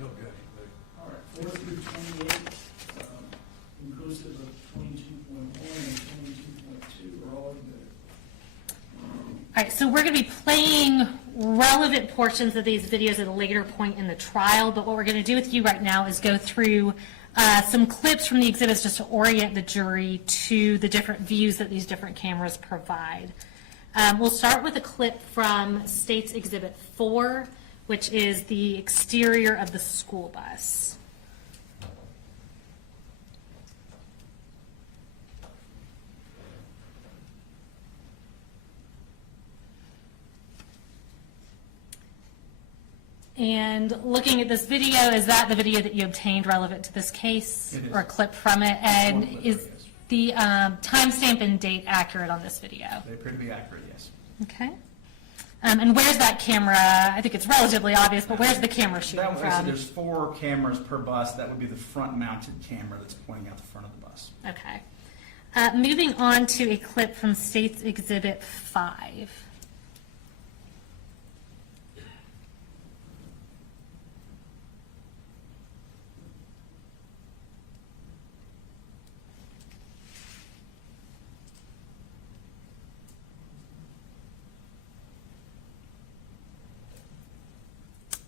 No objection, All right, 4 through 28, inclusive of 22.1 and 22.2 are all good. All right, so we're going to be playing relevant portions of these videos at a later point in the trial, but what we're going to do with you right now is go through some clips from the exhibits just to orient the jury to the different views that these different cameras provide. We'll start with a clip from States Exhibit 4, which is the exterior of the school bus. And looking at this video, is that the video that you obtained relevant to this case? It is. Or a clip from it? And is the timestamp and date accurate on this video? They appear to be accurate, yes. Okay. And where's that camera? I think it's relatively obvious, but where's the camera shooting So from? there's 4 cameras per bus. That would be the front-mounted camera that's pointing out the front of the bus. Okay. Moving on to a clip from States Exhibit 5.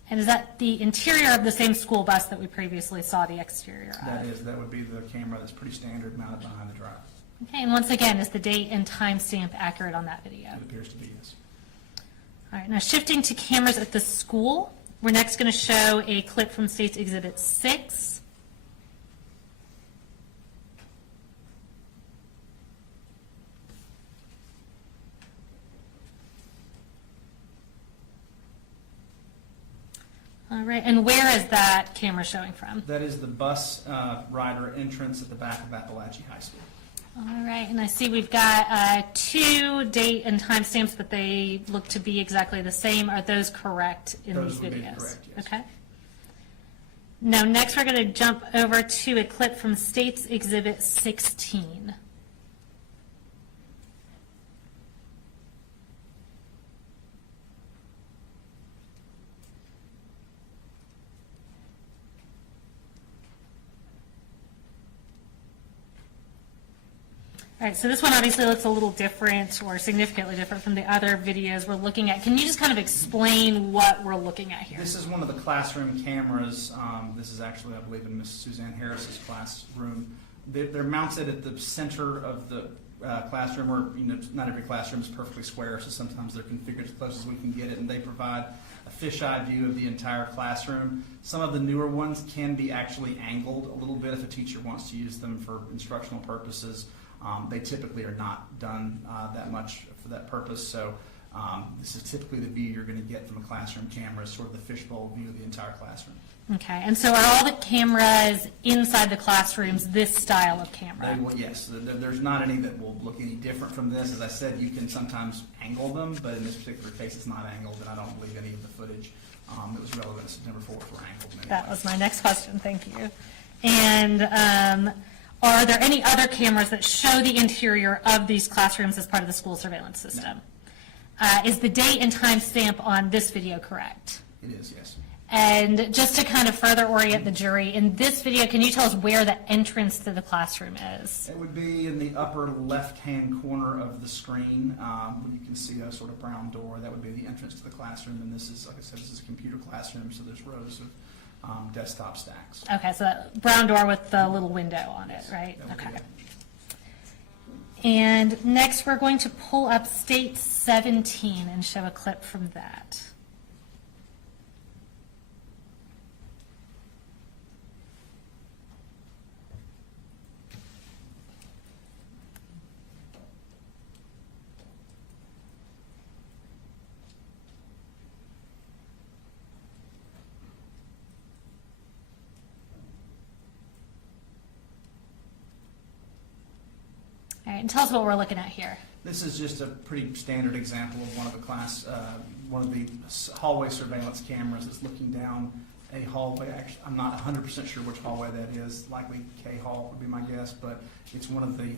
And is that the interior of the same school bus that we previously saw the exterior of? That would be the camera that's pretty standard mounted behind the drive. Okay, and once again, is the date and timestamp accurate on that video? It appears to be, yes. All right, now shifting to cameras at the school, we're next going to show a clip from States Exhibit 6. All right, and where is that camera showing from? That is the bus rider entrance at the back of Apalachee High School. All right, and I see we've got 2 date and timestamps, but they look to be exactly the same. Are those correct in Those these would be videos? correct, yes. Okay. Now, next we're going to jump over to a clip from States Exhibit 16. All right, so this one obviously looks a little different or significantly different from the other videos we're looking at. Can you just kind of explain what we're looking at here? This is one of the classroom cameras. This is actually, I believe, in Miss Suzanne Harris's classroom. They're mounted at the center of the classroom, or not every classroom is perfectly square, so sometimes they're configured as close as we can get it, and they provide a fisheye view of the entire classroom. Some of the newer ones can be actually angled a little bit if a teacher wants to use them for instructional purposes. They typically are not done that much for that purpose, so this is typically the view you're going to get from a classroom camera, sort of the fishbowl view of the entire classroom. Okay, and so are all the cameras inside the classrooms this style of camera? They will, yes. There's not any that will look any different from this. As I said, you can sometimes angle them, but in this particular case, it's not angled, and I don't believe any of the footage that was relevant to September 4th were angled. In any That way. was my next question, thank you. And are there any other cameras that show the interior of these classrooms as part of the school surveillance system? Is the date and time stamp on this video correct? It is, yes. And just to kind of further orient the jury, in this video, can you tell us where the entrance to the classroom is? It would be in the upper left-hand corner of the screen. You can see a sort of brown door. That would be the entrance to the classroom. And this is, like I said, this is a computer classroom, so there's rows of desktop stacks. Okay, so that brown door with the little window on it, right? That would be Okay. it. And next, we're going to pull up State 17 and show a clip from that. All right, and tell us what we're looking at here. This is just a pretty standard example of one of the hallway surveillance cameras that's looking down a hallway. Actually, I'm not 100% sure which hallway that is. Likely K Hall would be my guess, but it's one of the.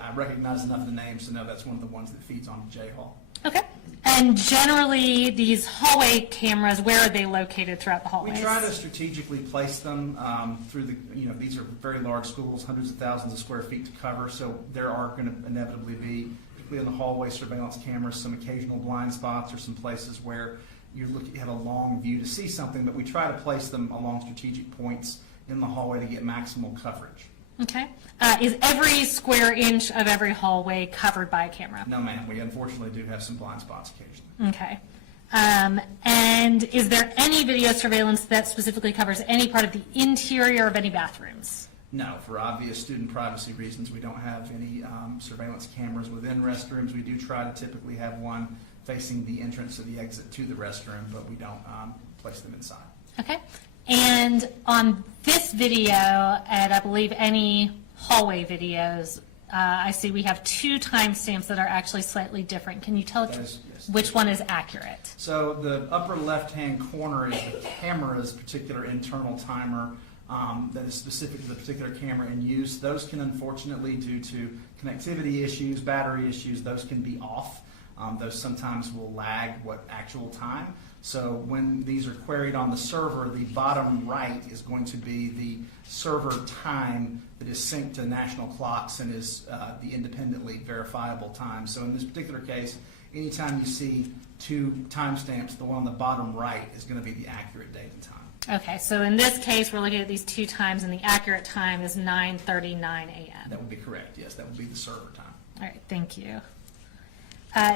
I recognize enough of the names to know that's one of the ones that feeds onto J Hall. Okay. And generally, these hallway cameras, where are they located throughout the hallways? We try to strategically place them through the, these are very large schools, hundreds of thousands of square feet to cover, so there are going to inevitably be, particularly in the hallway surveillance cameras, some occasional blind spots or some places where you have a long view to see something, but we try to place them along strategic points in the hallway to get maximal coverage. Okay. Is every square inch of every hallway covered by a camera? No, ma'am. We unfortunately do have some blind spots occasionally. Okay. And is there any video surveillance that specifically covers any part of the interior of any bathrooms? No, for obvious student privacy reasons, we don't have any surveillance cameras within restrooms. We do try to typically have one facing the entrance or the exit to the restroom, but we don't place them inside. Okay. And on this video, and I believe any hallway videos, I see we have two timestamps that are actually slightly different. Can you tell us Yes. which one is accurate? So the upper left-hand corner is the camera's particular internal timer that is specific to the particular camera in use. Those can unfortunately, due to connectivity issues, battery issues, those can be off. Those sometimes will lag what actual time. So when these are queried on the server, the bottom right is going to be the server time that is synced to national clocks and is the independently verifiable time. So in this particular case, anytime you see two timestamps, the one on the bottom right is going to be the accurate date and time. Okay, so in this case, we're looking at these two times, and the accurate time is 9:39 a.m. That would be correct, yes. That would be the server time. All right, thank you.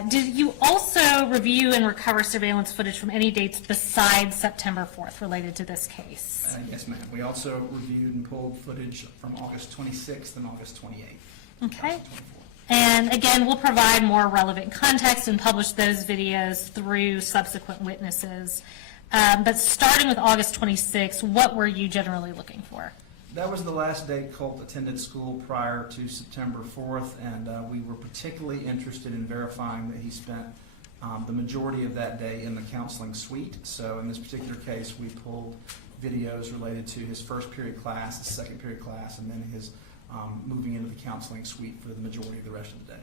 Did you also review and recover surveillance footage from any dates besides September 4th related to this case? Yes, ma'am. We also reviewed and pulled footage from August 26th and August 28th. Okay. 2024. And again, we'll provide more relevant context and publish those videos through subsequent witnesses. But starting with August 26th, what were you generally looking for? That was the last day Colt attended school prior to September 4th, and we were particularly interested in verifying that he spent the majority of that day in the counseling suite. So in this particular case, we pulled videos related to his first period class, his second period class, and then his moving into the counseling suite for the majority of the rest of the day.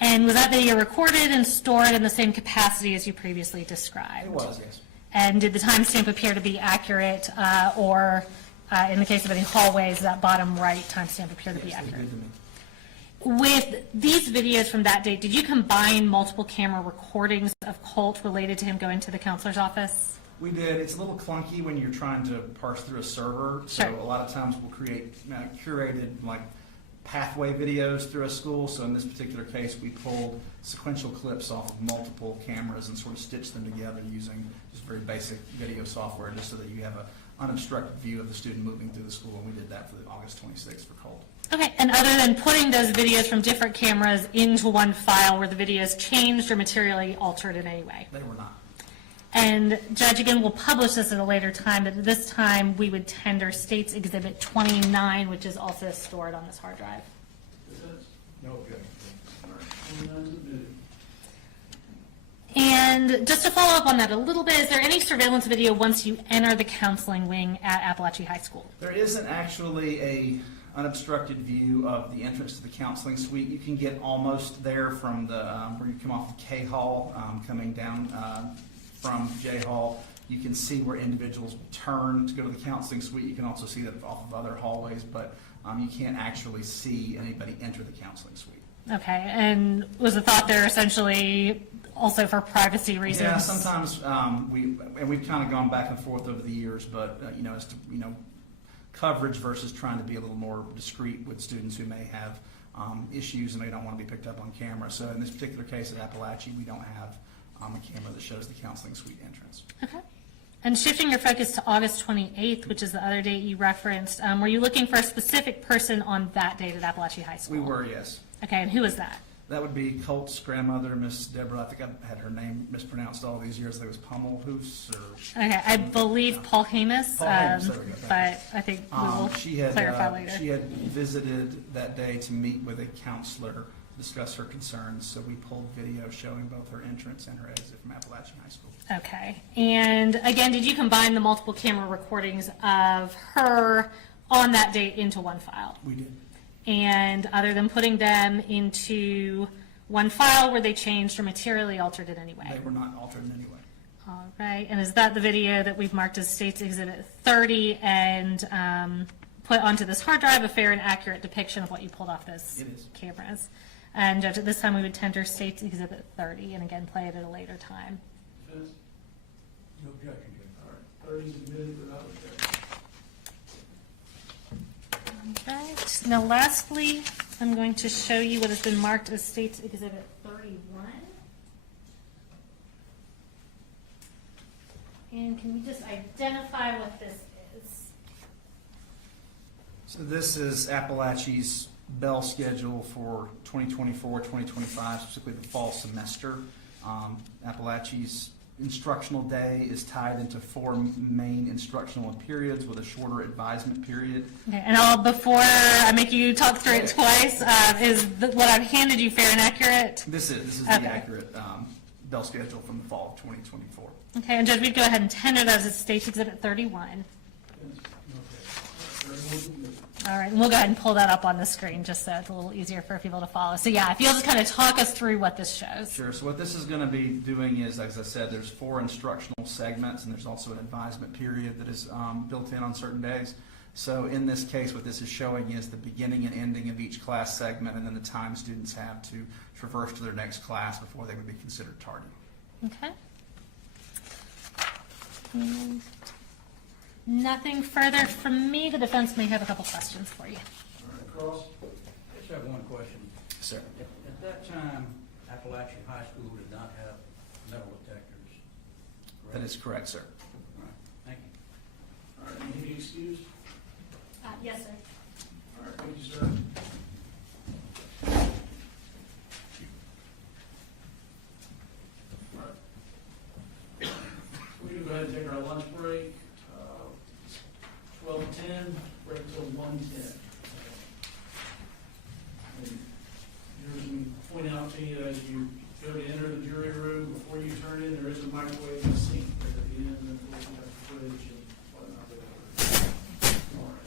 And was that video recorded and stored in the same capacity as you previously described? It was, yes. And did the timestamp appear to be accurate, or in the case of any hallways, that bottom right timestamp appear to be Yes, they accurate? did to me. With these videos from that date, did you combine multiple camera recordings of Colt related to him going to the counselor's office? We did. It's a little clunky when you're trying to parse through a server. Sure. So a lot of times we'll create curated pathway videos through a school. So in this particular case, we pulled sequential clips off of multiple cameras and sort of stitched them together using just very basic video software, just so that you have an unobstructed view of the student moving through the school. And we did that for the August 26th for Colt. Okay, and other than putting those videos from different cameras into one file, were the videos changed or materially altered in any way? They were not. And Judge, again, we'll publish this at a later time, but at this time, we would tender State's Exhibit 29, which is also stored on this hard drive. No objection. All right, 29 is admitted. And just to follow up on that a little bit, is there any surveillance video once you enter the counseling wing at Apalachee High School? There isn't actually a unobstructed view of the entrance to the counseling suite. You can get almost there from the where you come off the K Hall, coming down from J Hall. You can see where individuals will turn to go to the counseling suite. You can also see that off of other hallways, but you can't actually see anybody enter the counseling suite. Okay, and was the thought there essentially also for privacy reasons? Yeah, sometimes we've kind of gone back and forth over the years, but as to coverage versus trying to be a little more discreet with students who may have issues and they don't want to be picked up on camera. So in this particular case at Apalachee, we don't have a camera that shows the counseling suite entrance. Okay. And shifting your focus to August 28th, which is the other date you referenced, were you looking for a specific person on that date at Apalachee High School? We were, yes. Okay, and who was that? That would be Colt's grandmother, Miss Deborah. I think I've had her name mispronounced all these years. I think it was Pummelhoos or... Okay, I believe Paul Hamus, Paul Hamus, there we go. but I think we will clarify later. She had visited that day to meet with a counselor to discuss her concerns, so we pulled video showing both her entrance and her exit from Apalachee High School. Okay, and again, did you combine the multiple camera recordings of her on that date into one file? We did. And other than putting them into one file, were they changed or materially altered in any way? They were not altered in any way. All right, and is that the video that we've marked as State's Exhibit 30 and put onto this hard drive, a fair and accurate depiction of what you pulled off those cameras? And Judge, at this time, we would tender State's Exhibit 30 and again play it at a later time. Defense? No objection, Judge. All right, 30 is admitted without objection. All right, now lastly, I'm going to show you what has been marked as State's Exhibit 31. And can we just identify what this is? So this is Apalachee's bell schedule for 2024-2025, specifically the fall semester. Appalachee's instructional day is tied into 4 main instructional periods with a shorter advisement period. Okay, and before I make you talk through it twice, what I've handed you fair and accurate? This is Okay. the accurate bell schedule from the fall of 2024. Okay, and Judge, we'd go ahead and tender those as State's Exhibit 31. All right, and we'll go ahead and pull that up on the screen just so it's a little easier for people to follow. So yeah, if you'll just kind of talk us through what this shows. Sure. So what this is going to be doing is, as I said, there's 4 instructional segments, and there's also an advisement period that is built in on certain days. So in this case, what this is showing is the beginning and ending of each class segment, and then the time students have to traverse to their next class before they would be considered tardy. Okay. And nothing further from me. The defense may have a couple questions for you. All right, Cross? I just have one question. Sir. At that time, Apalachee High School did not have metal detectors. That is correct, sir. All right, thank you. All right, any excused? Yes, sir. All right, thank you, sir. All right. We can go ahead and take our lunch break. 12:10, break until 1:10. And here's we point out to you as you go to enter the jury room, before you turn in, there is a microwave and a sink right at the end, and of course you have the fridge and whatnot there. All right.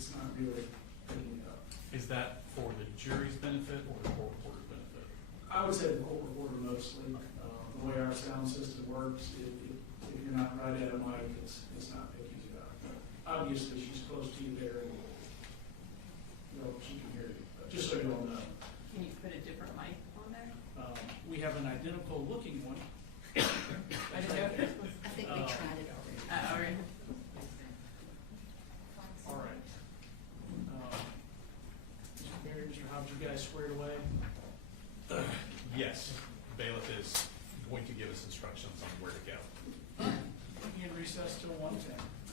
it's not really picking it up. Is that for the jury's benefit or the court reporter's benefit? I would say the court reporter mostly. The way our sound system works, if you're not right at a mic, it's not picking it up. Obviously, she's close to you there, and she can hear you. But just so you all know, Can you put a different mic on there? we have an identical looking one. I think we tried it already. All right. All right. Mr. Barry, Mr. Hobbs, you guys squared away? Yes, bailiff is going to give us instructions on where to go. You can recess till 1:10.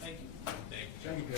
Thank you. Thank you. Thank you.